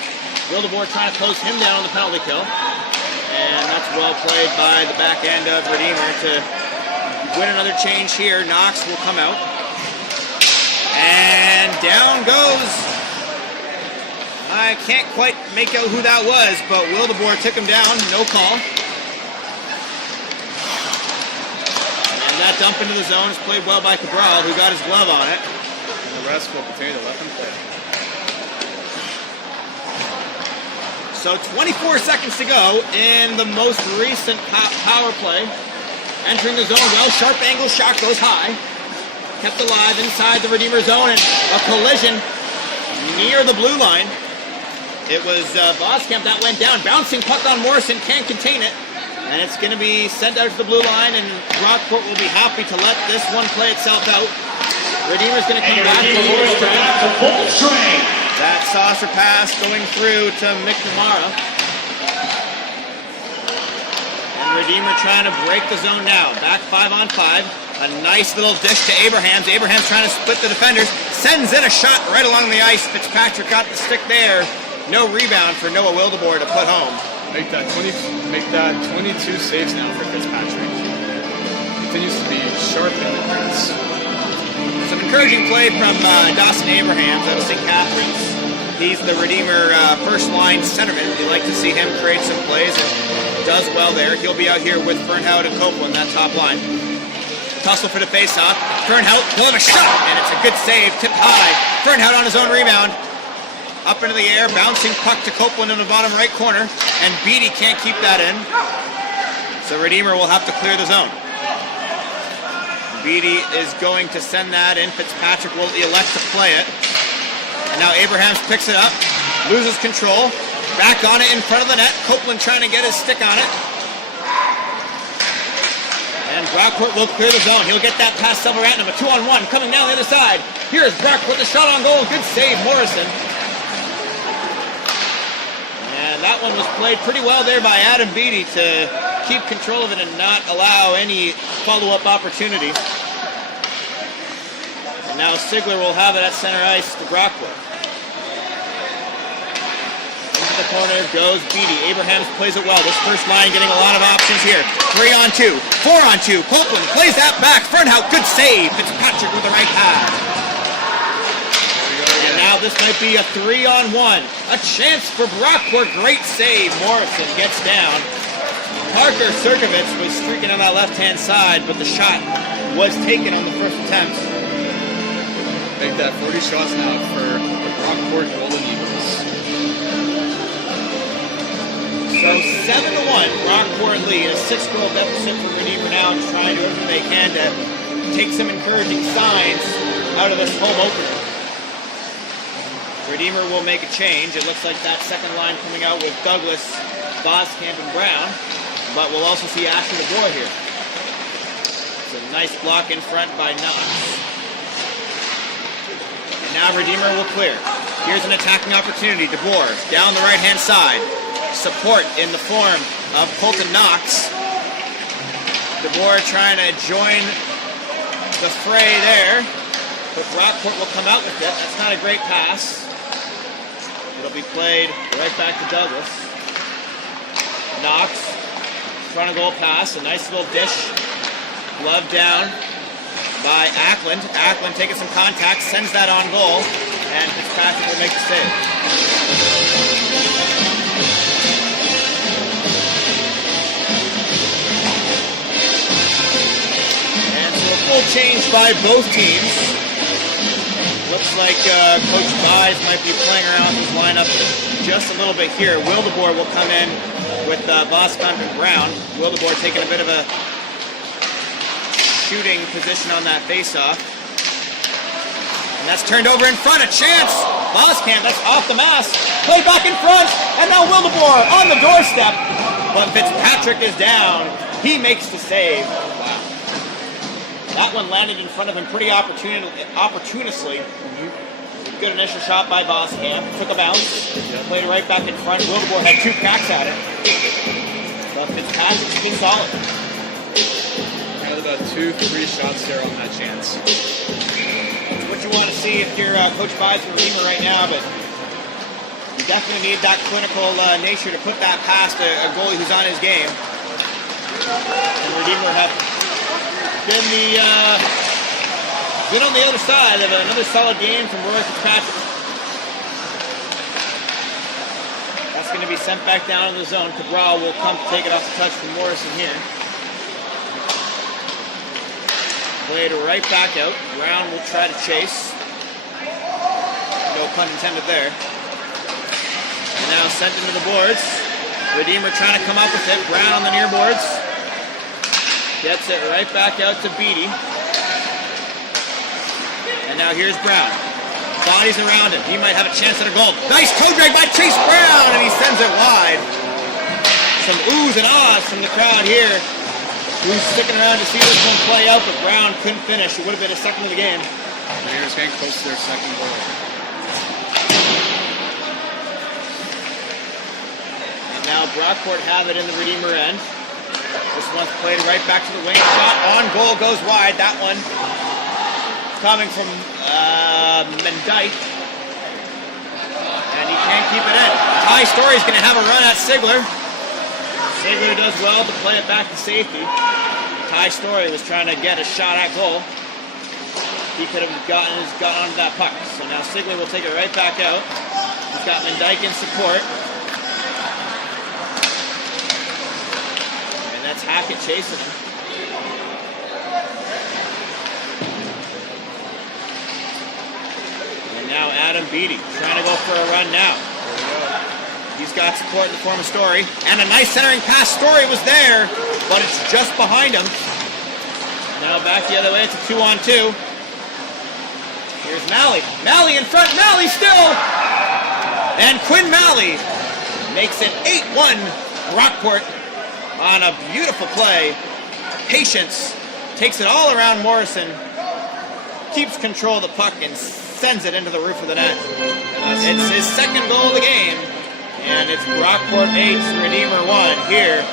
Wildeboer trying to close him down on the penalty kill, and that's well played by the back end of Redeemer to win another change here. Knox will come out, and down goes. I can't quite make out who that was, but Wildeboer took him down, no call. And that dump into the zone is played well by Cabral, who got his glove on it. And the rest will continue to let them play. So 24 seconds to go in the most recent power play. Entering the zone, well, sharp angle shot goes high. Kept alive inside the Redeemer zone, and a collision near the blue line. It was Voskamp that went down. Bouncing puck on Morrison, can't contain it. And it's going to be sent out to the blue line, and Brockport will be happy to let this one play itself out. Redeemer's going to come back to full strength. That saucer pass going through to McNamara. And Redeemer trying to break the zone now. Back 5-on-5. A nice little dish to Abrahams. Abrahams trying to split the defenders. Sends in a shot right along the ice. Fitzpatrick got the stick there. No rebound for Noah Wildeboer to put home. Make that 22 saves now for Fitzpatrick. Continues to be sharp in the crease. Some encouraging play from Dawson Abrahams out of St. Catharines. He's the Redeemer first line centerman. You'd like to see him create some plays, and does well there. He'll be out here with Fernhout and Copeland, that top line. Tussle for the faceoff. Fernhout will have a shot, and it's a good save, tipped high. Fernhout on his own rebound. Up into the air, bouncing puck to Copeland in the bottom right corner, and Beattie can't keep that in. So Redeemer will have to clear the zone. Beattie is going to send that in. Fitzpatrick will elect to play it. And now Abrahams picks it up, loses control, back on it in front of the net. Copeland trying to get his stick on it. And Brockport will clear the zone. He'll get that past Selvaratman, a 2-on-1 coming down the other side. Here's Brockport, the shot on goal. Good save, Morrison. And that one was played pretty well there by Adam Beattie to keep control of it and not allow any follow-up opportunities. And now Sigler will have it at center ice to Brockport. Into the corner goes Beattie. Abrahams plays it well. This first line getting a lot of options here. 3-on-2, 4-on-2. Copeland plays that back. Fernhout, good save. Fitzpatrick with the right pass. Now this might be a 3-on-1. A chance for Brockport. Great save. Morrison gets down. Parker Serkovich was streaking on that left-hand side, but the shot was taken on the first attempt. Make that 40 shots now for the Brockport Golden Eagles. So 7-1, Brockport lead. A 6-goal deficit for Redeemer now, trying to do everything they can to take some encouraging signs out of this home opener. Redeemer will make a change. It looks like that second line coming out with Douglas, Voskamp, and Brown. But we'll also see ACHA DeBoer here. It's a nice block in front by Knox. And now Redeemer will clear. Here's an attacking opportunity. DeBoer down the right-hand side. Support in the form of Colton Knox. DeBoer trying to join the fray there. But Brockport will come out with it. That's not a great pass. It'll be played right back to Douglas. Knox, front of goal pass, a nice little dish. Glove down by Ackland. Ackland taking some contact, sends that on goal, and Fitzpatrick will make the save. And so a full change by both teams. Looks like Coach Buys might be playing around with his lineup just a little bit here. Wildeboer will come in with Voskamp and Brown. Wildeboer taking a bit of a shooting position on that face-off. And that's turned over in front. A chance. Voskamp, that's off the mask. Play back in front. And now Wildeboer on the doorstep. But Fitzpatrick is down. He makes the save. Wow. That one landed in front of him pretty opportunistically. Good initial shot by Voskamp. Took a bounce. Played it right back in front. Wildeboer had 2 cracks at it. But Fitzpatrick's been solid. About 2-3 shots there on that chance. That's what you want to see if you're Coach Buys for Redeemer right now, but you definitely need that clinical nature to put that past a goalie who's on his game. And Redeemer have been on the other side of another solid game from Roy Fitzpatrick. That's going to be sent back down in the zone. Cabral will come to take it off the touch from Morrison here. Played right back out. Brown will try to chase. No pun intended there. And now sent into the boards. Redeemer trying to come up with it. Brown on the near boards. Gets it right back out to Beatty. And now here's Brown. Bodies around him. He might have a chance at a goal. Nice toe drag by Chase Brown, and he sends it wide. Some oohs and ahs from the crowd here. Who's sticking around to see this one play out, but Brown couldn't finish. It would have been his second of the game. Raiders getting close to their second goal. And now Brockport have it in the Redeemer end. This one's played right back to the wing. Shot on goal goes wide. That one coming from Mendyke. And he can't keep it in. Ty Story's going to have a run at Sigler. Sigler does well to play it back to safety. Ty Story was trying to get a shot at goal. He could have gotten onto that puck. So now Sigler will take it right back out. He's got Mendyke in support. And that's Hackett chasing him. And now Adam Beatty trying to go for a run now. He's got support in the form of Story. And a nice centering pass. Story was there, but it's just behind him. Now back the other way. It's a 2-on-2. Here's Malley. Malley in front. Malley still. And Quinn Malley makes it 8-1 Brockport on a beautiful play. Patience. Takes it all around Morrison. Keeps control of the puck and sends it into the roof of the net. It's his second goal of the game. And it's Brockport 8, Redeemer 1 here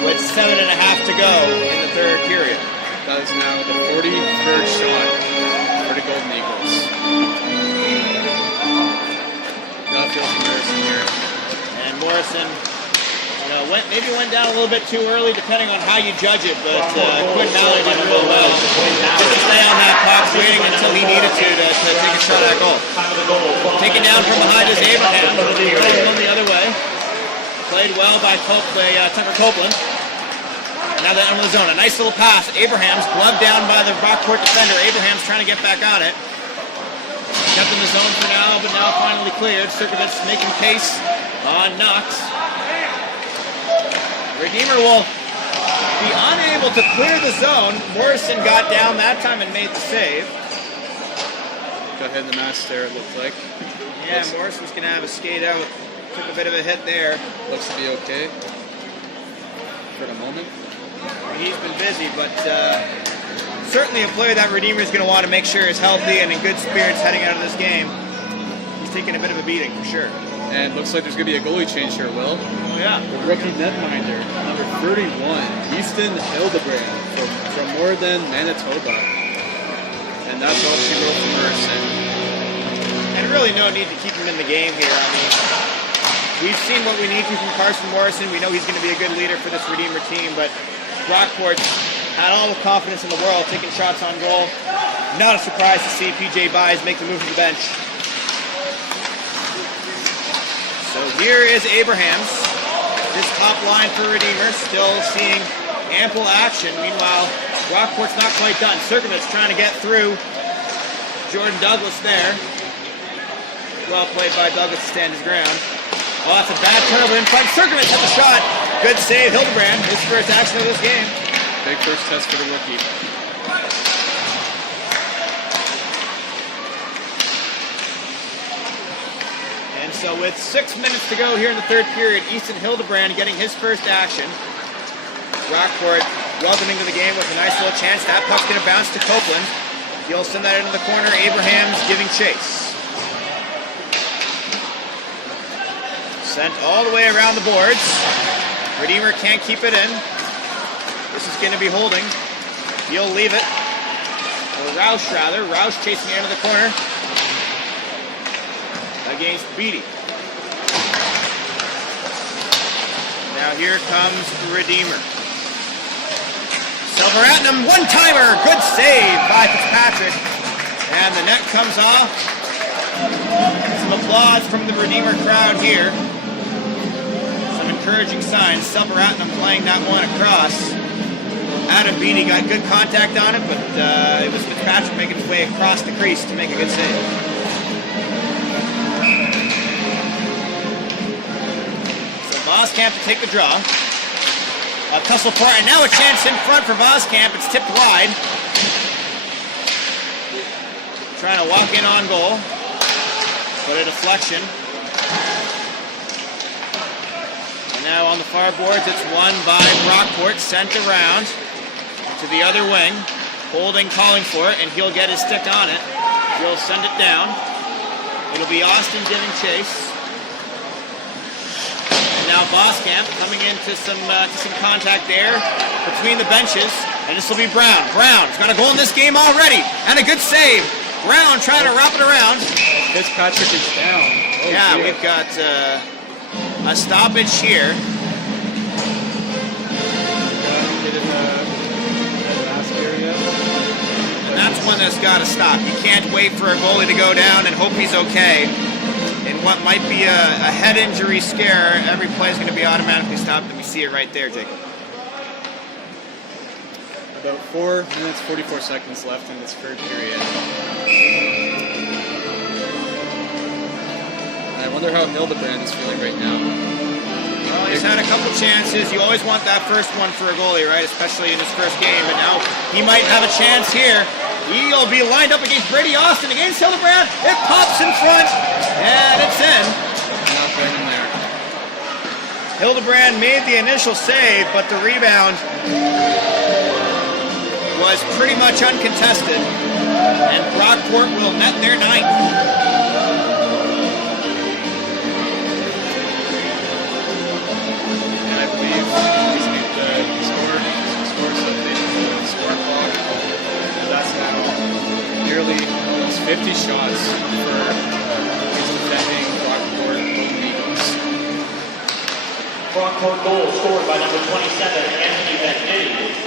with 7.5 to go in the third period. That is now the 43rd shot for the Golden Eagles. Got feels from Morrison here. And Morrison maybe went down a little bit too early, depending on how you judge it, but Quinn Malley did real well. Just stay on that puck, waiting until he needed to take a shot at goal. Taken down from behind is Abraham. One the other way. Played well by Tucker Copeland. And now they're under the zone. A nice little pass. Abraham's gloved down by the Brockport defender. Abraham's trying to get back on it. Kept in the zone for now, but now finally cleared. Sirkovich making case on Knox. Redeemer will be unable to clear the zone. Morrison got down that time and made the save. Got hit in the mask there, it looked like. Yeah, Morrison's going to have a skate out. Took a bit of a hit there. Looks to be okay for the moment. He's been busy, but certainly a player that Redeemer is going to want to make sure is healthy and in good spirits heading out of this game. He's taking a bit of a beating for sure. And it looks like there's going to be a goalie change here, Will. Oh, yeah. The rookie netminder, number 31, Easton Hildebrand from Morden, Manitoba. And that's all she wrote from Morrison. And really no need to keep him in the game here. I mean, we've seen what we need to from Carson Morrison. We know he's going to be a good leader for this Redeemer team, but Brockport had all the confidence in the world, taking shots on goal. Not a surprise to see PJ Buys make the move to the bench. So here is Abrahams. This top line for Redeemer, still seeing ample action. Meanwhile, Brockport's not quite done. Circumvent's trying to get through. Jordan Douglas there. Well played by Douglas to stand his ground. Oh, that's a bad turnover in front. Circumvent hit the shot. Good save, Hildebrand. His first action of this game. Big first test for the rookie. And so with 6 minutes to go here in the third period, Easton Hildebrand getting his first action. Brockport welcoming to the game with a nice little chance. That puck's going to bounce to Copeland. He'll send that into the corner. Abrahams giving chase. Sent all the way around the boards. Redeemer can't keep it in. This is going to be holding. He'll leave it. Or Roush, rather. Roush chasing it into the corner. Against Beatty. Now here comes Redeemer. Silveratnam, one-timer. Good save by Fitzpatrick. And the net comes off. Some applause from the Redeemer crowd here. Some encouraging signs. Silveratnam playing that one across. Adam Beatty got good contact on it, but it was Fitzpatrick making his way across the crease to make a good save. So Voskamp to take the draw. A tussle for it, and now a chance in front for Voskamp. It's tipped wide. Trying to walk in on goal, but a deflection. And now on the far boards, it's won by Brockport, sent around to the other wing. Holding calling for it, and he'll get his stick on it. He'll send it down. It'll be Austin giving chase. And now Voskamp coming into some contact there between the benches. And this will be Brown. Brown's got a goal in this game already, and a good save. Brown trying to wrap it around. Fitzpatrick is down. Oh, yeah, dear. we've got a stoppage here. And that's one that's got to stop. You can't wait for a goalie to go down and hope he's okay. In what might be a head injury scare, every play is going to be automatically stopped, and we see it right there, Jacob. About 4 minutes, 44 seconds left in this third period. I wonder how Hildebrand is feeling right now. Well, he's had a couple chances. You always want that first one for a goalie, right? Especially in his first game. But now he might have a chance here. He'll be lined up against Brady Austin against Hildebrand. It pops in front, and it's in. Not right in there. Hildebrand made the initial save, but the rebound was pretty much uncontested. And Brockport will net their ninth. I believe listening to the scores update on the score clock, and that's now nearly almost 50 shots for these defending Brockport Golden Eagles. Brockport goal scored by number 27, Anthony Venditti.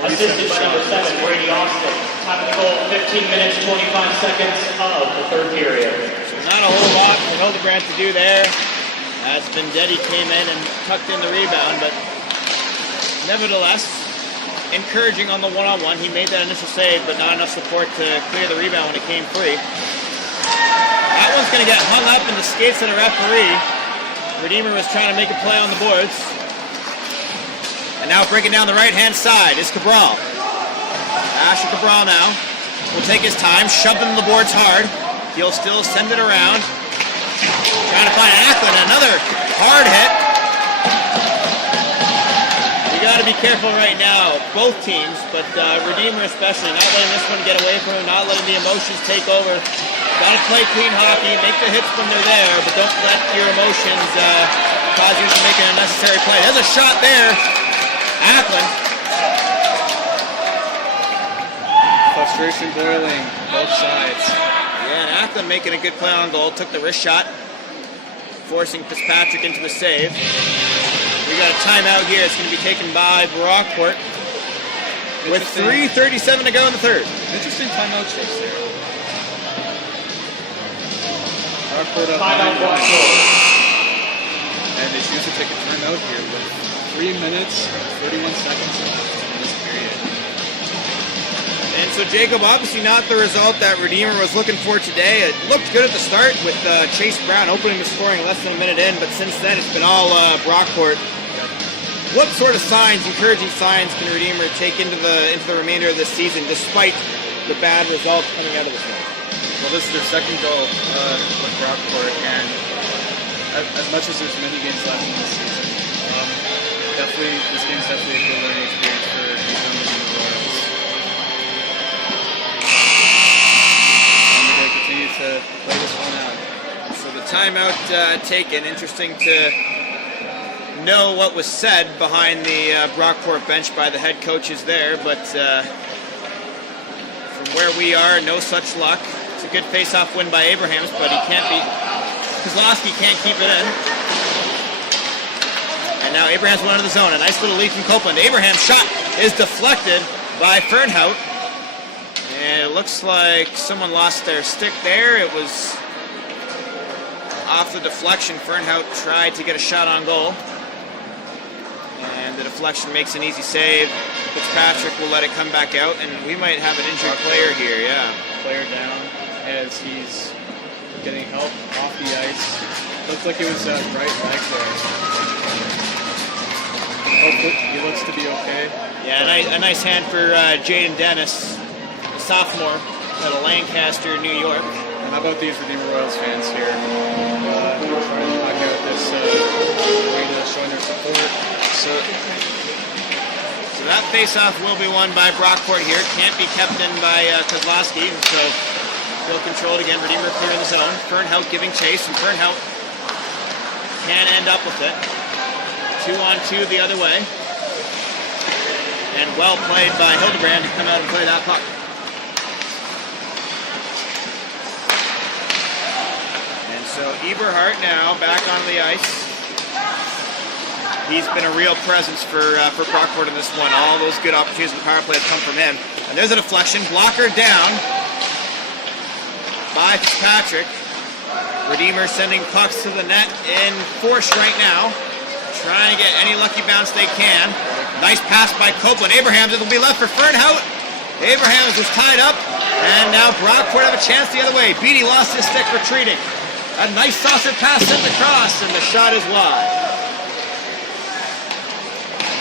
Assisted by number 7, Brady Austin. Time of the goal, 15 minutes, 25 seconds of the third period. So not a whole lot for Hildebrand to do there, as Vendetti came in and tucked in the rebound, but nevertheless, encouraging on the one-on-one. He made that initial save, but not enough support to clear the rebound when it came free. That one's going to get hung up in the skates of the referee. Redeemer was trying to make a play on the boards. And now breaking down the right-hand side is Cabral. Asher Cabral now will take his time, shove them to the boards hard. He'll still send it around. Trying to find Acklin, another hard hit. You got to be careful right now, both teams, but Redeemer especially, not letting this one get away from him, not letting the emotions take over. Got to play clean hockey, make the hits when they're there, but don't let your emotions cause you to make an unnecessary play. There's a shot there. Acklin. Frustration boiling, both sides. Yeah, and Ackland making a good play on goal. Took the wrist shot, forcing Fitzpatrick into the save. We got a timeout here. It's going to be taken by Brockport with 3:37 to go in the third. Interesting timeout choice there. Brockport up Timeout 9-1. And they choose to take a timeout here with 3 minutes and 31 seconds left in this period. And so, Jacob, obviously not the result that Redeemer was looking for today. It looked good at the start with Chase Brown opening the scoring less than a minute in, but since then it's been all Brockport. What sort of signs, encouraging signs, can Redeemer take into the remainder of this season, despite the bad results coming out of this one? Well, this is their second goal with Brockport, and as much as there's many games left in this season, this game's definitely a good learning experience for these young Redeemer Royals. And we're going to continue to play this one out. So the timeout taken. Interesting to know what was said behind the Brockport bench by the head coaches there, but from where we are, no such luck. It's a good face-off win by Abrahams, but Kozlowski can't keep it in. And now Abrahams went into the zone. A nice little lead from Copeland. Abraham's shot is deflected by Fernhout. And it looks like someone lost their stick there. It was off the deflection. Fernhout tried to get a shot on goal. And the deflection makes an easy save. Fitzpatrick will let it come back out, and we might have an injured player here, yeah. Player down as he's getting help off the ice. Looked like it was right leg there. He looks to be okay. Yeah, a nice hand for Jaden Dennis, a sophomore out of Lancaster, New York. And how about these Redeemer Royals fans here? Trying to knock out this arena, showing their support. So that face-off will be won by Brockport here. Can't be kept in by Kozlowski, and so still controlled again. Redeemer clear in the zone. Fernhout giving chase, and Fernhout can end up with it. 2-on-2 the other way. And well played by Hildebrand to come out and play that puck. And so Eberhardt now back on the ice. He's been a real presence for Brockport in this one. All those good opportunities in the power play have come from him. And there's a deflection. Blocker down by Fitzpatrick. Redeemer sending pucks to the net in force right now. Trying to get any lucky bounce they can. Nice pass by Copeland. Abrahams, it'll be left for Fernhout. Abrahams is tied up. And now Brockport have a chance the other way. Beattie lost his stick retreating. A nice saucer pass sent across, and the shot is wide.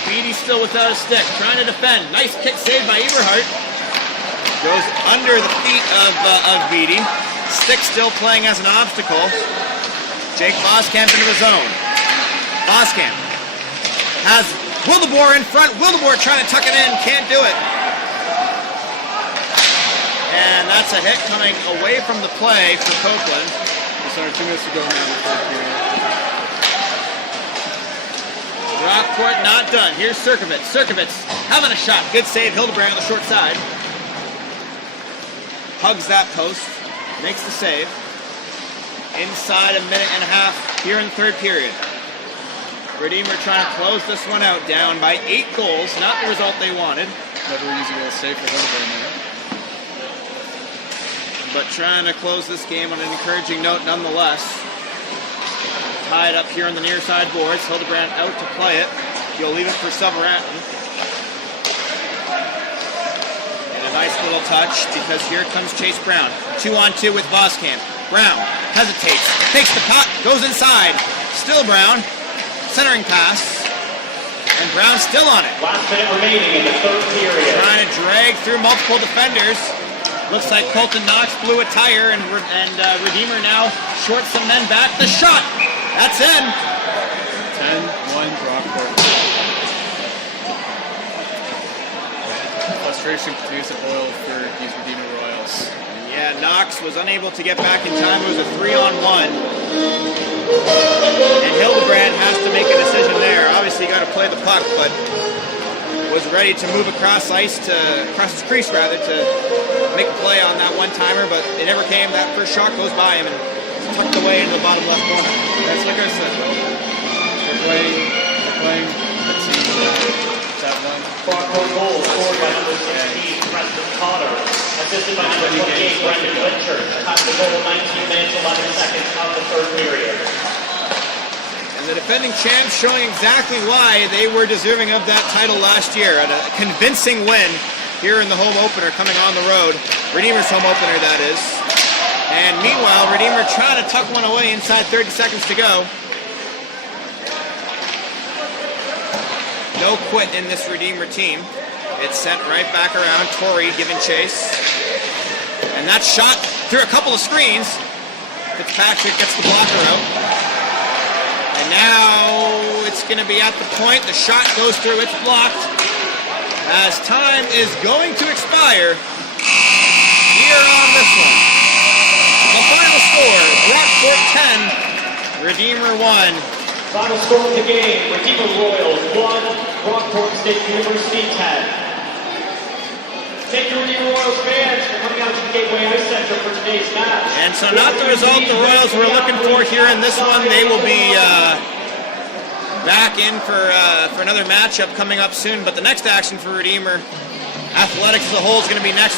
Beattie still without a stick, trying to defend. Nice kick saved by Eberhardt. Goes under the feet of Beattie. Stick still playing as an obstacle. Jake Boskamp into the zone. Boskamp has Wildeboer in front. Wildeboer trying to tuck it in, can't do it. And that's a hit coming away from the play for Copeland. Just under 2 minutes to go now in the fourth period. Brockport not done. Here's Cerkovitz. Cerkovitz having a shot. Good save. Hildebrand on the short side. Hugs that post. Makes the save. Inside a minute and a half here in the third period. Redeemer trying to close this one out, down by 8 goals. Not the result they wanted. Never easy little save for Hildebrand there. But trying to close this game on an encouraging note nonetheless. Tied up here on the near side boards. Hildebrand out to play it. He'll leave it for Suveratten. And a nice little touch because here comes Chase Brown. 2-on-2 with Boskamp. Brown hesitates, takes the puck, goes inside. Still Brown. Centering pass. And Brown still on it. Last minute remaining in the third period. Trying to drag through multiple defenders. Looks like Colton Knox blew a tire, and Redeemer now short some men back. The shot! That's in. 10-1 Brockport. Frustration continues to boil for these Redeemer Royals. Yeah, Knox was unable to get back in time. It was a 3-on-1. And Hildebrand has to make a decision there. Obviously, you got to play the puck, but was ready to move across his crease rather, to make a play on that one-timer, but it never came. That first shot goes by him and it's tucked away into the bottom left corner. That's like I said, they're playing, let's see, is that one? Brockport goal scored by number 16, Preston Connor. Assisted by number 28, Brendan Butcher. Time to goal, 19 minutes, 11 seconds of the third period. And the defending champs showing exactly why they were deserving of that title last year. At a convincing win here in the home opener coming on the road. Redeemer's home opener, that is. And meanwhile, Redeemer trying to tuck one away inside 30 seconds to go. No quit in this Redeemer team. It's sent right back around. Torrey giving chase. And that shot through a couple of screens. Fitzpatrick gets the blocker out. And now it's going to be at the point. The shot goes through. It's blocked. As time is going to expire here on this one. The final score, Brockport 10, Redeemer 1. Final score of the game, Redeemer Royals 1, Brockport State University 10. Thank you, Redeemer Royals fans, for coming out to the Gateway Ice Center for today's match. And so not the result the Royals were looking for here in this one. They will be back in for another matchup coming up soon. But the next action for Redeemer Athletics as a whole is going to be next